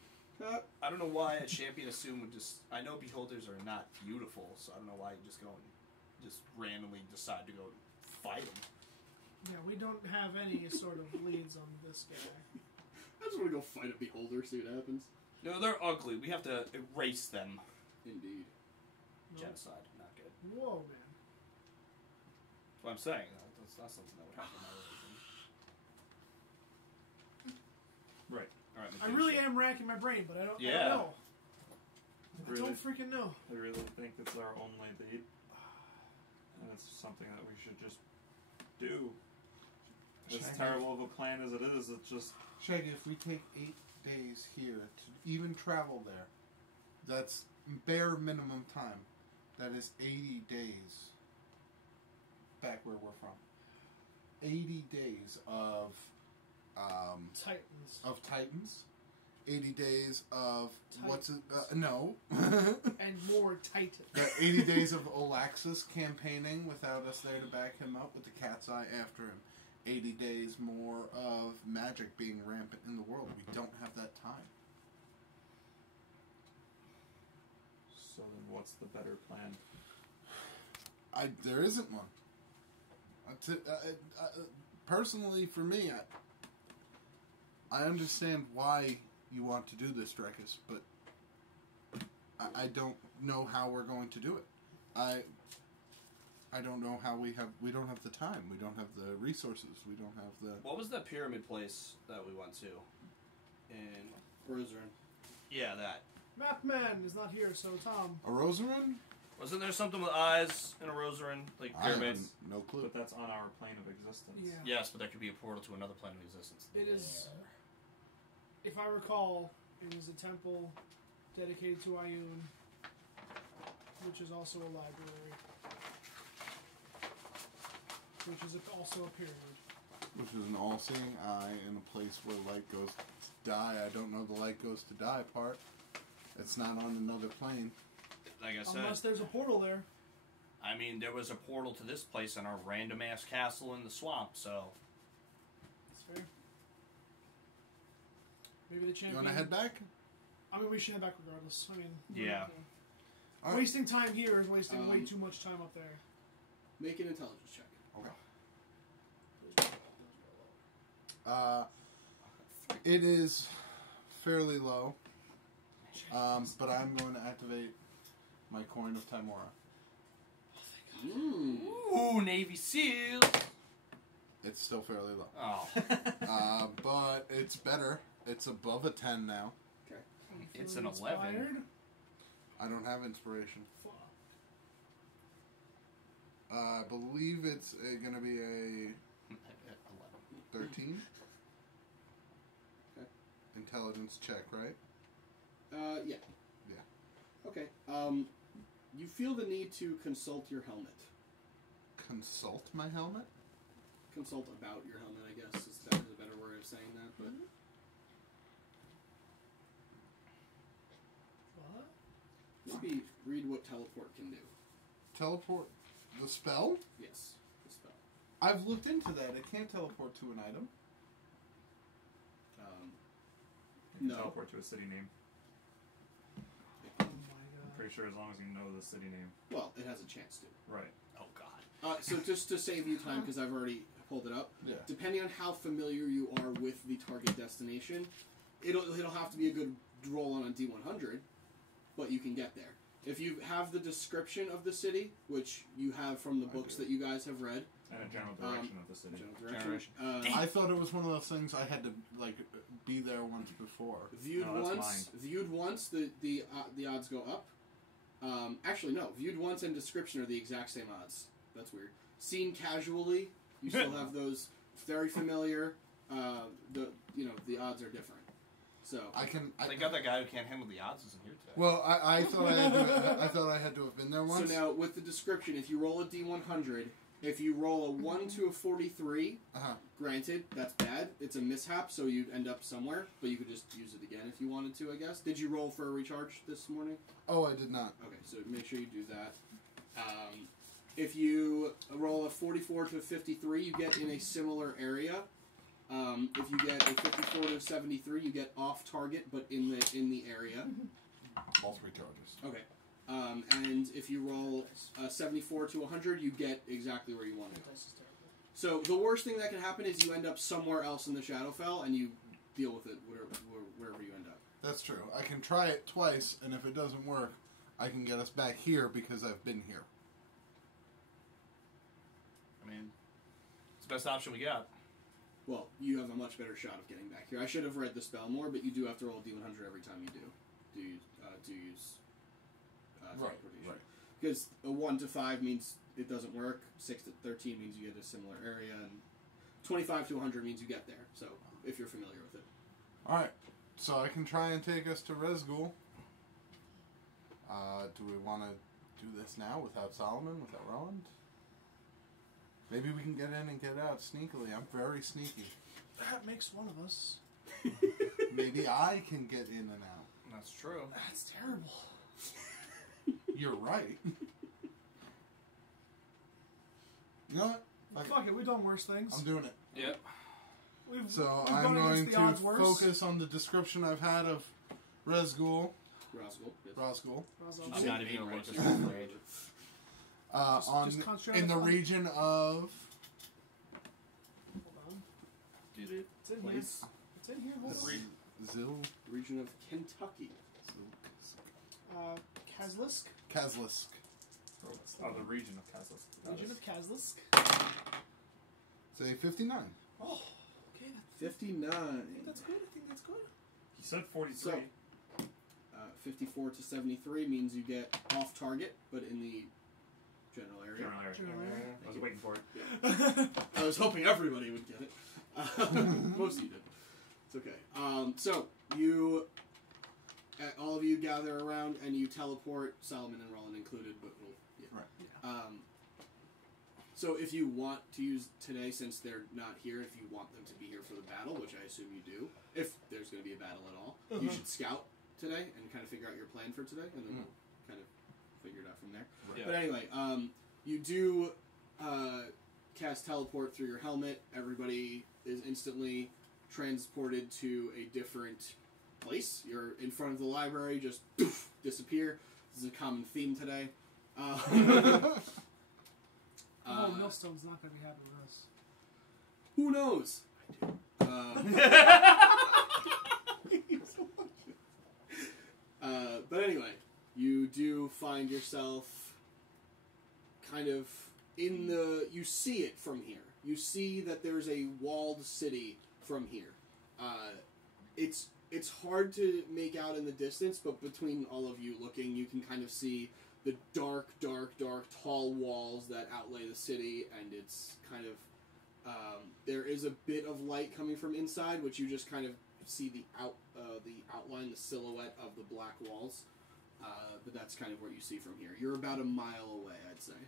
I don't know why a champion assume would just. I know beholders are not beautiful, so I don't know why you just go and just randomly decide to go fight them. Yeah, we don't have any sort of leads on this guy. I just want to go fight a beholder, see what happens. No, they're ugly. We have to erase them. Indeed. No. Genocide, not good. Whoa, man. That's what I'm saying. That's not something that would happen in my religion. Right. All right, I really am racking my brain, but I don't, I Yeah. don't know. I Really? don't freaking know. I really think it's our only lead. And it's something that we should just do. As Shaggy. terrible of a plan as it is, it's just... Shaggy, if we take 8 days here to even travel there, that's bare minimum time. That is 80 days back where we're from. 80 days of Titans. 80 days of what's it? No. And more Titans. 80 days of Olaxus campaigning without us there to back him up with the cat's eye after him. 80 days more of magic being rampant in the world. We don't have that time. So then what's the better plan? There isn't one. Personally, for me, I understand why you want to do this, Drekas, but I don't know how we're going to do it. I don't know how we don't have the time. We don't have the resources. We don't have the... What was that pyramid place that we went to? In Rosarin. yeah, that. Mapman is not here, so Tom. A Rosarin? Wasn't there something with eyes in a Rosarin, like I have pyramids? no clue. But that's on our plane of existence. Yeah. Yes, but there could be a portal to another plane of existence. It is, if I recall, it was a temple dedicated to Ioun, which is also a library, which is also a pyramid. Which is an all-seeing eye in a place where light goes to die. I don't know the light goes to die part. It's not on another plane. Like I said, Unless there's a portal there. I mean, there was a portal to this place in our random ass castle in the swamp. So That's fair. Maybe the You champion. want to head back? I mean, we should head back regardless. I mean, Yeah. All right. Wasting time here is wasting way too much time up there. Make an intelligence check. Okay. It is fairly low, but I'm going to activate my coin of Timora. ooh, Navy SEALs. It's still fairly low, Oh, but it's better. It's above a 10 now. Okay. it's an 11. Inspired? I don't have inspiration. Fuck. I believe it's going to be a 13. Okay. Intelligence check, right? Yeah. Yeah. Okay. You feel the need to consult your helmet. Consult my helmet? Consult about your helmet, I guess, is a better word of saying that. But What? maybe read what teleport can do. Teleport the spell? Yes, the spell. I've looked into that. It can't teleport to an item. You can No. teleport to a city name. Oh my I'm god. pretty sure as long as you know the city name. Well, it has a chance to. Right. Oh God. So just to save you time, because I've already pulled it up, Yeah. depending on how familiar you are with the target destination, it'll have to be a good roll on a D100, but you can get there. If you have the description of the city, which you have from the books that you guys have read, And a general direction of the city. general direction, I thought it was one of those things I had to be there once before. viewed No, that's once, the odds go up. Actually, no. Viewed once and description are the exact same odds. That's weird. Seen casually, you still have those very familiar. The odds are different. So I can. They got that guy who can't handle the odds isn't here today. Well, I thought I thought I had to have been there once. So now, with the description, if you roll a D100, if you roll a 1 to a 43, granted, that's bad. It's a mishap, so you'd end up somewhere, but you could just use it again if you wanted to, I guess. Did you roll for a recharge this morning? Oh, I did not. Okay, so make sure you do that. If you roll a 44 to a 53, you get in a similar area. If you get a 54 to a 73, you get off target, but in the area. All 3 charges. Okay. And if you roll a 74 to 100, you get exactly where you want to go. So the worst thing that can happen is you end up somewhere else in the Shadowfell, and you deal with it wherever you end up. That's true. I can try it twice, and if it doesn't work, I can get us back here because I've been here. I mean, it's the best option we got. Well, you have a much better shot of getting back here. I should have read the spell more, but you do have to roll D100 every time you use teleportation. Right. Because a 1 to 5 means it doesn't work. 6 to 13 means you get a similar area, and 25 to 100 means you get there. So, if you're familiar with it. All right. So I can try and take us to Rezgul. Do we want to do this now without Solomon, without Ruland? Maybe we can get in and get out sneakily. I'm very sneaky. That makes one of us. Maybe I can get in and out. That's true. That's terrible. You're right. You know what? Fuck it, we've done worse things. I'm doing it. Yep. So we've I'm gone going against the odds to worse. focus on the description I've had of Rezgul. Rosgul. I'm not even going to look at that grade. Just concentrate in the on the region of Hold on. Dude, it It's in here. Place. It's in here. Hold on. Zil Region of Kentucky. Kazlisk. Kazlisk. Oh, the region of Kazlisk. Region of Kazlisk. Say 59. Oh, okay. 59. I think that's good. I think that's good. He said 43. So, 54 to 73 means you get off target, but in the general area. General area. I was waiting for it. I was hoping everybody would get it. Most of you did. It's okay. So, you... all of you gather around and you teleport, Solomon and Ruland included, but we'll... Yeah. Right. So if you want to use today, since they're not here, if you want them to be here for the battle, which I assume you do, if there's going to be a battle at all, you should scout today and kind of figure out your plan for today, and then we'll kind of figure it out from there. Right. Yeah. But anyway, you do cast teleport through your helmet. Everybody is instantly transported to a different place. You're in front of the library, just poof, disappear. This is a common theme today. Millstone's not going to be happy with us. Who knows? But anyway, you do find yourself kind of in the... You see it from here. You see that there's a walled city from here. It's hard to make out in the distance, but between all of you looking, you can kind of see the dark, tall walls that outlay the city, and it's kind of... there is a bit of light coming from inside, which you just kind of see the outline, the silhouette of the black walls. But that's kind of what you see from here. You're about a mile away, I'd say.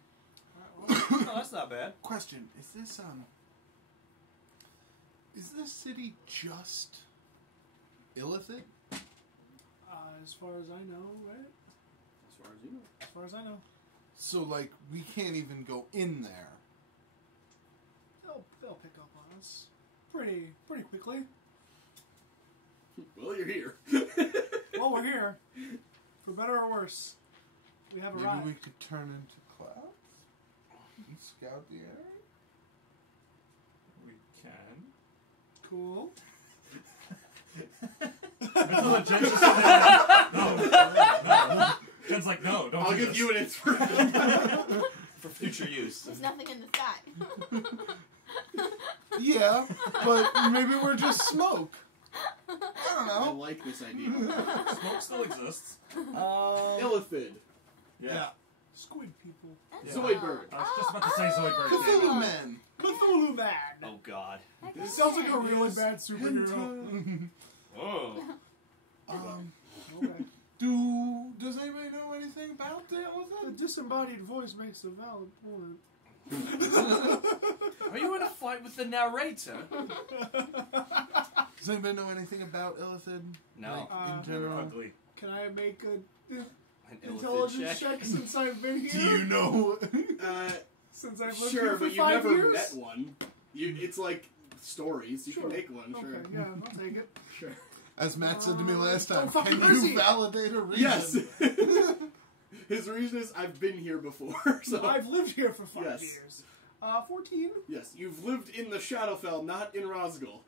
Oh, that's not bad. Question: is this city just Illithid? As far as I know, right? As far as you know. As far as I know. So, like, we can't even go in there. They'll pick up on us pretty quickly. Well, you're here. Well, we're here. For better or worse. We have Maybe arrived. we could turn into clouds and scout the area. We can. Cool. Until the Jen just said that. No. Jen's like, no, don't I'll do give this. you an inspiration. For future use. There's nothing in the sky. Yeah, but maybe we're just smoke. I don't I know. like this idea. Smoke still exists. Illithid. Yeah. Squid people. Zoidberg. I was just about to say Zoidberg. Cthulhu Men. Cthulhu Man. Oh, God. This sounds like a really bad superhero. Oh. Okay. Does anybody know anything about the The elephant? disembodied voice makes a valid point. Are you in a fight with the narrator? Does anybody know anything about elephant? No. Like, in They're general? ugly. Can I make an An intelligence check since I've been here? Do you know? Since I've lived Sure, here for but you've 5 never years? met one. It's like stories. You Sure. can make one, sure. Okay, yeah, I'll take it. Sure. As Matt said to me last time, don't fucking can proceed. you validate a reason? Yes. His reason is I've been here before. So I've lived here for 5 Yes. years. 14. yes, you've lived in the Shadowfell, not in Rosgul.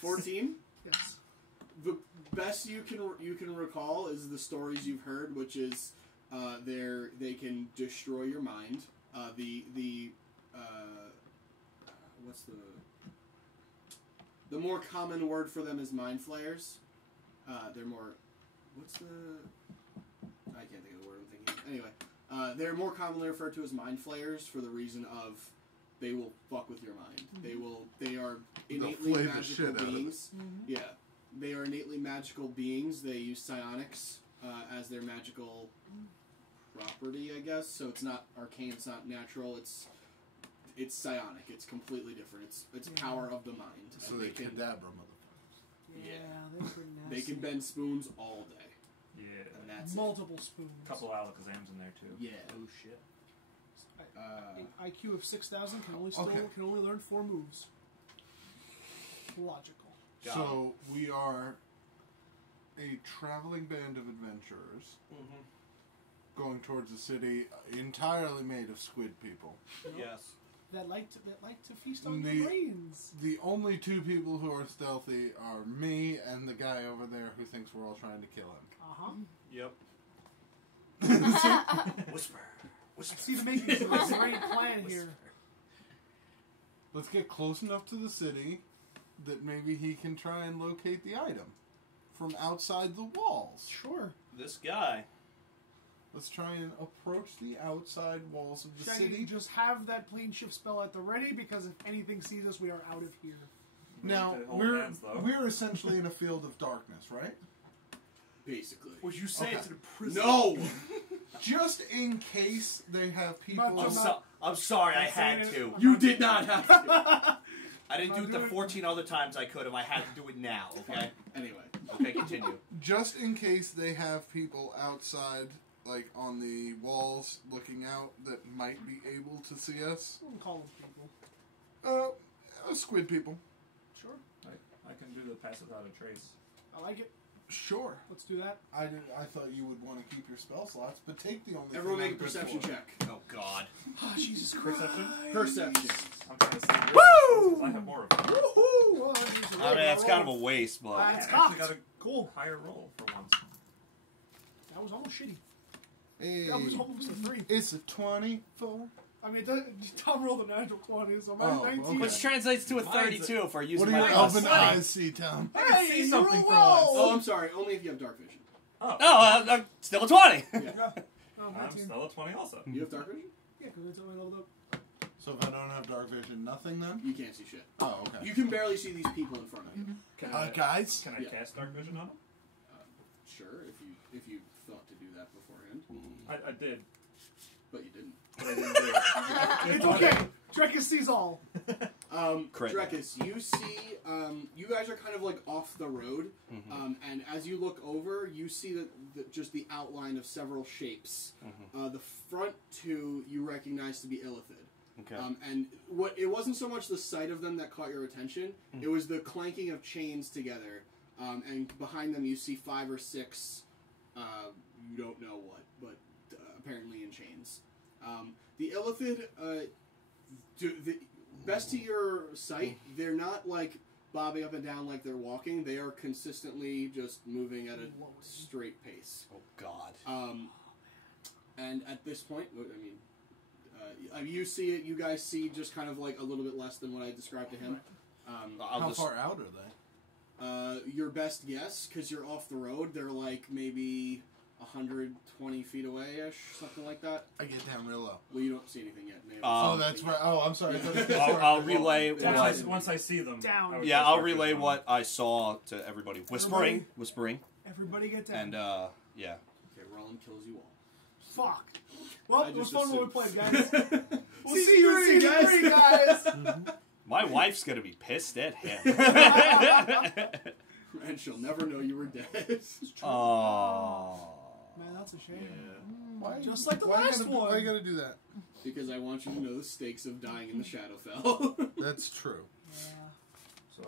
14. Yes. The best you can recall is the stories you've heard, which is they can destroy your mind. What's the more common word for them is mind flayers. They're more. What's the? I can't think of the word I'm thinking. Anyway, they're more commonly referred to as mind flayers for the reason of they will fuck with your mind. They are innately flay the magical shit out of it. beings. Yeah, they are innately magical beings. They use psionics as their magical property, I guess. So it's not arcane. It's not natural. It's psionic. It's completely different. It's power of the mind. So And they cadabra motherfuckers. Yeah, they're pretty nasty. They can bend spoons all day. Yeah. And that's multiple spoons. A couple Alakazams in there too. Yeah. Oh shit. IQ of 6,000 can only learn 4 moves. Logical. So we are a traveling band of adventurers going towards a city entirely made of squid people. Yes. That like to feast on The- your brains. The only 2 people who are stealthy are me and the guy over there who thinks we're all trying to kill him. Yep. Whisper. I see the makings of a great plan here. Let's get close enough to the city that maybe he can try and locate the item from outside the walls. Sure. This guy. Let's try and approach the outside walls of the Shaggy, city. just have that plane shift spell at the ready because if anything sees us, we are out of here. Now, To hold we're hands, though. essentially in a field of darkness, right? Basically. Would you say Okay. it's a prison? No! Just in case they have people... I'm sorry, I I'm had saying to. You did not have to. I didn't do it I'll the do it. 14 other times I could if I had to do it now, okay? Anyway. Okay, continue. Just in case they have people outside, like on the walls looking out, that might be able to see us. We'll call them people. Squid people. Sure. I can do the pass without a trace. I like it. Sure. Let's do that. I thought you would want to keep your spell slots, but take the only Everyone thing make a I'm good perception for. check. Oh, God. Oh, Jesus Christ. Perception. I'm trying to see. Woo! I have more of them. Woohoo! Well, I mean, that's kind of a waste, but... I It's actually cocked. got a Cool. higher roll for once. That was almost shitty. Hey, That was almost a 3. it's a 24. I mean, Tom rolled a natural 20, so my Oh, 19. okay. Which translates to a Mine's 32 if we're What using do my your plus. elven eyes see, Tom? Hey, see you something roll for well. Oh, I'm sorry. Only if you have dark vision. Oh, No, still a 20. Oh, I'm 19. still at 20 also. You have dark vision? Yeah, because it's only leveled up. So if I don't have dark vision, nothing then? You can't see shit. Oh, okay. You can barely see these people in front of you. Can Guys? Can I Yeah. cast dark vision on them? Sure, if you thought to do that beforehand, I did. but you didn't. But I didn't do it. It's okay. Drekas sees all. Crit. Drekas, you see, you guys are kind of like off the road, and as you look over, you see just the outline of several shapes. The front 2 you recognize to be Illithid. Okay. And it wasn't so much the sight of them that caught your attention; it was the clanking of chains together. And behind them, you see 5 or 6. You don't know what, but apparently in chains. The Illithid, best to your sight, they're not like bobbing up and down like they're walking. They are consistently just moving at a straight pace. Oh, God. And at this point, I mean, you see it. You guys see just kind of like a little bit less than what I described to him. How far out are they? Your best guess, because you're off the road, they're like maybe 120 feet away-ish, something like that. I get down real low. Well, you don't see anything yet. Maybe. Oh, that's right. Oh, I'm sorry. I thought it was I'll relay. Once I see them. Down. I would Yeah, just I'll start relay doing what I saw to everybody. Whispering, Everybody get down. and yeah. Okay, Roland kills you all. Fuck. Well, I it was just fun when we assumed. played, guys. We'll see See you you in guys. season 3, guys. My wife's gonna be pissed at him. And she'll never know you were dead. Oh. Man, that's a shame. Why, Just like the why last you gotta, one. Why you gotta do that? Because I want you to know the stakes of dying in the Shadowfell. That's true. So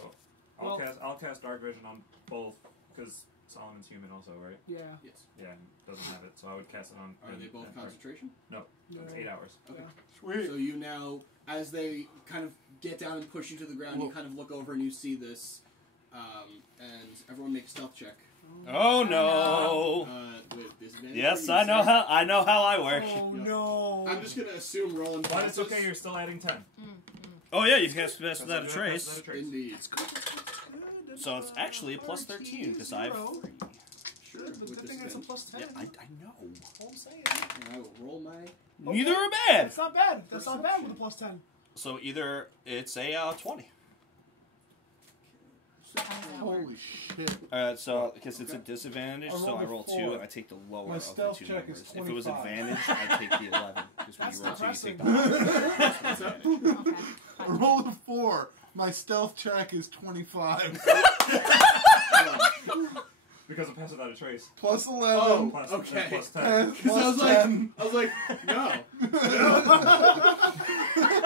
Well- I'll cast Dark Vision on both because Solomon's human also, right? Yeah. Yes. Yeah, and doesn't have it, so I would cast it on. Are they both concentration? No, it's 8 hours. Okay. Sweet. So you now, as they kind of get down and push you to the ground, you kind of look over and you see this, and everyone make a stealth check. Oh no. With disadvantage. Yes, I know how I work. Oh, Yeah. no. I'm just gonna assume Roland But it's passes. okay, you're still adding 10. Oh yeah, you can cast That's without a trace. Indeed. So it's actually a plus 13 because I have 3. Sure. Good With thing it's a disadvantage. plus 10. Yeah, I know. All I'm saying. And I will roll my... Neither are bad. That's not bad. That's not bad with a plus 10. So either it's a 20. Holy shit. So because it's a disadvantage, I so rolled I a roll 2 4. and I take the lower My of the stealth 2 check numbers. is If it was 25. advantage, I take the 11 because when That's you roll 2, you take the depressing. higher. Okay. I rolled a 4. My stealth check is 25. Because it passes without a trace. Plus 11. Oh, Plus, okay. plus 10. Because I was like, no.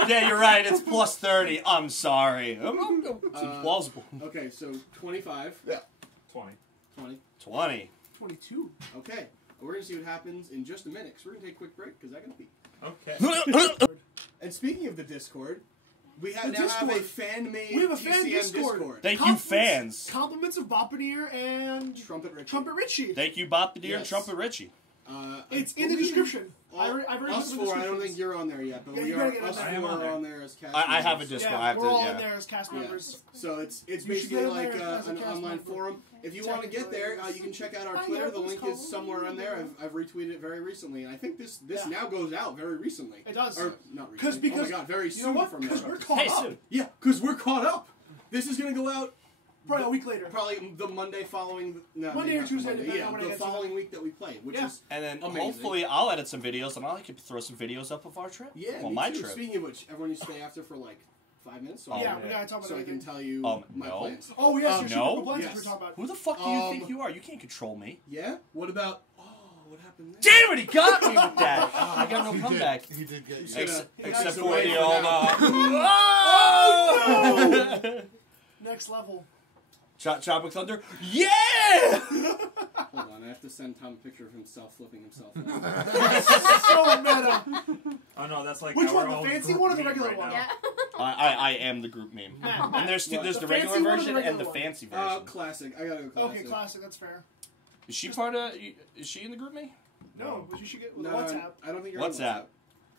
Yeah, you're right. It's plus 30. I'm sorry. Seems plausible. Okay, so 25. 20. 20. 20. 22. Okay. We're going to see what happens in just a minute, because we're going to take a quick break, because I got to pee. Okay. And speaking of the Discord, we The now have a Discord. fan-made We have a fan TCM Discord. Thank you, fans. Compliments of Boppaneer and Trumpet Richie. Trumpet Richie. Thank you, Bop the Deer and Yes. Trumpet Richie. It's I in the believe description. I've already us put four, I don't descriptions. think you're on there yet, but Yeah, we you are. gotta get Us on there. four I am on are there. on there as cast I have a members. Discord. Yeah, I have to, we're all yeah. in there as cast Yeah. members. So it's You should basically get in like there as a an cast online member. forum. If you want to get there, you can check out our Hi, Twitter. The everyone's link is calling. somewhere on there. I've retweeted it very recently, and I think this Yeah. now goes out very recently. It does. Or not Because recently. Oh my god, very you soon know what? from Because now. we're caught Hey, up. soon. Yeah, because we're caught up. This is going to go out Probably a week later. probably the Monday following. No, Monday maybe or not Tuesday, Monday. depending Yeah, on when I the get to following week that we played, which Yeah. is And then amazing. hopefully I'll edit some videos and I'll put some videos up of our trip. Yeah, Well, me my too. trip. Speaking of which, everyone needs to stay after for like 5 minutes. So, Yeah, yeah. we gotta talk about so I can everything. tell you my no. plans. Oh, yes, your no. super plans Yes. we're talking about. Who the fuck do you Um, think you are? You can't control me. Yeah? What about... Oh, what happened there? Damn it, he got me with that. Oh, I got no He comeback. did. He did get you. He's gonna- Except he's for away the for old. now. Oh! Next level. Tropic Thunder. Yeah! Hold on, I have to send Tom a picture of himself flipping himself out. So meta. Oh no, that's like Which our one, the own fancy group one or the meme regular right one? now. Yeah. I am the group meme. Matt, And there's What? the The regular fancy one or the version regular and the one? fancy version. Classic. I gotta go classic. Okay, classic, that's fair. Is she part of? Is she in the group me? No, but you should get No, WhatsApp. I don't think you're WhatsApp. on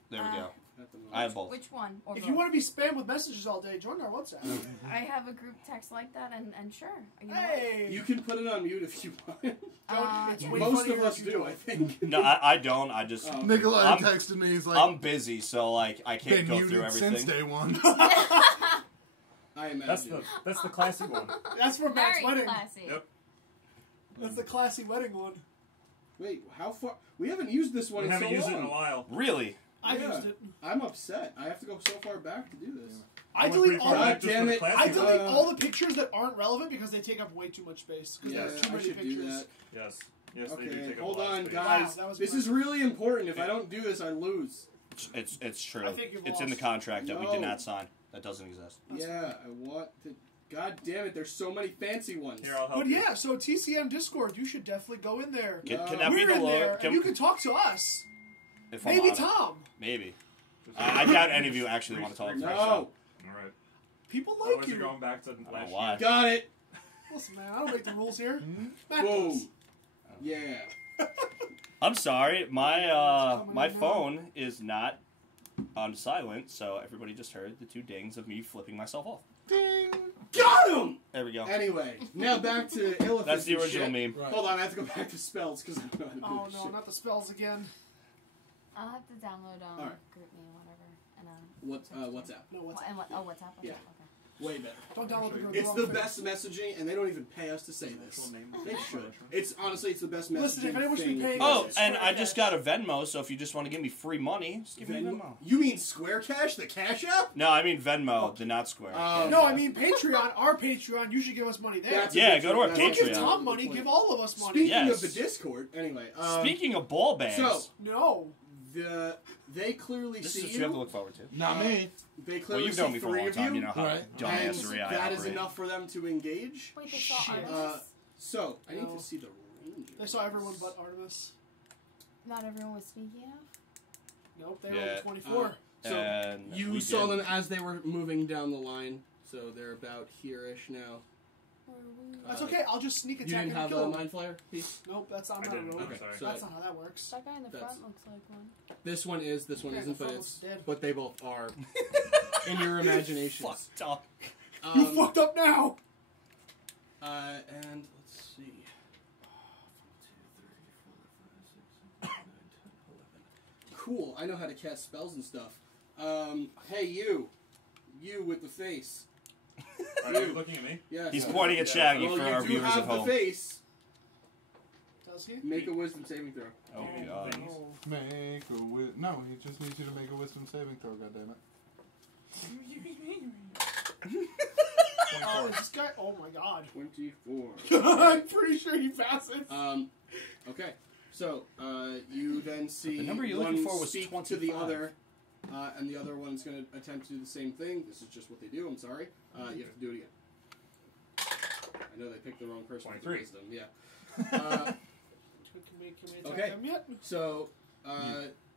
There we go. at the moment. I have both. Which one? Or If both? you want to be spammed with messages all day, join our WhatsApp. I have a group text like that, and sure. You know what? Hey! You can put it on mute if you want. Don't, it's yeah. way Most funnier of us if you do, don't. I think. No, I don't. I just. Oh. Nikolai I'm- texted me. He's like, I'm busy, so like I can't been go through muted everything. since day one. I imagine. That's the classic one. That's for Matt's Very wedding. classy. Yep. That's the classy wedding one. Wait, how far? We haven't used this one We in haven't so used it long. in a while. Really? I Yeah. used it. I'm upset. I have to go so far back to do this. I went delete pretty all. far God back just damn for the it. classic I one. delete all the pictures that aren't relevant because they take up way too much space. Because Yeah, there's too I many should do pictures. that. Yes. Yes, they do Okay, take up hold a lot of on, space. guys. Wow, that was This good. is really important. If I don't do this, I lose. It's true. I think you've It's in the lost. contract that we No. did not sign. That doesn't exist. Yeah, I want to. God damn it! There's so many fancy ones. Here, I'll help But you. yeah, so TCM Discord, you should definitely go in there. Can that be We're the in there, lower? and you can talk to us. If I'm Maybe on it. Tom. Maybe. I doubt any of you actually want to talk. No. All right. People like Otherwise, you. you're going back to I don't last know why. Got it. Listen, man, I don't make the rules here. Matt does. Boom. Yeah. I'm sorry. My Coming my in now. phone is not on silent, so everybody just heard the 2 dings of me flipping myself off. Ding. Got him! There we go. Anyway, now back to Illithus. That's the and original shit. meme. Right. Hold on, I have to go back to spells because I don't know how to do Oh this no, shit. not the spells again. I'll have to download Alright. GroupMe or whatever. And WhatsApp. No, what's and WhatsApp. Okay. Yeah. Okay. Way better. Don't download the group. It's the best messaging, and they don't even pay us to say this. They should. It's honestly, it's the best messaging Listen, if anyone should be thing. paying Oh, us, and Square I just Cash. got a Venmo, so if you just want to give me free money, just give me a Venmo. You mean Square Cash, the Cash App? No, I mean Venmo, the not Square. No, I mean Patreon. Our Patreon. You should give us money there. That's Yeah, a good go to our point. Don't give Patreon. Tom money. Give all of us money. Speaking Yes. of the Discord, anyway. Speaking of ball bags, So, No. they clearly this see is what you have to you. look forward to. Not me. They Well, clearly you've see known me for a 3 long of time. you. You know how Right. And dumbassery I that is operate. enough for them to engage. Wait, they saw Shit. Artemis? So, I need No. to see the range. They saw everyone but Artemis. Not everyone was speaking of? Nope, they Yeah. were 24. So, And you we saw did. them as they were moving down the line. So, they're about here-ish now. Or we... That's okay. I'll just sneak You attack didn't and have kill a him. Mind Flayer piece? Nope, that's not I how it didn't. works. I'm sorry. So That's not how that works. That guy in the That's- front looks like one. this one is, this one Yeah, isn't, the but front it's, looks dead. but they both are in your imaginations. Fucked up. You fucked up now. And let's see. 1, 2, 3, 4, 5, 6, 7, 8, 9, 10, 11. Cool. I know how to cast spells and stuff. Hey you with the face. Are you looking at me? Yes. He's pointing at Shaggy well, for you our do viewers have at home. the face. Does he? Make a wisdom saving throw. Oh god. Oh. Make a no. He just needs you to make a wisdom saving throw. Goddammit. Oh, is this guy? Oh my god. 24. I'm pretty sure he passes. Okay. So, you then see The number you're one looking for was speak 25. to the other, and the other one's going to attempt to do the same thing. This is just what they do. I'm sorry. You have to do it again. I know they picked the wrong person. with the 23. Wisdom. Yeah. Can we attack Okay. them yet? So,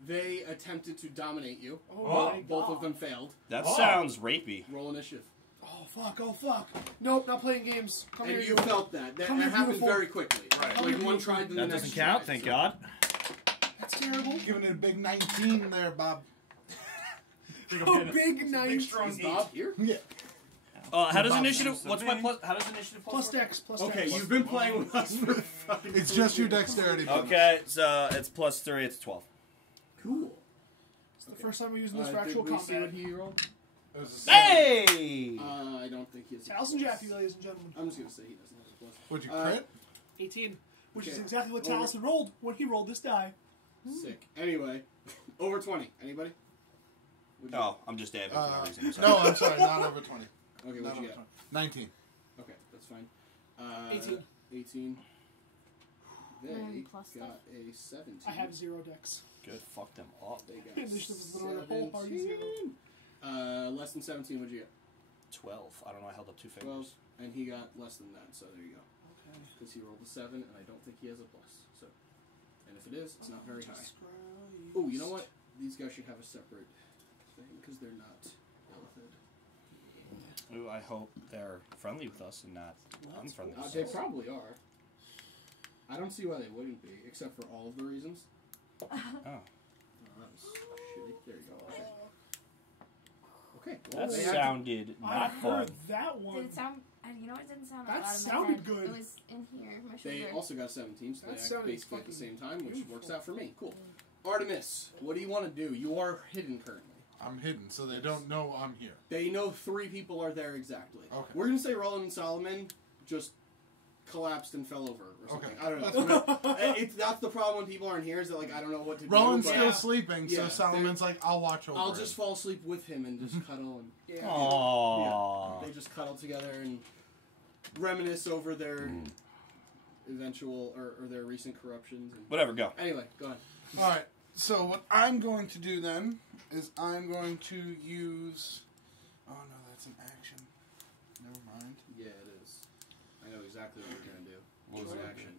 they attempted to dominate you. Oh, my Both god. of them failed. That Oh. sounds rapey. Roll initiative. Oh fuck! Oh fuck! Nope, not playing games. Come And here, you felt that. That Come here, happened beautiful. very quickly. Right. Like one tried, then the That next doesn't count, tried, thank so- God. That's terrible. Giving it a big 19 there, Bob. Think I'm Oh, getting big a night. big strong Is 8. Bob here? Yeah. How does Bob initiative? sounds What's to my me. plus? How does initiative Plus work? dex. Plus Okay, dex. you've been playing with us for fucking It's 3 just your years. dexterity. bonus. Okay, so it's plus 3. It's 12. Cool. It's the first time we're using this for Did actual we see combat. what he rolled? It was a seven. Hey! I don't think he has. a Taliesin plus. Jaffe, ladies and gentlemen. I'm just gonna say he doesn't have a plus. Would you Uh, crit? 18, which is Okay. exactly what Over. Taliesin rolled when he rolled this die. Sick. Anyway, over 20. Anybody? What'd you Oh, I'm just adding for no reason. I'm sorry. No, I'm sorry, not over 20. get? Okay, Not what'd you over get? 20. 19. Okay, that's fine. 18. 18. They Plus got a 17. I have 0 dex. Good, fuck them up. They got Initiative is literally a whole party 17. Less than 17. What'd you get? 12. I don't know, I held up 2 12. fingers. And he got less than that, so there you go. Okay. Because he rolled a 7, and I don't think he has a plus. So, and if it is, it's not very high. Oh, you know what? These guys should have a separate thing because they're not Illithid. Ooh, I hope they're friendly with us and not unfriendly with They us. probably are. I don't see why they wouldn't be, except for all of the reasons. Oh. Oh, that was shitty. There you go. Okay. That Well, they have sounded I not fun. heard that one. Did it sound... You know, it didn't sound That out of my sounded head. good. It was in here, my They shoulder. also got 17, so That they act sounded basically at the fucking same time, which beautiful. works out for me. Cool. Artemis, what do you want to do? You are hidden currently. I'm hidden, so they don't know I'm here. They know 3 people are there exactly. Okay. We're going to say Roland and Solomon just collapsed and fell over or something. Okay. I don't know. That's the problem when people aren't here is that, like, I don't know what to Roland's do. but still sleeping, Yeah, so Solomon's like, I'll watch over I'll him. just fall asleep with him and just cuddle and... Yeah. Aww. They just cuddle together and reminisce over their eventual or their recent corruptions. And... Whatever, go. Anyway, go ahead. Alright, so what I'm going to do then is I'm going to use... Oh no, that's an action. Never mind. Yeah, it is. I know exactly what you're going to do. What was It's it? an action.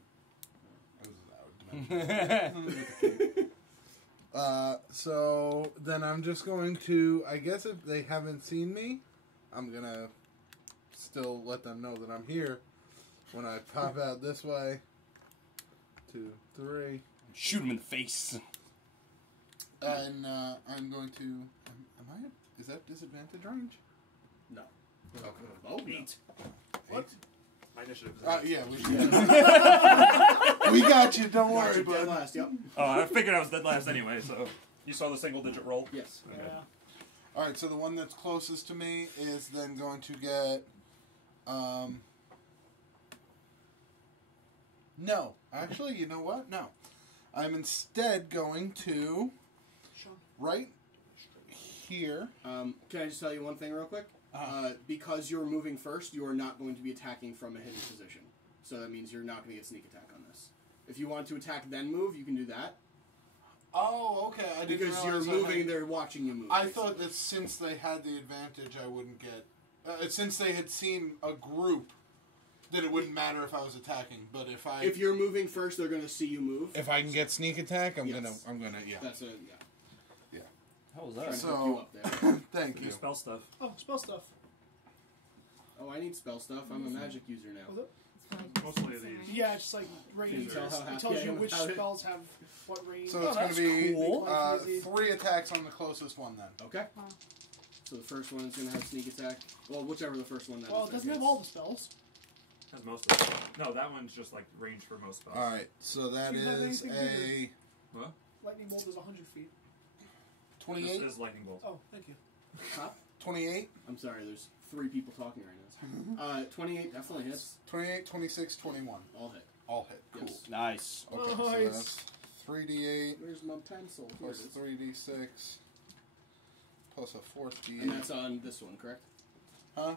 So then I'm just going to, I guess if they haven't seen me, I'm going to still let them know that I'm here when I pop out this way. 2, 3. Shoot him in the face. And I'm going to, am I, is that disadvantage range? No. Oh, no. 8. What? My initiative is 8. Yeah, we got you. Don't worry, Dead bud. last, yep. Oh, I figured I was dead last anyway, so... You saw the single-digit roll? Yes. Okay. Yeah. All right, so the one that's closest to me is then going to get. No, actually, you know what? No, I'm instead going to right here. Can I just tell you one thing real quick? Because you're moving first, you are not going to be attacking from a hidden position. So that means you're not going to get sneak attack on this. If you want to attack then move, you can do that. Oh, okay. I didn't Because you're realize I moving, had- they're watching you move. I basically. thought that since they had the advantage, I wouldn't get. Since they had seen a group, that it wouldn't matter if I was attacking. But If you're moving first, they're going to see you move. if I can get sneak attack, I'm Yes. gonna yeah. That's a How was trying that? to So- hook you up there. Thank Do you. spell stuff. Oh, spell stuff. Oh, I need spell stuff. I'm a magic user now. Was it? Mostly these. Yeah, it's like range. Can you tell how It happy tells I you am which about it? spells have what range. So it's going that's to be cool. 3 attacks on the closest one then. Okay. Wow. So the first one is going to have sneak attack. Well, whichever the first one that Well, is. it doesn't have all the spells. Has most of them. No, that one's just like range for most spells. All right, so that Do you have is anything a What? Lightning bolt is 100 feet. 28. This is lightning bolt. Oh, thank you. Huh? 28, I'm sorry, there's 3 people talking right now. 28 definitely hits. 28, 26, 21. All hit. All hit. Cool. Yes. Nice. Okay, so Nice. that's 3d8 Where's my pencil? Here plus it is. 3d6 plus a 4th And d8. that's on this one, correct? Huh?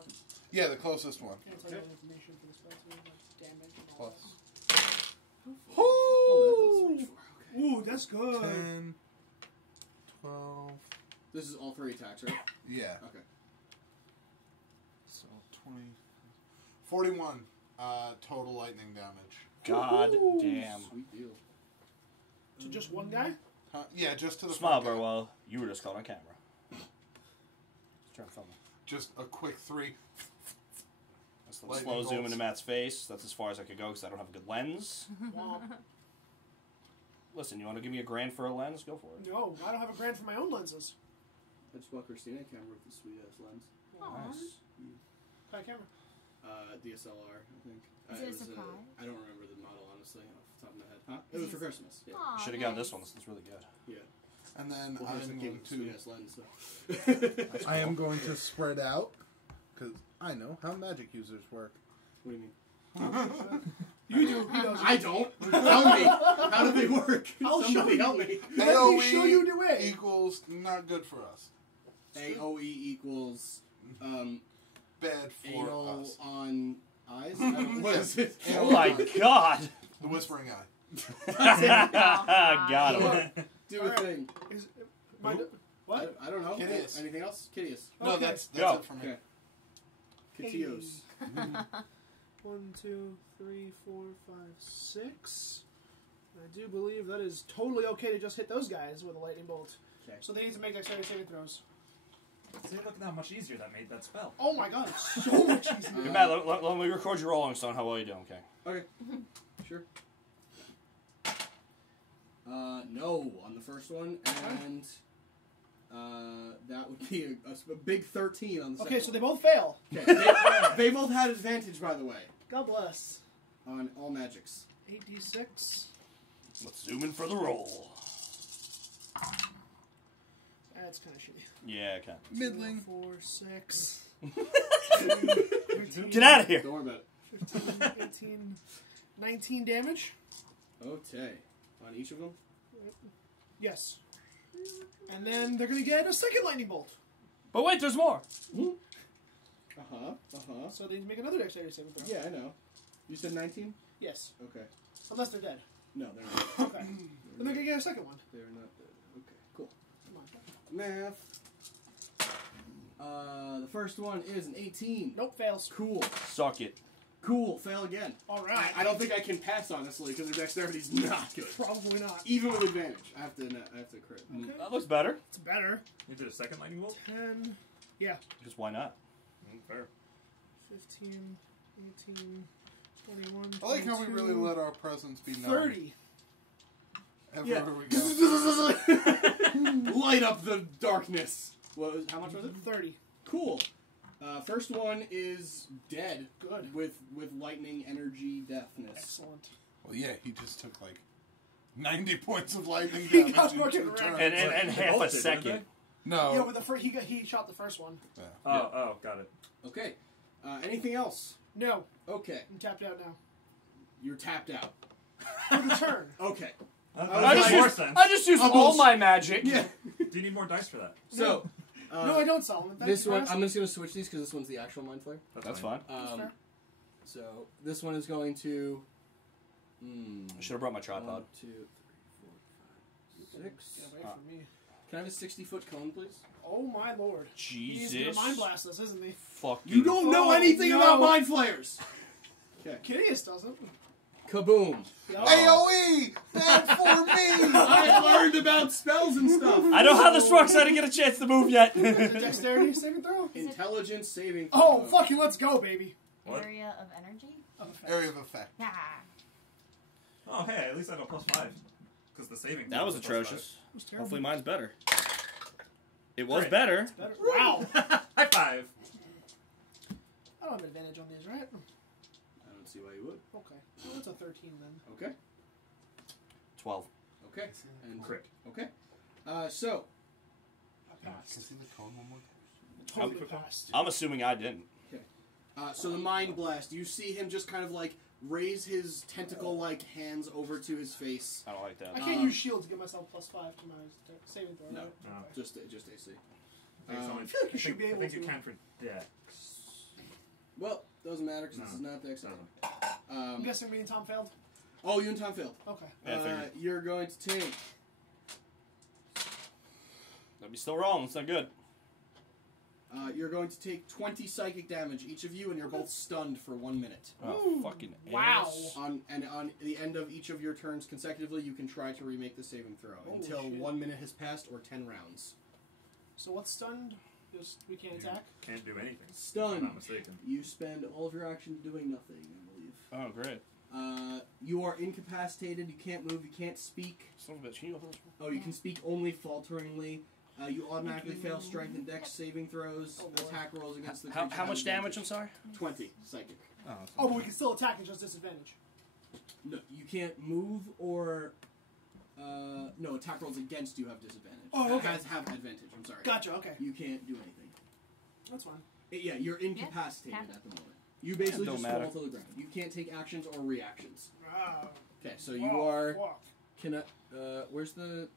Yeah, the closest one. Can't tell you all the information for the spell too, like damage and all Plus. Oh, that's 4. Okay. Ooh, that's good. 10, 12. This is all 3 attacks, right? Yeah. Okay. So 20. 41 total lightning damage. God damn. Sweet deal. To just one guy? Huh? Yeah, just to the Smile, front guy. Burwell. You were just caught on camera. Just trying to film me. Just a quick 3. That's the Lightning slow zoom bolts. into Matt's face. That's as far as I could go because I don't have a good lens. Womp. Listen, you want to give me a grand for a lens? Go for it. No, I don't have a grant for my own lenses. I just bought Christina a camera with the sweet ass lens. Aw. Nice. High camera. DSLR, I think. Is it a was surprise? I don't remember the model, honestly, off the top of my head. Huh? It was for Christmas. Yeah. Aw, Should have gotten nice. this one. This is really good. Yeah. And then Well, here's the I'm game going with sweet to. ass lens, so. I am going to spread out because I know how magic users work. What do you mean? You do. He does. I don't. Tell me. How do they work? I'll show Somebody you. help me. Let me show you the way. equals not good for us. AOE equals Bad for anal us. on eyes? I don't, what is it? Oh my god! The Whispering Eye. Got him. Do a thing. Is, my, what? I don't know. Kitteus. Anything else? Kitteus. No, Okay. that's Go. it for me. Okay. Kitteus. 1, 2, 3, 4, 5, 6. I do believe that is totally okay to just hit those guys with a lightning bolt. Okay. So they need to make dexterity saving throws. See, look at how much easier that made that spell. Oh my god, it's so much easier. Hey, Matt, let me record your Rolling Stone. How well you doing? Okay. Okay. Sure. No on the first one, and that would be a big 13 on the second Okay, so they one. both fail. Okay, they both had advantage, by the way, God bless. on all magics. 8d6. Let's zoom in for the roll. That's kind of shitty. Yeah, okay. Middling. 4, 6. Get out of here. Don't worry about it. 15, 18, 19 damage. Okay. On each of them? Yes. And then they're going to get a second lightning bolt. But wait, there's more. Uh-huh. Uh-huh. So they need to make another dexterity saving throw. Yeah, I know. You said 19? Yes. Okay. Unless they're dead. No, they're not. Okay. Then they're going to get a second one. They're not dead. Okay, cool. Come on. Math. The first one is an 18. Nope, fails. Cool. Suck it. Cool. Fail again. Alright. I don't think I can pass, honestly, because their dexterity's not good. Probably not. Even with advantage. I have to crit. Okay. That looks better. It's better. You did a second lightning bolt? 10. Yeah. Just why not? Fair. 15, 18, 21, I like how we 22, really let our presence be known. 30. Everywhere we go. Light up the darkness. How much was it? 30. Cool. First one is dead. Good. With lightning energy deafness. Excellent. Well, yeah, he just took like 90 points of lightning He damage got in fucking 2 wrecked. turns. And half both a did, didn't second. No. Yeah, with the he shot the first one. Oh, got it. Okay. Anything else? No, Okay. I'm tapped out now. You're tapped out. For the turn. Okay. That makes more sense. I just used all my magic. Yeah. Do you need more dice for that? So. No, I don't, Solomon. Thank This you for one, asking. I'm just going to switch these because this one's the actual Mind Flare. That's fine. That's fair. So this one is going to. I should have brought my tripod. 1, 2, 3, 4, 5, 6. Get away from me. Can I have a 60-foot cone, please? Oh my lord. Jesus. He's gonna mind blast us, isn't he? Fuck You don't know Oh, anything no. about Mind Flayers. Okay. Kitteus doesn't. Kaboom. Yup. AOE! Bad for me! I learned about spells and stuff. I know how this works. I didn't get a chance to move yet. Is it dexterity saving throw? Intelligence saving. Oh, throw. fucking let's go, baby. What? Area of energy? Area of effect. Yeah. Oh, hey, at least I got +5. Because the saving. That was throw atrocious. It was terrible. Hopefully mine's better. It was Great. better. Better. Wow. +5. High five. I don't have advantage on these, right? I don't see why you would. Okay. Well, that's a 13 then. Okay. 12. Okay. And Crit. Okay. So. I passed. See the cone one more Totally passed. I'm assuming I didn't. So the Mind Blast. You see him just kind of like raise his tentacle-like hands over to his face. I don't like that. I can't use shield to give myself +5 to my saving throw, No. right? No. Okay. Just AC. I think it's only- I feel like you should be able I think to. you can for Dex. Well, doesn't matter because this is not Dex. I'm guessing me and Tom failed? Oh, you and Tom failed. Okay. Yeah, I figured. You're going to take. That'd be still wrong. It's not good. You're going to take 20 psychic damage, each of you, and you're both stunned for 1 minute. Oh, fucking Wow. ass. On the end of each of your turns consecutively, you can try to remake the saving throw Holy until shit. 1 minute has passed or 10 rounds. So what's stunned? Just we can't attack? Can't do anything. If I'm Stunned. not mistaken. You spend all of your actions doing nothing, I believe. Oh, great. You are incapacitated. You can't move. You can't speak. Son of a bitch. Can you open this one? Oh, you can speak only falteringly. You automatically fail strength and dex saving throws, Oh, boy. attack rolls against the How creature. much have damage? I'm advantage. sorry? 20 psychic. Oh, but we can still attack and just disadvantage. No, you can't move or. No, attack rolls against you have disadvantage. Oh, okay. Have advantage. I'm sorry. Gotcha, okay. You can't do anything. That's fine. Yeah, you're incapacitated Yeah. at the moment. You basically Don't just matter. fall to the ground. You can't take actions or reactions. Ah, Okay, so you are. fuck. Where's the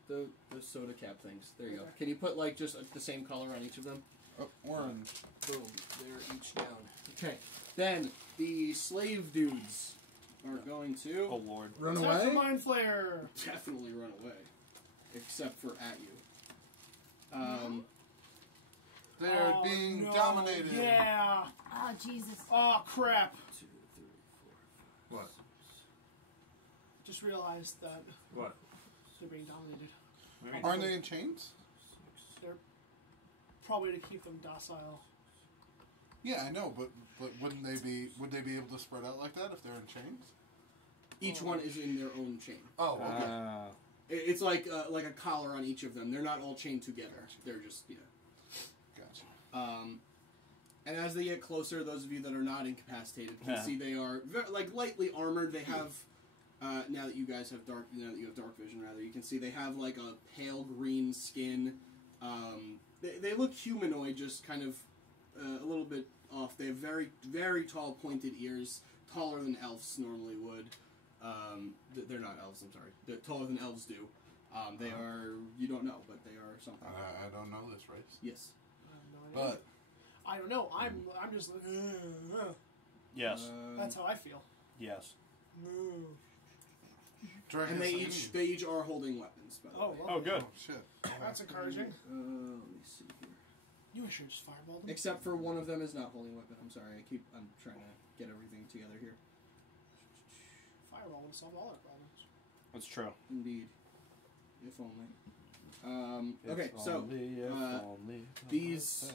soda cap things? There you go. Can you put like just the same color on each of them? Oh, orange. Boom. They're each down. Okay. Then the slave dudes are going to Oh, Lord. Run Attack the away? Mind Flare. definitely run away, except for at you. They're Oh, being no. dominated. Yeah. Oh, Jesus. Oh, crap. 2, 3, 4. What? Just realized that What? they're being dominated. Maybe- Aren't they in chains? Probably to keep them docile. Yeah, I know, but wouldn't they be? Would they be able to spread out like that if they're in chains? Each one is in their own chain. Oh, okay. It's like a collar on each of them. They're not all chained together. They're just Gotcha. And as they get closer, those of you that are not incapacitated can Yeah. see they are lightly armored. They have now that you guys have dark vision, rather, you can see they have like a pale green skin. They look humanoid, just kind of a little bit off. They have very, very tall, pointed ears, taller than elves normally would. They're not elves. I'm sorry. They're taller than elves do. They are. You don't know, but they are something. I don't know this race. Yes. I have no idea. But I don't know. I'm just like, Yes. that's how I feel. Yes. Drekas, And I they mean- each are holding weapons. By the Oh, way. well, Oh, good. Oh shit. that's encouraging. Let me see here. You should just fireball them. Except for one of them is not holding a weapon. I'm sorry. I'm trying to get everything together here. Fireball would solve all our problems. That's true. Indeed. If only. Okay, so these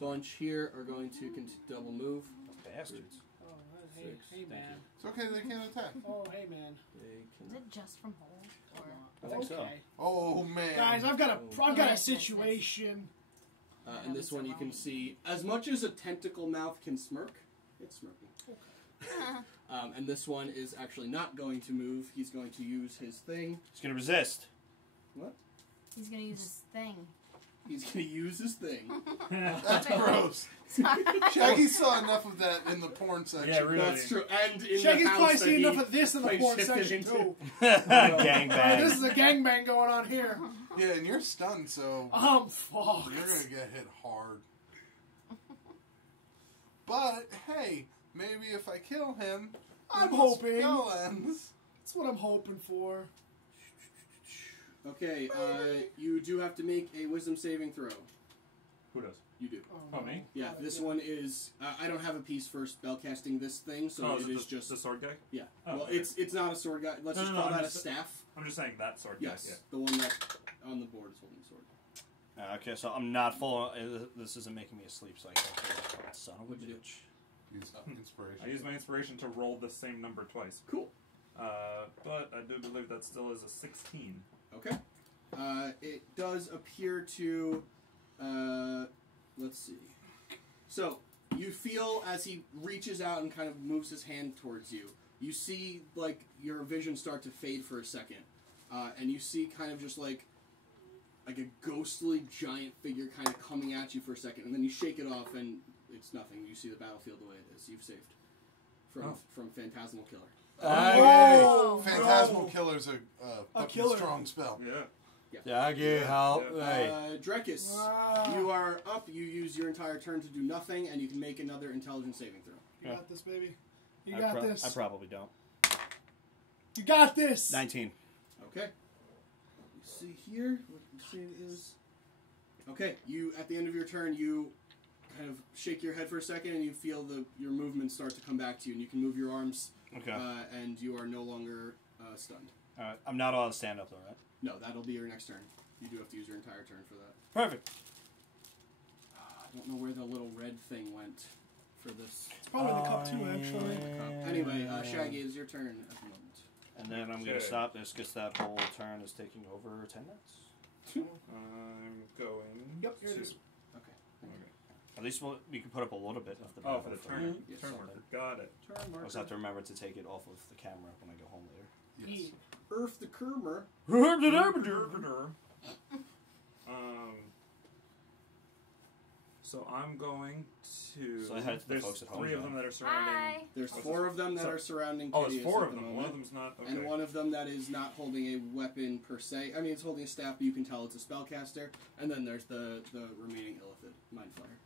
bunch here are going to double move. Bastards. Oh, hey, Six, hey, thank man. It's okay. They can't attack. Oh, hey, man. They Is can. it just from hold? Or I think so. Okay. Oh man. Guys, I've got a situation. And this one you can see, as much as a tentacle mouth can smirk, it's smirking. And this one is actually not going to move. He's going to use his thing. He's gonna resist. What? He's gonna use his thing. He's going to use his thing. That's gross. Shaggy saw enough of that in the porn section. Yeah, really. That's true. And in Shaggy's the house probably that seen he enough of this in the played porn shifted section, into. too. Gangbang. This is a gangbang going on here. Yeah, and you're stunned, so Fuck. you're gonna get hit hard. But hey, maybe if I kill him, I'm then the hoping. spell ends. That's what I'm hoping for. Okay, you do have to make a wisdom saving throw. Who does? You do. Oh, me? Yeah, this one is... I don't have a piece for spellcasting this thing, so it is just... the sword guy? Yeah. Oh, well, okay. it's not a sword guy. Let's just call that a staff. I'm just saying that sword Yes, guy. the one that on the board is holding the sword. Okay, so I'm not full. This isn't making me asleep, so I can't. Son of a What'd you do? bitch. Use inspiration. I used my inspiration to roll the same number twice. Cool. But I do believe that still is a 16. Okay. It does appear to... let's see. So, you feel as he reaches out and kind of moves his hand towards you, you see, like, your vision start to fade for a second. And you see kind of just like a ghostly giant figure kind of coming at you for a second, and then you shake it off and it's nothing. You see the battlefield the way it is. You've saved from Phantasmal Killer. Oh, Phantasmal no. Killer's a fucking killer. strong spell. Yeah. Shaggy, help! Hey. Drekas, you are up. You use your entire turn to do nothing, and you can make another intelligence saving throw. You got this, baby. You got this. I probably don't. You got this. 19. Okay. Let's see here. What you say it is. Okay. You at the end of your turn, you kind of shake your head for a second, and you feel your movements start to come back to you, and you can move your arms. Okay. And you are no longer stunned. Alright, I'm not allowed to stand up though, right? No, that'll be your next turn. You do have to use your entire turn for that. Perfect. I don't know where the little red thing went for this. It's probably the cup too, actually. Anyway, Shaggy, it's your turn at the moment. And then I'm going to stop this because that whole turn is taking over 10 minutes. I'm going. Yep, here it to- is. Okay. At least we can put up a little bit of the Oh, for the turn. Yes. Turn marker. Got it. Turn I marker. just have to remember to take it off of the camera when I go home later. Yes. Earth the Kermer. So I'm going to. So I had the there's folks at home, 3 of yeah. them that are surrounding. Hi. There's Oh, 4 of them that so- are surrounding Oh, there's Kitteus 4 at of the them. One moment. of them's not. Okay. And one of them that is not holding a weapon per se. I mean, it's holding a staff, but you can tell it's a spellcaster. And then there's the remaining Illithid, Mind Flayer.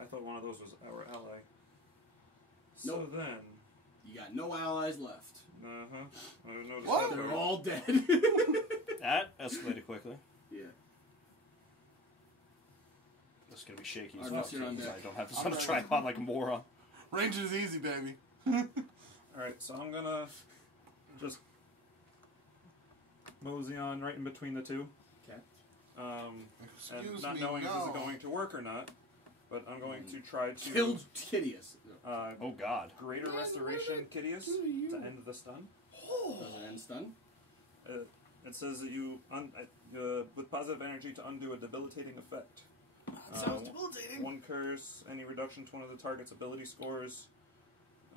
I thought one of those was our ally. Nope. So then. You got no allies left. I noticed What? that They're there- all dead. That escalated quickly. Yeah. It's going to be shaky as Artemis, well. you're on because deck. I don't have this on a tripod like a moron. Range is easy, baby. Alright, so I'm gonna just mosey on right in between the two. Okay. And Excuse not me, knowing if this no. is going to work or not, but I'm going to try to Killed Kitteus. Oh, God. Greater Restoration Kitteus to end the stun. Doesn't end stun. It says that you, with positive energy, to undo a debilitating effect. Sounds debilitating. 1 curse, any reduction to one of the target's ability scores,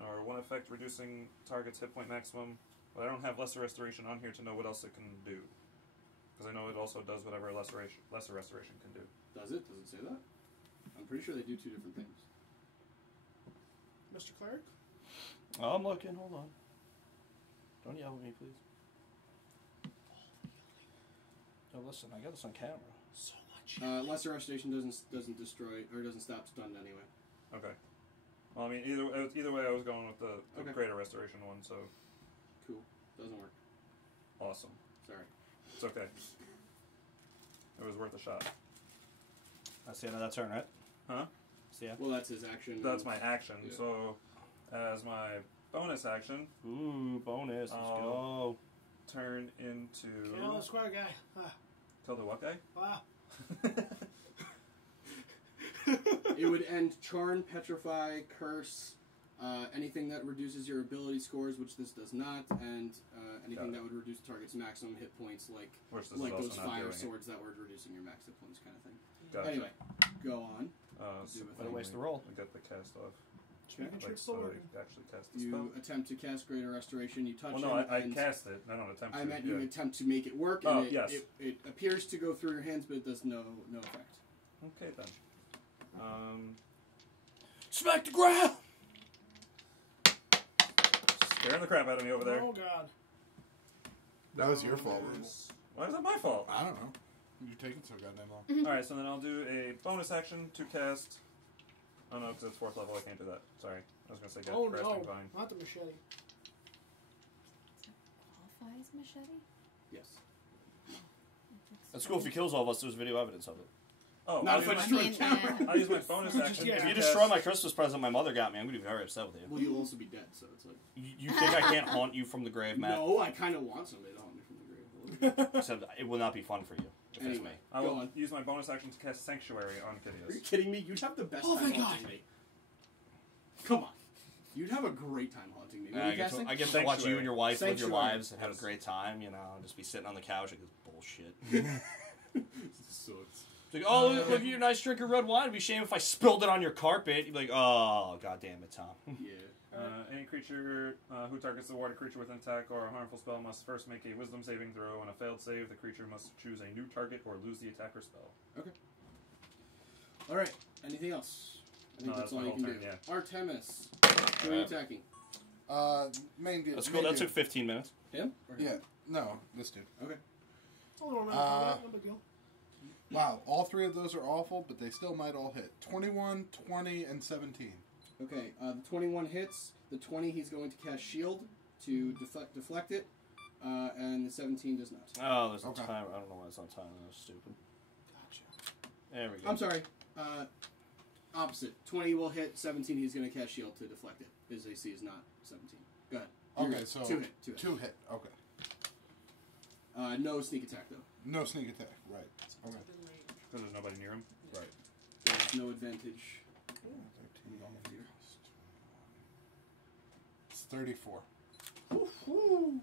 or 1 effect reducing target's hit point maximum. But I don't have Lesser Restoration on here to know what else it can do. Because I know it also does whatever Lesser Restoration can do. Does it? Does it say that? I'm pretty sure they do 2 different things. Mr. Cleric? Oh, I'm looking. Hold on. Don't yell at me, please. Oh, listen. I got this on camera. So much. Lesser Restoration doesn't destroy or doesn't stop stunned anyway. Okay. Well, I mean, either way, I was going with the Okay. Greater Restoration one, so Cool. Doesn't work. awesome. Sorry. It's okay. It was worth a shot. That's the end of that turn, right? Huh? So, yeah. Well, that's his action. That's my action. Yeah. So, as my bonus action, Ooh, bonus. Let's Oh. go. turn into Kill the square guy. kill the what guy? Wow. It would end Charm, Petrify, Curse, Anything that reduces your ability scores, which this does not, and anything that would reduce the target's maximum hit points, like those fire swords that were reducing your max hit points, kind of thing. Gotcha. Anyway, go on. What a waste to roll. I got the cast off. Making sure it's still working. Actually cast the spell. You attempt to cast Greater Restoration. You touch Well, no, it. I cast it. I don't attempt to. I meant you attempt to make it work, and it appears to go through your hands, but it does no effect. Okay, then. Smack the ground! Scaring the crap out of me over there. Oh, God. That was your fault, Ruland. Why is that my fault? I don't know. You're taking so goddamn long. Alright, so then I'll do a bonus action to cast... Oh no, because it's 4th level, I can't do that. Sorry. I was going to say Oh, Grasping no. Vine. Not the machete. Qualifies machete? Yes. That's cool. If he kills all of us, there's video evidence of it. Oh, Not if I destroy the camera. I'll use my bonus action. Yeah. If to you cast- destroy my Christmas present my mother got me, I'm going to be very upset with you. Well, you'll also be dead, so it's like... You think I can't haunt you from the grave, Matt? No, I kind of want somebody to haunt me from the grave. Except it will not be fun for you, if it's me. Anyway, I go will on. use my bonus action to cast Sanctuary on Are you Kitteus. kidding me? You'd have the best Oh time my God. haunting me. Come on. You'd have a great time haunting me. What are I you get casting? to watch you Sanctuary. and your wife live your Sanctuary. lives and have a great time, you know, and just be sitting on the couch like this bullshit. Sucks. It's like, oh, look at your nice drink of red wine. It'd be a shame if I spilled it on your carpet. You'd be like, oh, god damn it, Tom. Yeah. Any creature who targets the water creature with an attack or a harmful spell must first make a wisdom saving throw. On a failed save, the creature must choose a new target or lose the attack or spell. Okay. Alright. Anything else? I think No, that's that's all my you whole can turn, do. yeah. Artemis. Who are you attacking? Main dude. That's cool. That took 15 minutes. Him? Or him? Yeah. No, this dude. Okay. It's only 1 minute. No big deal. Wow, all 3 of those are awful, but they still might all hit. 21, 20, and 17. Okay. The 21 hits. The 20 he's going to cast shield to deflect it. And the 17 does not. Oh, there's Okay. a time. I don't know why it's on time. That was stupid. Gotcha. There we go. I'm sorry. Opposite. 20 will hit. 17 he's going to cast shield to deflect it. His AC is not 17. Go ahead. You're Okay, good. so 2 hit. 2 hit. 2 hit. Okay. No sneak attack though. No sneak attack. Right. Okay. Because there's nobody near him. Right. There's no advantage. 13, it's 34. Woo-hoo.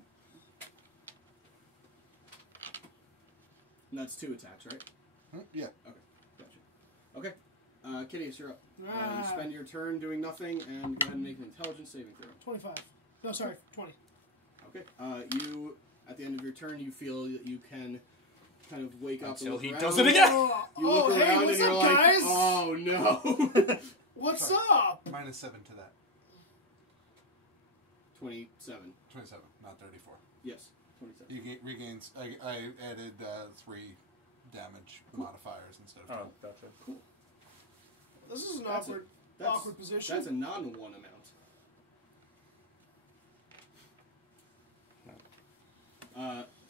And that's 2 attacks, right? Yeah. Gotcha. Okay. Kitteus, you're up. You Ah, spend your turn doing nothing, and go ahead and make an intelligence saving throw. 25. No, sorry, 20. Okay. You, at the end of your turn, you feel that you can kind of wake up Until and look he around. does it again. You look hey, around what's and you're up, like, guys? oh no. What's up? Minus 7 to that. 27. 27, not 34. Yes. 27. He regains. I added 3 damage modifiers instead of 12. Oh, gotcha. This is an That's awkward position. That's a non-1 amount.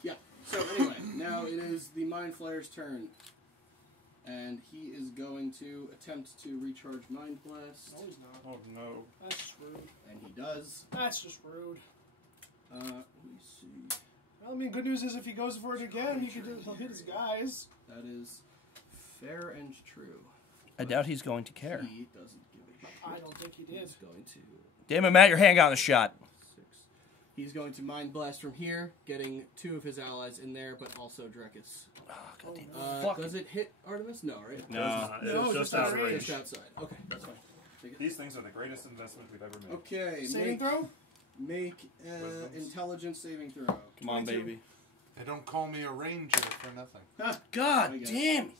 Yeah. So anyway, now it is the Mind Flayer's turn. And he is going to attempt to recharge Mind Blast. No, he's not. Oh no. That's just rude. And he does. That's just rude. Let me see. Well, I mean, good news is if he goes for it again, he'll hit his guys. That is fair and true. I doubt he's going to care. He doesn't give a shit. I don't think he did. He's going to... Damn it, Matt, your hand got in the shot. 6. He's going to Mind Blast from here, getting 2 of his allies in there, but also Drekas. Oh, God damn it. Does it hit Artemis? No, right? No, No, it's just just out out of of range. range. Just outside. Okay, that's fine. Take it. These things are the greatest investment we've ever made. Okay, Saving throw? make Wisdoms. intelligence saving throw. Come on, 22. baby. They don't call me a ranger for nothing. Ha! God I got damn it.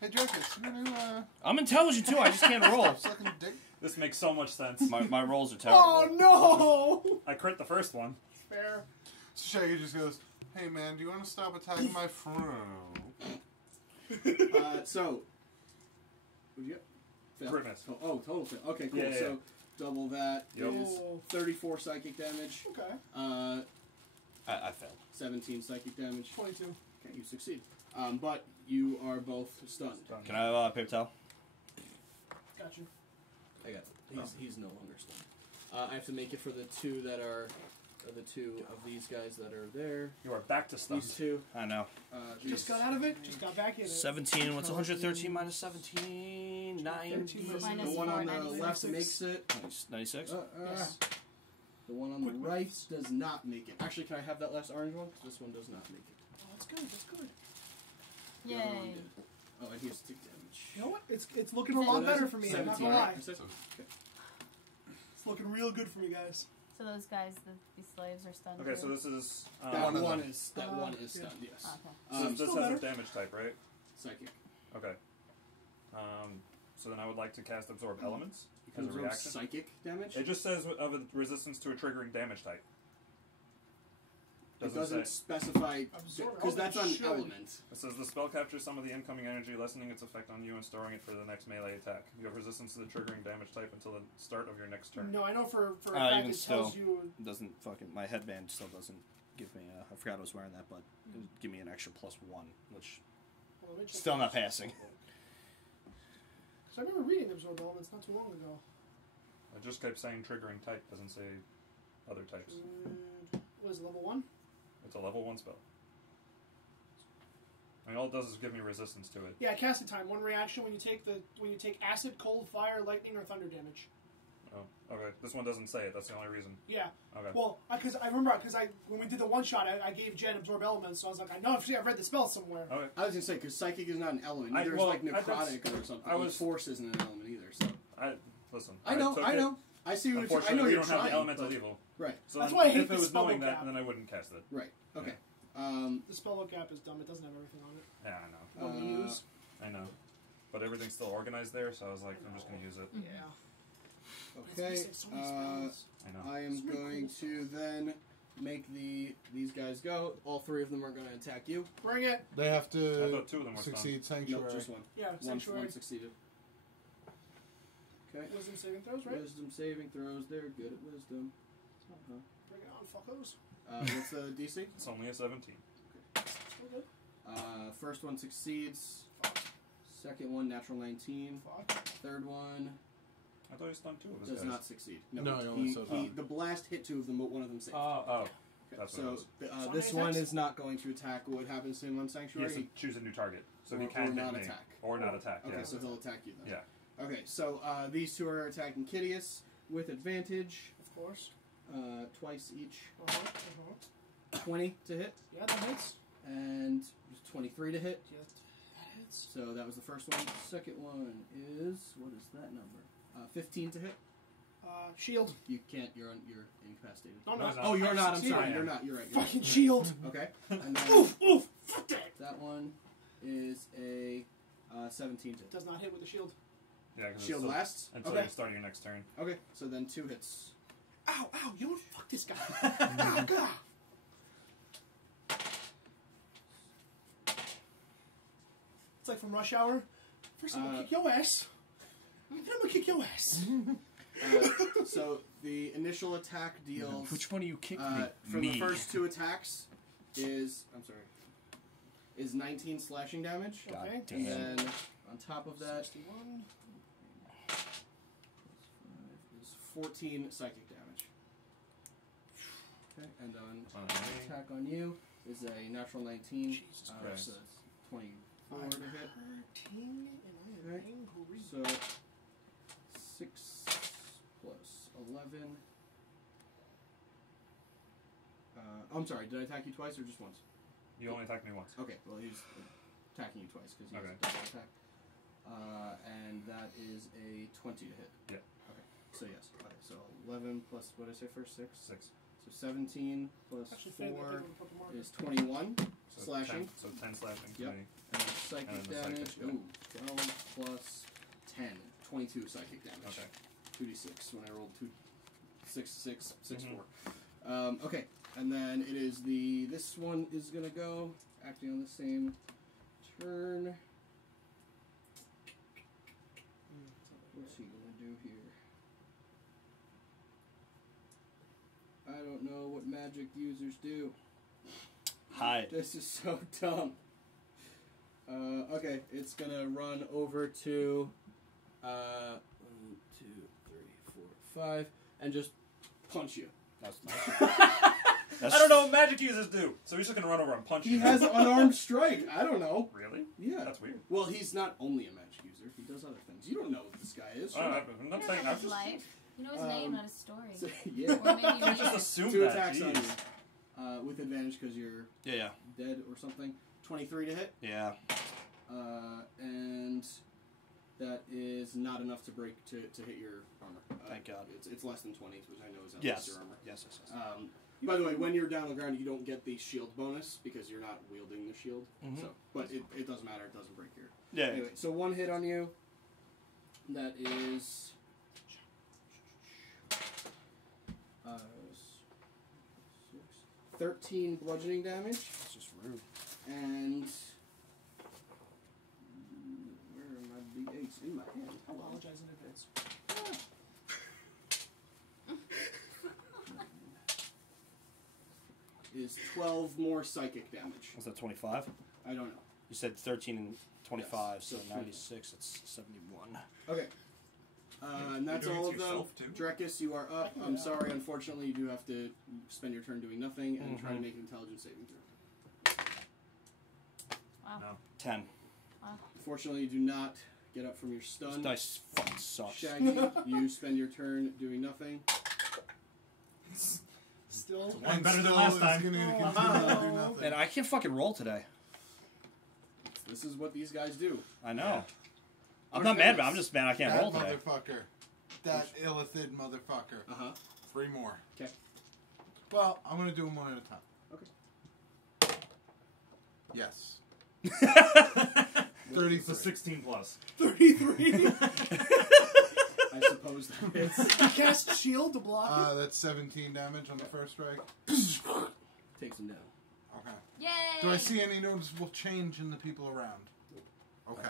Hey, Drekas, you know, I'm intelligent too, I just can't roll. sucking dick? This makes so much sense. My rolls are terrible. Oh, no! I crit the first one. Fair. So Shaggy just goes, hey man, do you want to stop attacking my friend? So, what'd you get? Fail. Crit miss. Oh, total fail. Okay, cool. Yeah, yeah. So, double that Yep. is Oh. 34 psychic damage. Okay. I failed. 17 psychic damage. 22. Okay, you succeed. But you are both stunned. Can I have paper towel? Got you. I got it. He's no longer stunned. I have to make it for the 2 that are are the two of these guys that are there. You are back to stuff. These two. I know. Just got out of it. Just got back in it. 17. What's 113 minus 17? 90. The one on the left makes it. 96? Yes. The one on the right does not make it. Actually, can I have that last orange one? Because this one does not make it. Oh, that's good. That's good. The other one Yay. did. Oh, and here's tick damage. You know what? It's looking a lot better for me. I'm not 17, gonna lie. right? It's looking real good for me, guys. So those guys, these slaves are stunned. Okay, too? so this is. That one is stunned, yeah. yes. Oh, okay. So this Still has a better. damage type, right? Psychic. Okay. So then I would like to cast Absorb Elements as a Absorb reaction. psychic damage? It just says of a resistance to a triggering damage type. It doesn't specify, Absorb because that's on element should. element. It says the spell captures some of the incoming energy, lessening its effect on you and storing it for the next melee attack. You have resistance to the triggering damage type until the start of your next turn. No, I know for a fact Even it tells still. you. Doesn't fucking. My headband still doesn't give me. I forgot I was wearing that, but it would give me an extra +1, which. Well, let me check Still that. not passing. So I remember reading Absorb Elements not too long ago. It just kept saying triggering type, doesn't say other types. What is it, level 1? It's a level 1 spell. I mean, all it does is give me resistance to it. Yeah, casting time. One reaction when you take acid, cold, fire, lightning, or thunder damage. Oh, okay. This one doesn't say it. That's the only reason. Yeah. Okay. Well, because I remember when we did the one shot, I gave Jen Absorb Elements, so I was like, I know I've read the spell somewhere. Okay. I was going to say, because psychic is not an element. I- Neither well, is like necrotic or something. I was- Force isn't an element either, so. Listen. I know. took I it. know. I see what you're I Unfortunately, know we you're don't trying. have the elemental but- evil. Right. So That's then why I hate if it the was spell knowing book that, app. then I wouldn't cast it. Right. Okay. The spellbook app is dumb. It doesn't have everything on it. Yeah, I know. What we use. I know. But everything's still organized there, so I was like, I'm just going to use it. Yeah. Okay. It's missing so many spells. I know. I am It's really going cool. to then make these guys go. All three of them are going to attack you. Bring it. They have I to thought 2 of them were succeed No, Sanctuary. just one. Yeah, Sanctuary. One succeeded. Okay. Wisdom saving throws, right? Wisdom saving throws. They're good at wisdom. Bring it on, fuckos. What's the DC? It's only a 17. Still good. First one succeeds. Second one, natural 19. Fuck. Third one I thought you stunned 2 of his does guys. not succeed. No, No, he only says one. the blast hit 2 of them, but one of them saved. Oh. Okay, That's so what it is. So this many one attacks? is not going to attack. What happens to him on He has Sanctuary? to choose a new target. So he Or can hit not me. attack. Or not attack, Okay, yeah. so he'll attack you then. Yeah. Okay, so these two are attacking Kitteus with advantage. Of course. Twice each. 20 to hit. Yeah, that hits. And 23 to hit. Yeah, that hits. So that was the first one. Second one is, what is that number? 15 to hit. Shield. You can't. You're incapacitated. No, I'm No, not. it's not. Oh, you're not. I'm succeeded. sorry. I You're am. not. You're right. You're Fucking right. shield. Okay. And then Oof, oof. Fuck that. that one is a 17 to hit. Does not hit with the shield. Yeah, because Shield lasts. until Okay. you start your next turn. Okay. So then 2 hits. Ow, ow. You know what? Fuck this guy. Ah, God. It's like from Rush Hour. First, I'm gonna kick your ass. Then I'm gonna kick your ass. So the initial attack deals. Which one do you kick From me? the first 2 attacks is 19 slashing damage. God Okay. damn. And then on top of that 61. is 14 psychic damage. Okay, and then attack on you is a natural 19. Jesus Christ. So it's 24 I'm to hit. hurting, and I am Okay. angry. So 6 plus 11. I'm sorry, did I attack you twice or just once? You only attacked me once. Okay, well he's attacking you twice because he has Okay. a double attack. And that is a 20 to hit. Yeah. Okay, so yes. Okay, so 11 plus, what did I say first? 6? 6. So 17 plus Actually, fade that 4 thing with a purple marker. is 21 So slashing. 10, so 10 slashing to Yep. me. And then psychic And then the damage. psychic, yeah. Ooh, 12 plus 10. 22 psychic damage. Okay. 2d6 when I rolled 2. 6, 6, 6, Mhm. 4. Okay, and then it is this one is gonna go, acting on the same turn. What's he gonna do here? I don't know what magic users do. Hide. This is so dumb. Okay, it's gonna run over to 1, 2, 3, 4, 5, and just punch you. That's nice. I don't know what magic users do, so he's just gonna run over and punch He you. has unarmed strike. I don't know. Really? Yeah. That's weird. Well, he's not only a magic user. He does other things. You don't know what this guy is. I'm not You saying don't that. know his life. You know his name, not his story. So, yeah. Or maybe I just later. assume 2 that. attacks on Jeez. you. With advantage because you're Yeah. dead or something. 23 to hit. Yeah. And that is not enough to break to hit your armor. Thank God. It's less than 20, which I know is at Yes. least your armor. Yes. By the way, when you're down on the ground, you don't get the shield bonus because you're not wielding the shield. Mhm. So, but it doesn't matter. It doesn't break your. Yeah. Anyway, so 1 hit on you. That is. 13 bludgeoning damage, It's just rude. and where are my d8s in my hand? I apologize in advance. Is 12 more psychic damage. Was that 25? I don't know. You said 13 and 25, Yes, so so 96. That's 71. Okay. And that's You're doing all it of them. yourself, too? Drekis, you are up. I'm sorry, unfortunately, you do have to spend your turn doing nothing and try to make an intelligence saving throw. Wow. No. 10. Unfortunately, you do not get up from your This stun. dice fucking sucks. Shaggy, you spend your turn doing nothing. Still. One better than still last is time. gonna continue to do nothing. And I can't fucking roll today. This is what these guys do. I know. I'm not mad, but I'm just mad I can't That roll today. motherfucker. That illithid motherfucker. 3 more. 'Kay. Well, I'm gonna do them one at a time. Okay. Yes. 30 to 16 plus. 33. I suppose that hits. Cast shield to block it. That's 17 damage on the first strike. Takes him down. Okay. Yay! Do I see any noticeable change in the people around? Okay.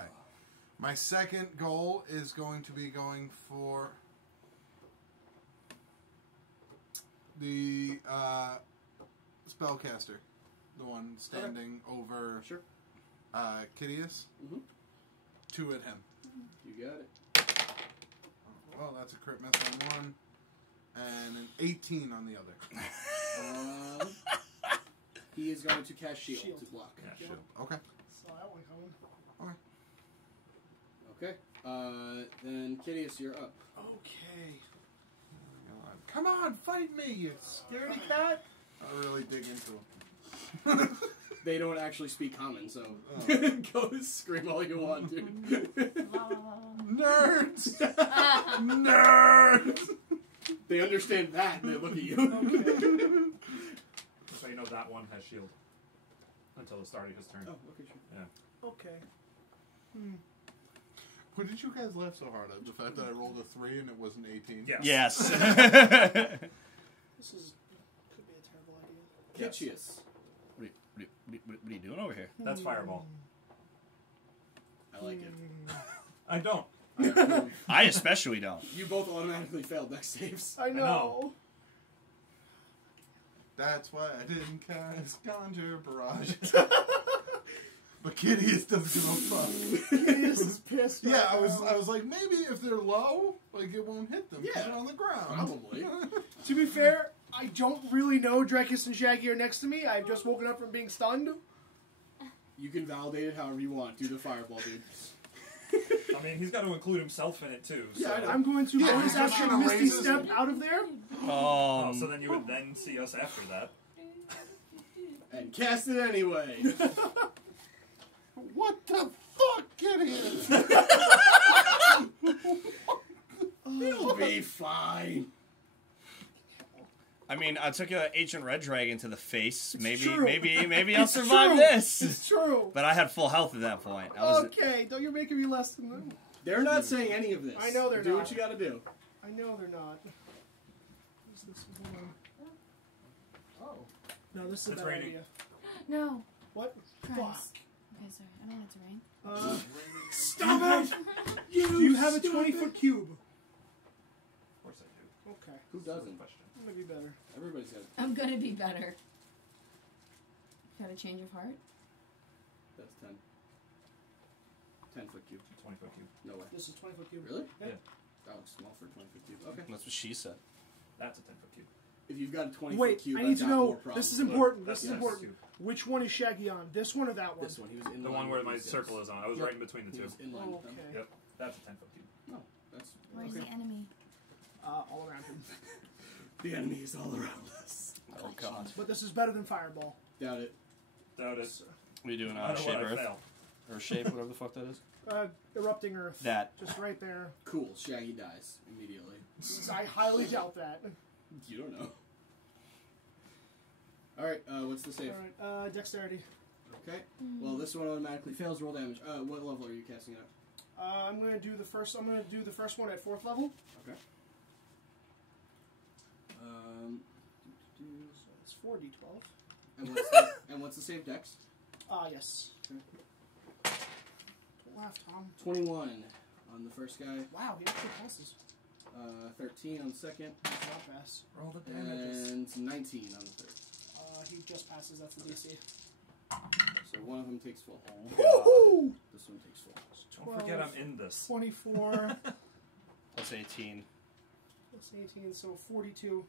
My second goal is going to be going for the spellcaster. The one standing over Sure. Kitteus. Mhm. 2 at him. You got it. Well, that's a crit miss on one. And an 18 on the other. He is going to cast shield, Shield. to block. Yeah, Shield. sure. Okay. Saw that one coming. Okay. Then Kitteus, you're up. Okay. Come on, fight me, you scaredy cat. I really dig into him. They don't actually speak common, so Oh. go scream all you want, dude. La, la, la. Nerds! Nerds! They understand that, and they look at you. So you know that one has shield. Until the start of his turn. Oh, okay, sure. Okay. What did you guys laugh so hard at? The fact that I rolled a 3 and it wasn't 18? Yes. Yes. This is could be a terrible idea. Kitteus. What are you doing over here? That's fireball. I like it. I don't. I approve. I especially don't. You both automatically failed dex saves. I know. know. That's why I didn't cast Conjure Barrage. But Kitteus doesn't give a fuck. Kitteus is pissed. Yeah, right I was like, maybe if they're low, like it won't hit them. 'Cause Yeah. they're on the ground. Probably. To be fair, I don't really know Drekas and Shaggy are next to me. I've just woken up from being stunned. You can validate it however you want. Do the fireball, dude. I mean, he's got to include himself in it too. So. Yeah, I know. I'm going to Yeah, bonus he's just action gonna Misty raise his- Step out of there. Oh, so then you would then see us after that. And cast it anyway. What the fuck, Kitteus? It'll be fine. I mean, I took an ancient red dragon to the face. Maybe true. maybe I'll survive true. this. It's true. But I had full health at that point. I was Okay, don't you're making me less than them. They're not saying any of this. I know they're do not. what you gotta do. I know they're not. What's this? Hold on. Oh. No, this is a It's bad raining. idea. No. What? Christ. Fuck. Okay, sorry. I don't want it to rain. Stop it! Do you have a 20-foot cube? Of course I do. Okay. Who doesn't? Question. That might be better. Everybody's got it. I'm gonna be better. Got a change of heart? That's 10. 10-foot cube. 20-foot cube. No way. This is 20-foot cube. Really? Yeah. Yeah. That looks small for a 20-foot cube. Okay. That's what she said. That's a 10-foot cube. If you've got a 20-foot Wait, cube, I need I've to got know. more problems. This is important. That's This is yes. important. Which one is Shaggy on? This one or that one? This one. He was in The line one where with my these guys. circle is on. I was Yep. right in between the He two. was in line with them. Okay. Yep, that's a 10-foot cube. No, that's Where's okay. the enemy? All around him. The enemy is all around us. Oh god. But this is better than Fireball. Doubt it. Doubt it. What are you doing? I don't Shape want to Earth? fail. Or Shape, whatever the fuck that is? Erupting Earth. That. Just right there. Cool. Shaggy dies immediately. I highly doubt that. You don't know. Alright, what's the save? Alright, Dexterity. Okay. Well, this one automatically fails. Roll damage. What level are you casting it at? I'm gonna do the first one at 4th level. Okay. So it's 4d12. And what's the save, Dex? Yes. Okay. Don't laugh, Tom. 21 on the first guy. Wow, he actually passes. 13 on the second. Does not pass. Roll the damages. And 19 on the third. He just passes. That's the DC. So one of them takes full. Woohoo! This one takes full. Don't forget I'm in this. 24 Plus 18. plus 18, so 42.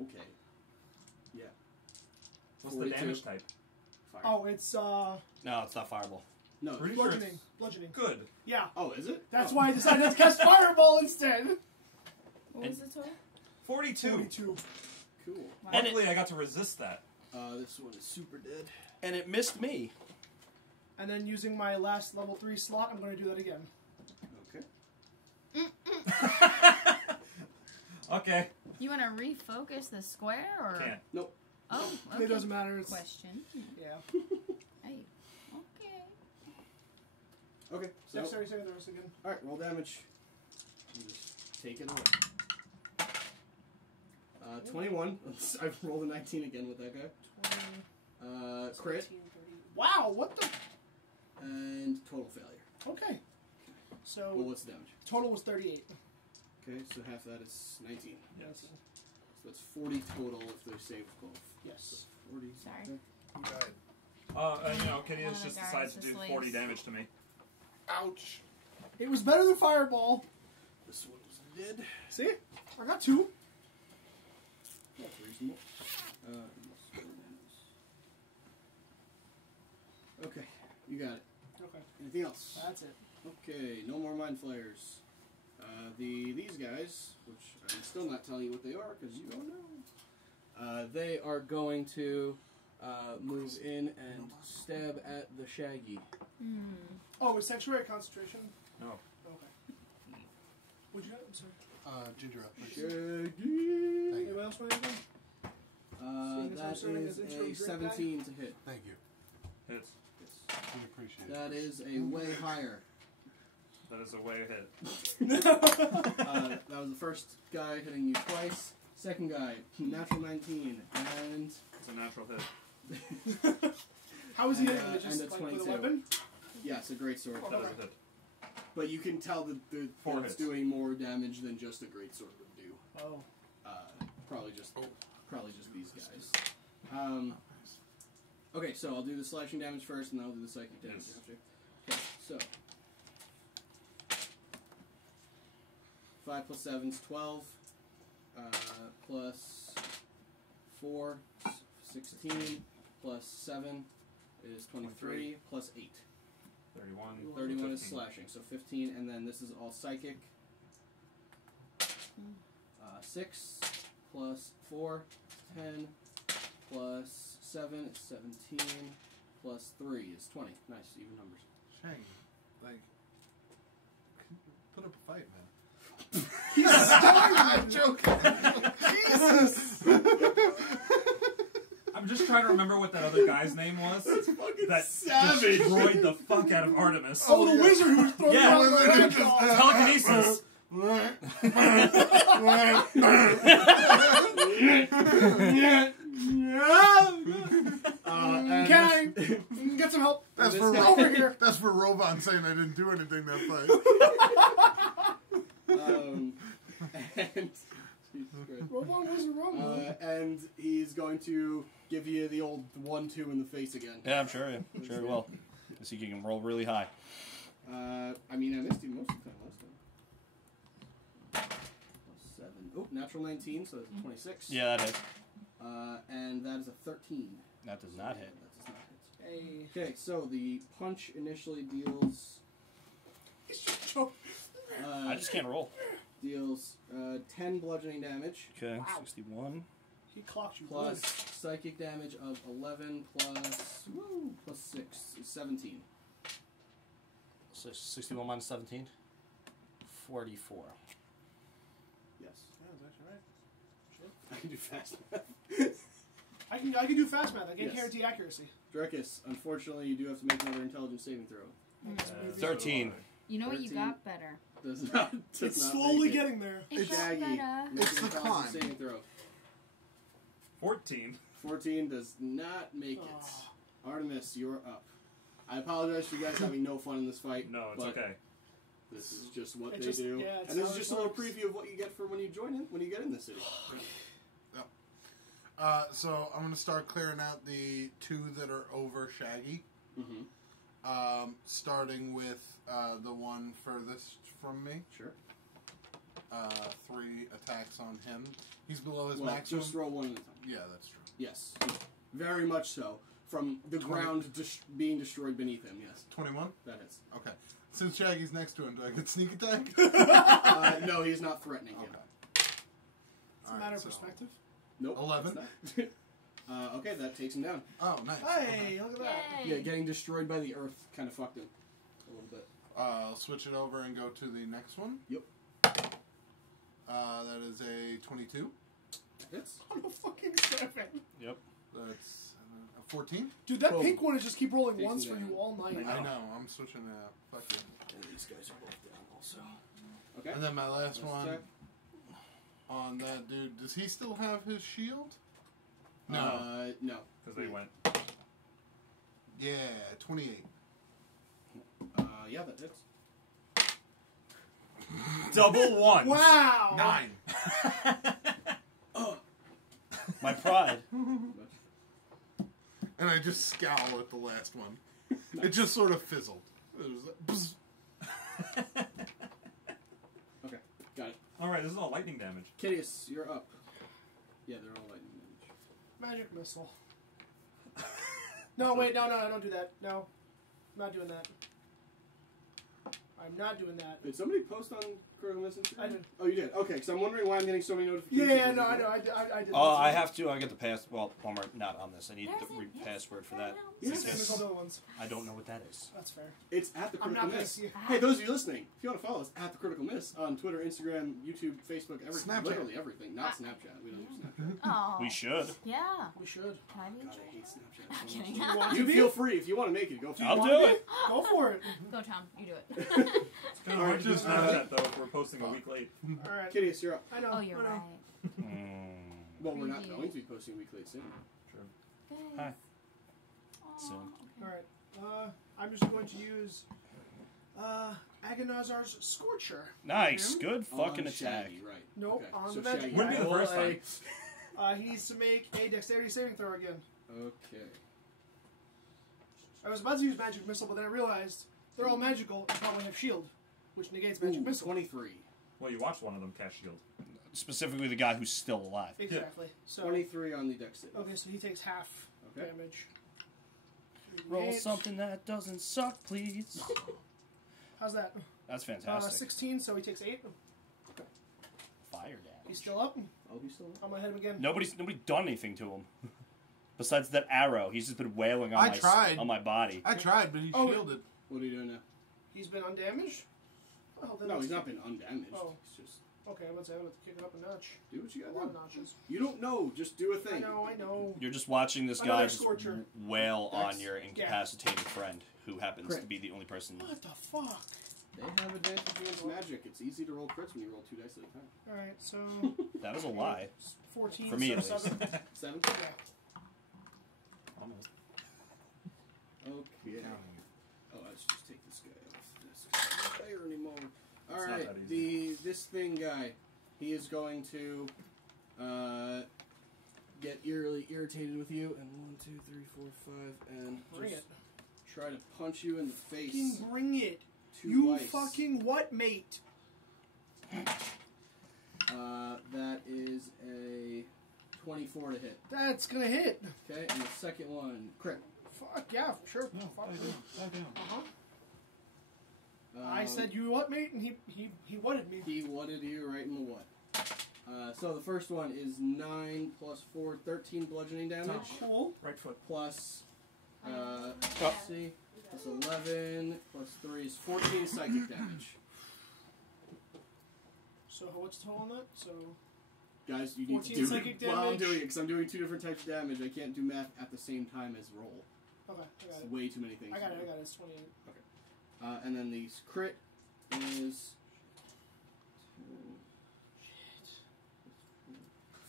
Okay. Yeah. What's the 42. damage type? Fire. Oh, it's No, it's not Fireball. No. Pretty sure bludgeoning. it's Bludgeoning. good. Yeah. Oh, is it? That's Oh. why I decided to cast Fireball instead. What was the total? 42. 42. Cool. Wow. Luckily, I got to resist that. This one is super dead. And it missed me. And then using my last level 3 slot, I'm going to do that again. Okay. Okay. You want to refocus the square or? Can't. Nope. Oh, okay. It doesn't matter. It's Question. yeah. Hey. Okay. Okay. So, Dexterity saving throws again. alright, roll damage. And just take it away. 21. I've rolled a 19 again with that guy. 20, Crit. 17, 30. Wow, what the? And total failure. Okay. So Well, what's the damage? total was 38. Okay, so half of that is 19. Yes. So that's 40 total if they're saved both. Yes. 40. Sorry. Okay. And One Kitteus of the just guys decided to is do slaves. 40 damage to me. Ouch. It was better than Fireball. This one was dead. See? I got 2. That's reasonable. Okay, you got it. Okay. Anything else? That's it. Okay, no more mind flayers. These guys, which I'm still not telling you what they are because you don't know. They are going to move in and stab at the Shaggy. Oh, was Sanctuary concentration? No. Okay. What'd you get? I'm sorry. Ginger ale, please. Shaggy. Thank you. Anybody else want anything? Seeing as I'm That serving is as interim a drink 17 to hit. Thank you. Hits. Yes. We appreciate it. That is a way higher. That is a way hit. That was the first guy hitting you twice. Second guy, natural 19, and It's a natural hit. How is he And, hitting? and Just a like with a 22. weapon? yes, a great sword. That is a hit. But you can tell that Four it's hits. doing more damage than just a great sword would do. Oh. Probably just these guys. Okay, so I'll do the slashing damage first, and then I'll do the psychic damage Yes. after. Okay, so 5 plus 7 is 12. Plus 4, 16. Plus 7 is 23. Plus 8. 31. 31 is 15. slashing, so 15, and then this is all psychic. 6 plus 4, 10, plus 7 is 17, plus 3 is 20. Nice, even numbers. Shaggy, like, put up a fight, man. I'm joking. Jesus. I'm just trying to remember what that other guy's name was. That savage. destroyed the fuck out of Artemis. Oh, the wizard who was throwing Yeah. around the ragdoll. Telekinesis. And Can I get some help? That's This for guy- over here. That's for Rovan saying I didn't do anything that fight. and Jesus Christ. Robot wasn't wrong. And he's going to give you the old 1-2 in the face again. Yeah, I'm sure. I'm sure he will. I see you can roll really high. I mean, I missed you most of the time last time. Plus 7 natural 19, so that's a 26. Yeah, that hits. And that is a 13. That does not hit. That does not hit. Hey. Okay, so the punch initially deals. He's just choking. I just can't roll. Deals 10 bludgeoning damage. Okay, Wow. 61. He clocked you. Plus psychic damage of 11 plus 6 is 17. So 61 minus 17? 44. Yes. Yeah, that's actually right. I can do fast math. I can do fast math. I can't Yes. guarantee accuracy. Drekas, unfortunately, you do have to make another intelligence saving throw. 13. You know what? You 13. got better. Does not. Does It's not slowly make it. getting there. It got Shaggy. better. Make It's an the intelligence climb. saving throw. 14. 14 does not make it. Oh. Artemis, you're up. I apologize for you guys having no fun in this fight. No, it's but okay. This is just what It they just- do. yeah, it's And this how is it just a little works. preview of what you get for when you join in, when you get in the city. So I'm going to start clearing out the 2 that are over Shaggy. Mm-hmm. Starting with the one furthest from me. Sure. 3 attacks on him. He's below his Well, maximum. just roll one at a time. Yeah, that's true. Yes. Very much so. From the 20. ground being destroyed beneath him, yes. 21? That hits. Okay. Since Shaggy's next to him, do I get sneak attack? No, he's not threatening him. Okay. It's a matter of perspective. Nope. 11. it's not. Okay, that takes him down. Oh, nice. Hey, look at that. Yay. Yeah, getting destroyed by the earth kind of fucked him a little bit. I'll switch it over and go to the next one. Yep. That is a 22. Hits. On a fucking 7. Yep. That's a 14. Dude, that Boom. pink one is just keep rolling Takes once him for down. you all night. I know. I'm switching it out. Fuck you. And these guys are both down also. Okay. And then my last Last one attack. on that dude. Does he still have his shield? No. Because they went. Yeah, 28. Yeah, that hits. Double one! Wow. 9. My pride. And I just scowl at the last one. It just sort of fizzled. It was like, bzz. Okay, got it. Alright, this is all lightning damage. Kitteus, you're up. Yeah, they're all lightning damage. Magic missile. No, wait, no, don't do that. No. I'm not doing that. I'm not doing that. Did somebody post on TheCriticalMiss Instagram? I did. Oh, you did? Okay, because I'm wondering why I'm getting so many notifications. Yeah, no, I know. I did. I have to. I get the pass. Well, Palmer, not on this. I need the There's a- password for that. Yes. There's Because other ones. I don't know what that is. That's fair. It's at the I'm not Critical gonna Miss. see it. Hey, those of you listening, if you want to follow us at the Critical Miss on Twitter, Instagram, YouTube, Facebook, everything, Snapchat. literally everything. Not Snapchat. We don't use Snapchat. Oh. We should. Yeah. We should. Can I be in God, I hate charge? Snapchat. I'm so kidding. much. want You to feel be? free if you want to make it. Go for it. I'll Want do to it. Go for it. Go, Tom. You do it. It's kind of hard to do just, Snapchat, though, if we're posting a week late. All right. Kitteus, you're up. I know. Oh, you're I know. right. Well, we're not Preview. going to be posting a week late soon. True. Hi. Aw, Soon. All right. I'm just going to use Agonazar's Scorcher. Nice. Good On fucking attack. Shaggy, right. Nope, Okay. on so the magic Shaggy, Wouldn't be the roll first a- time. He needs to make a dexterity saving throw again. Okay. I was about to use magic missile, but then I realized they're all magical and probably have shield, which negates magic Ooh, missile. 23. Well, you watched one of them cast shield. Specifically, the guy who's still alive. Exactly. So 23 on the dex save. okay, so he takes half Okay. damage. Roll 3d8. something that doesn't suck, please. How's that? That's fantastic. 16, so he takes 8. Fire damage. He's still up. Oh, he's still I'm gonna hit him again. Nobody's done anything to him. Besides that arrow, he's just been wailing on I tried. on my body. I tried, but he Oh. shielded. What are you doing now? He's been undamaged? Oh, then No, that's- he's not been undamaged. Oh. He's just Okay, I'm gonna say I'm gonna kick it up a notch. do what you A gotta lot of do. notches. You don't know. Just do a thing. I know. You're just watching this Another guy just Scorcher. wail Dex. on your incapacitated friend, who happens Crit. to be the only person. What the fuck? They have advantage against magic. It's easy to roll crits when you roll 2 dice at a time. Alright, so That was a lie. 14 For me, so at least. 7. 7. Yeah. Almost. Okay. Oh, let's just take this guy off. This guy's not there anymore. not Alright, that this thing guy, he is going to get eerily irritated with you, and 1, 2, 3, 4, 5, and Bring just it. try to punch you in the face. Fucking bring it. 2 You dice. fucking what, mate? That is a 24 to hit. That's gonna hit. Okay, and the second one, crit. Fuck yeah, sure. No, Fuck lie me. down. I said you what, mate, and he whatted me. He whatted you right in the what. So the first one is 9 plus 4, 13 bludgeoning damage. Cool. Right foot. Plus, let's see, plus 11, plus 3 is 14 psychic damage. So what's the total on that? So Guys, you need to 14 do psychic it while I'm damage. doing it, because I'm doing 2 different types of damage. I can't do math at the same time as roll. okay, I got It's it. way too many things. I got it. It's 28. And then the crit is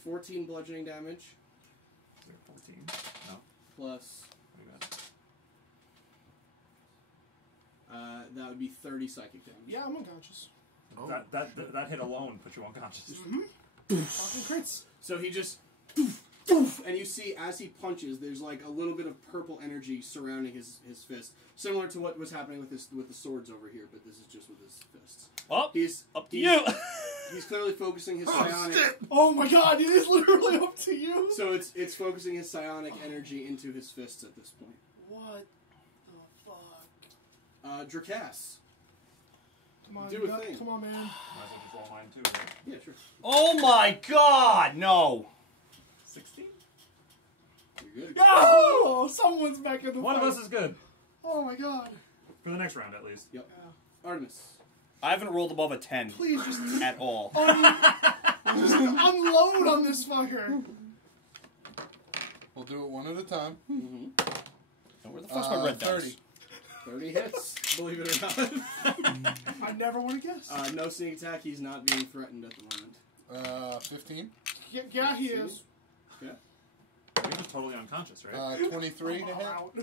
14 bludgeoning damage Is there 14? No. plus What do you got? that would be 30 psychic damage. Yeah, I'm unconscious. Oh, That hit alone put you unconscious. Fucking crits. So he just poof, and you see as he punches, there's like a little bit of purple energy surrounding his fist, similar to what was happening with the swords over here, but this is just with his fists. Oh, He's up to you. He's clearly focusing his psionic. Oh my god, it is literally up to you. So it's focusing his psionic energy into his fists at this point. What the fuck? Drekas. Come on, Do a thing. Come on, man. Might as well just roll mine too. Right? Yeah, sure. Oh my God, no. 16? You're good. Oh, someone's back in the One of fight. us is good. Oh my god. For the next round, at least. Yep. Yeah. Artemis. I haven't rolled above a 10 Please just at all. just unload on this fucker. We'll do it one at a time. Mm-hmm. And where the fuck's my red 30. dice? 30 hits, believe it or not. I never would have guessed. No sneak attack. He's not being threatened at the moment. 15. Yeah, he is. Okay. He was totally unconscious, right? 23 to I'm hit. out.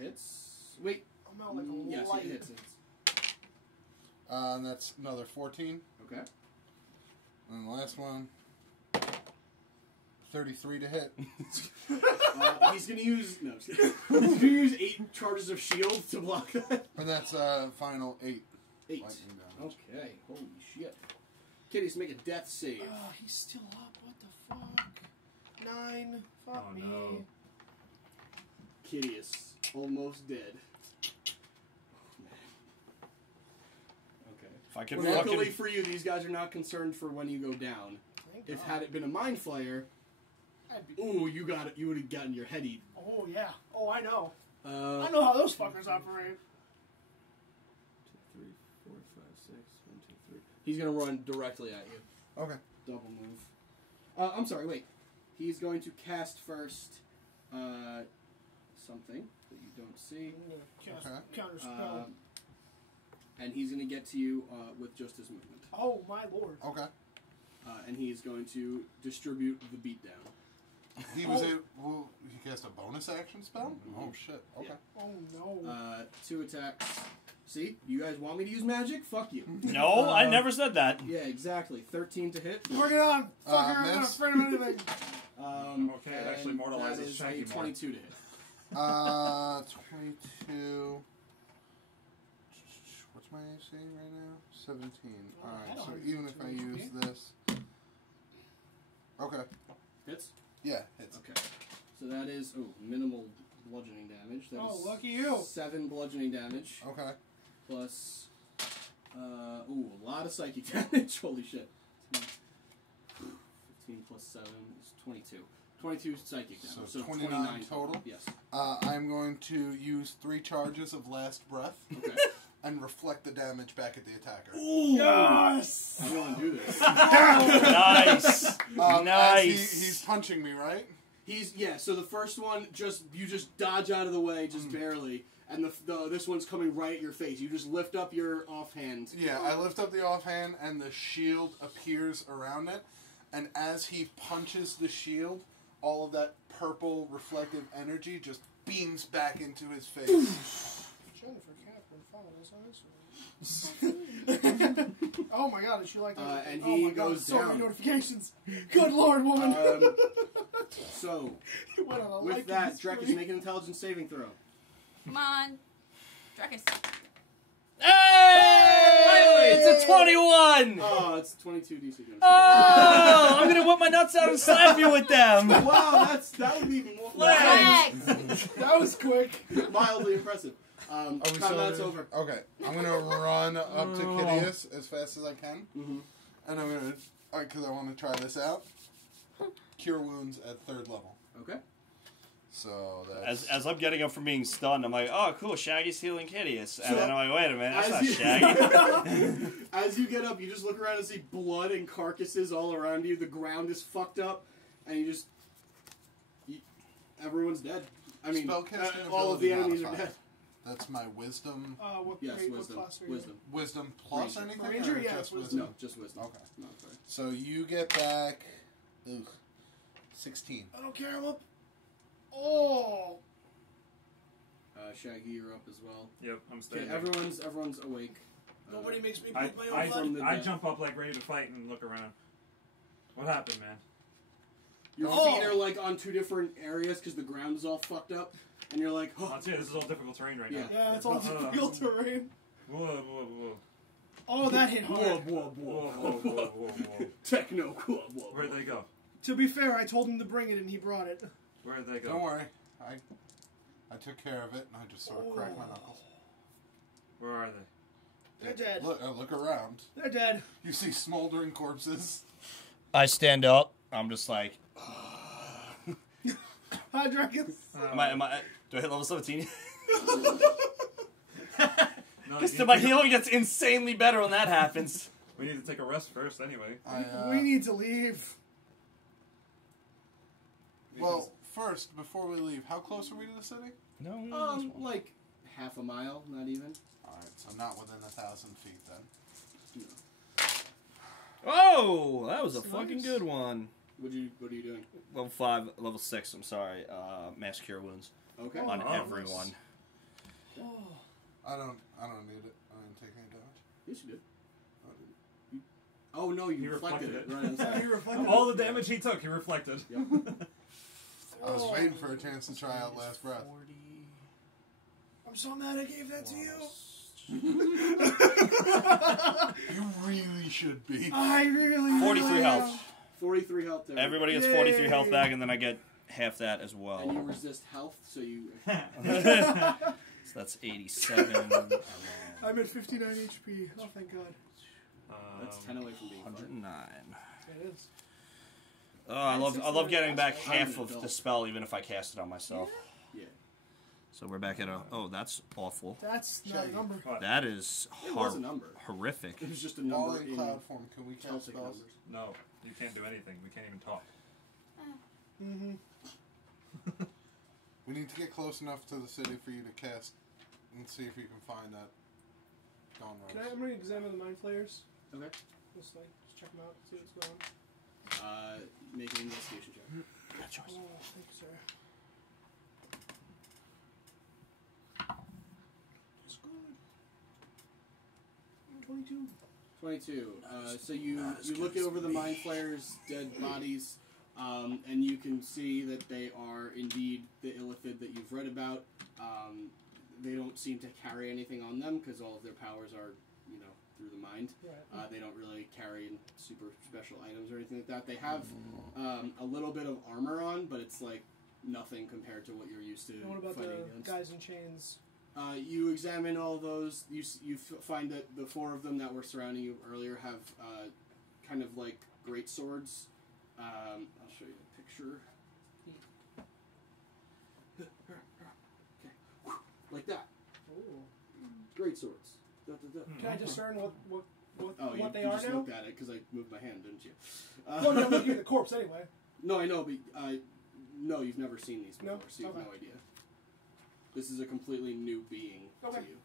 Hits. Wait. I'm out like a Yes, light. it hits. And that's another 14. Okay. And the last one, 33 to hit. He's gonna use he's gonna use 8 charges of shield to block that. And that's final 8. 8. lightning damage. Okay. Holy shit. Kitteus, make a death save. Oh, he's still up. What the fuck? 9. Fuck Oh, me. no. Kitteus, almost dead. Okay. If I can Luckily fucking... for you, these guys are not concerned for when you go down. Thank If God. had it been a mind flayer, I'd be... ooh, you got it. You would have gotten your head eaten. Oh, yeah. Oh, I know. I I know how those fuckers operate. 2, 3, 4, 5, 6, 1, 2, 3. He's gonna run directly at you. Okay. Double move. I'm sorry. Wait. He's going to cast first. Something that you don't see. I'm gonna cast Okay. counter spell. And he's going to get to you with just his movement. Oh, my lord. Okay. And he's going to distribute the beatdown. He was he cast a bonus action spell? Oh shit. Okay. Yeah. Oh, no. 2 attacks. See? You guys want me to use magic? Fuck you. No, I never said that. Yeah, exactly. 13 to hit. Bring it on. Fucker, I'm not miss. afraid of anything. and Okay, it actually mortalizes that is Shaggy a more. 22 to hit. 22. What's my AC right now? 17. Oh, I Alright, don't so have even if I 22 use HP. this. Okay. Hits? Yeah, it's Okay. So that is, minimal bludgeoning damage. That Oh, is lucky you. 7 bludgeoning damage. okay. Plus, a lot of psychic damage. Holy shit. 15 plus 7 is 22. 22 psychic damage. So 29 total? Yes. I'm going to use 3 charges of last breath Okay. and reflect the damage back at the attacker. Yes! I want to do this. Nice. As Nice. he's punching me, right? So the first one, you just dodge out of the way, just barely. And this one's coming right at your face. You just lift up your offhand. Yeah, I lift up the offhand and the shield appears around it. And as he punches the shield, all of that purple reflective energy just beams back into his face. Jennifer Catherine followed us on this. Oh my god, did she like that? And oh he my god, goes so many down. notifications. Good lord, woman. So, You went on a with liking that, spree. Drekas, make an intelligence saving throw. Come on. Drekas. Hey! It's a 21! Oh, it's 22 DC. Oh! I'm gonna whip my nuts out and slap you with them! Wow, that would be even more Flags. That was quick. mildly impressive. Are we still Combat's doing- over. Okay, I'm gonna run up to Kitteus as fast as I can, Mm-hmm. and I'm gonna, because I want to try this out. Cure wounds at 3rd level. Okay. So that's As I'm getting up from being stunned, I'm like, oh, cool, Shaggy's healing Kitteus. And So, then I'm like, wait a minute, that's as not you- Shaggy. As you get up, you just look around and see blood and carcasses all around you. The ground is fucked up, and everyone's dead. I mean, Spellcasting all of the ability enemies are modifier. dead. That's my wisdom. What, Yes, what wisdom. class are you? Wisdom. Wisdom plus Ranger. anything? Ranger, or yeah, just it's wisdom? No, just wisdom. Okay. No, sorry. So you get back 16. I don't care. I'm up. Oh. Shaggy, you're up as well. Yep, I'm Okay, staying. everyone's awake. Nobody makes me I, poop my own blood. from the I dead. jump up like ready to fight and look around. What happened, man? Your Oh. feet are like on 2 different areas because the ground is all fucked up, and you're like, oh, I'll tell you, this is all difficult terrain right Yeah. now. Yeah, it's all difficult terrain. Whoa, whoa, whoa. Oh, that hit whoa, hard. whoa, Whoa, whoa, whoa, whoa, whoa, whoa. techno, whoa, whoa. Where'd they go? To be fair, I told him to bring it and he brought it. Where'd they go? Don't worry. I took care of it and I just sort of cracked my knuckles. Where are they? They're dead. Look around. They're dead. You see smoldering corpses. I stand up. I'm just like, Hi, Drekas. do I hit level 17? No, Because you my need to- healing gets insanely better when that happens. We need to take a rest first, anyway. We need to leave. Well, first, before we leave, how close are we to the city? No, Like half a mile, not even. Alright, so not within 1,000 feet then. Oh, that was a That's fucking nice. good one. What are you doing? Level 5, level 6, I'm sorry. Mass cure wounds Okay. Oh. on nice. everyone. Oh. I don't need it. I didn't take any damage. Yes, you did. Oh no, you He reflected it. reflected Right. I'm Yeah, sorry. he reflected. All the damage he took, he reflected. Yep. I was waiting for a chance to try out Last Breath. I'm so mad I gave that to you. You really should be. I really 43 health. 43 health there. Everybody gets Yay. 43 health back, and then I get half that as And you well. resist health, so you. So that's 87. I'm at 59 HP. Oh, thank God. That's 10 away from being fine. 109. It is. Oh, I love getting back I'm half an of the adult. spell, even if I cast it on myself. Yeah. So we're back at a. Oh, that's awful. That's not a Shaggy. number. What? That is It was a number. horrific. It was just a number Falling in cloud form, can we cast Celtic spells? numbers. No, you can't do anything. We can't even talk. Mm-hmm. We need to get close enough to the city for you to cast and see if you can find that Dawn Rose. I'm going to examine the mind flayers. Okay. Just check them out, see what's going on. Make an investigation check. Oh, thank you, sir. It's good. 22. 22. So you look over the mind flayers' dead bodies, and you can see that they are indeed the illithid that you've read about. They don't seem to carry anything on them because all of their powers are, through the mind. Right. They don't really carry super special items or anything like that. They have a little bit of armor on, but it's like nothing compared to what you're used to And what about fighting the against. guys in chains? You examine all those. You find that the 4 of them that were surrounding you earlier have kind of like great swords. I'll show you a picture. Okay. Like that. Oh. Great swords. Da, da, da. Can I discern what Oh, what they you are just now? looked at it because I moved my hand, didn't you? Well, no, I'm looking at the corpse anyway. No, I know, but no, you've never seen these before, No? so you have Okay. no idea. This is a completely new being Okay. to you.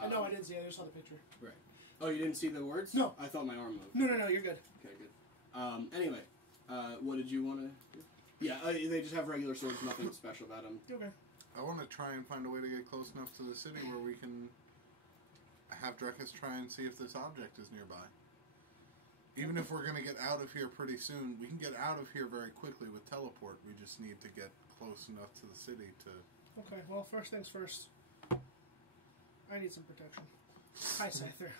I know I didn't see it. I just saw the picture. Right. Oh, you didn't see the words? No. I thought my arm moved. No, you're good. Okay, good. Anyway, what did you want to do? Yeah, they just have regular swords, nothing special about them. Okay. I want to try and find a way to get close enough to the city where we can have Drekas try and see if this object is nearby. Even if we're going to get out of here pretty soon, we can get out of here very quickly with teleport. We just need to get close enough to the city to... Okay, well, first things first. I need some protection. Hi, Scyther.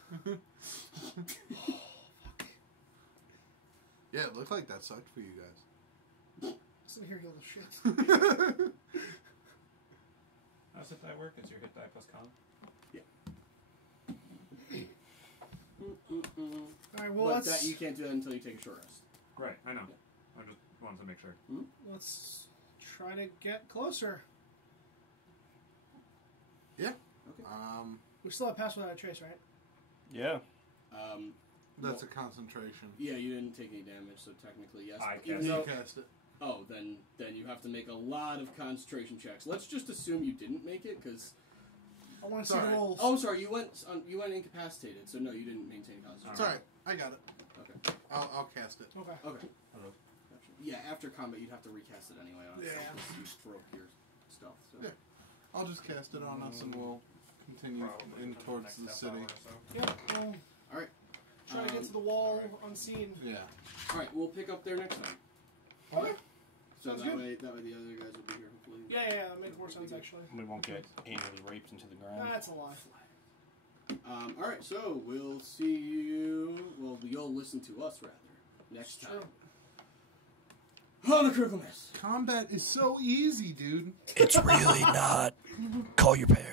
Yeah, it looked like that sucked for you guys. Listen here, you little shit. How's hit die work? Is your hit die plus con? Alright, well, But let's... that, you can't do that until you take a short rest. Right, I know. I just wanted to make sure. Let's try to get closer. Yeah. Okay. We still have pass without a trace, right? Yeah. That's a concentration. Yeah, you didn't take any damage, so technically yes. I Even You though- cast it. Oh, then you have to make a lot of concentration checks. Let's just assume you didn't make it, because... I want to see the Sorry. rolls. Oh, sorry, you went incapacitated, so no, you didn't maintain concentration. It's alright. I got it. Okay. I'll cast it. Okay. Okay. Hello. Gotcha. Yeah, after combat, you'd have to recast it anyway on itself, Yeah. because you broke your stuff. So. Yeah. I'll just cast it on us and we'll continue in towards the city. Yeah, well, Alright. try to get to the wall unseen. Yeah. Alright, we'll pick up there next time. Okay. So Sounds that good. way the other guys will be here, hopefully. Yeah, that makes more sense, actually. We won't get anally raped into the ground. That's a lie. Alright, so we'll see you... Well, you'll listen to us, rather, next time. On the Critical Miss. Combat is so easy, dude. It's really not. Call your parents.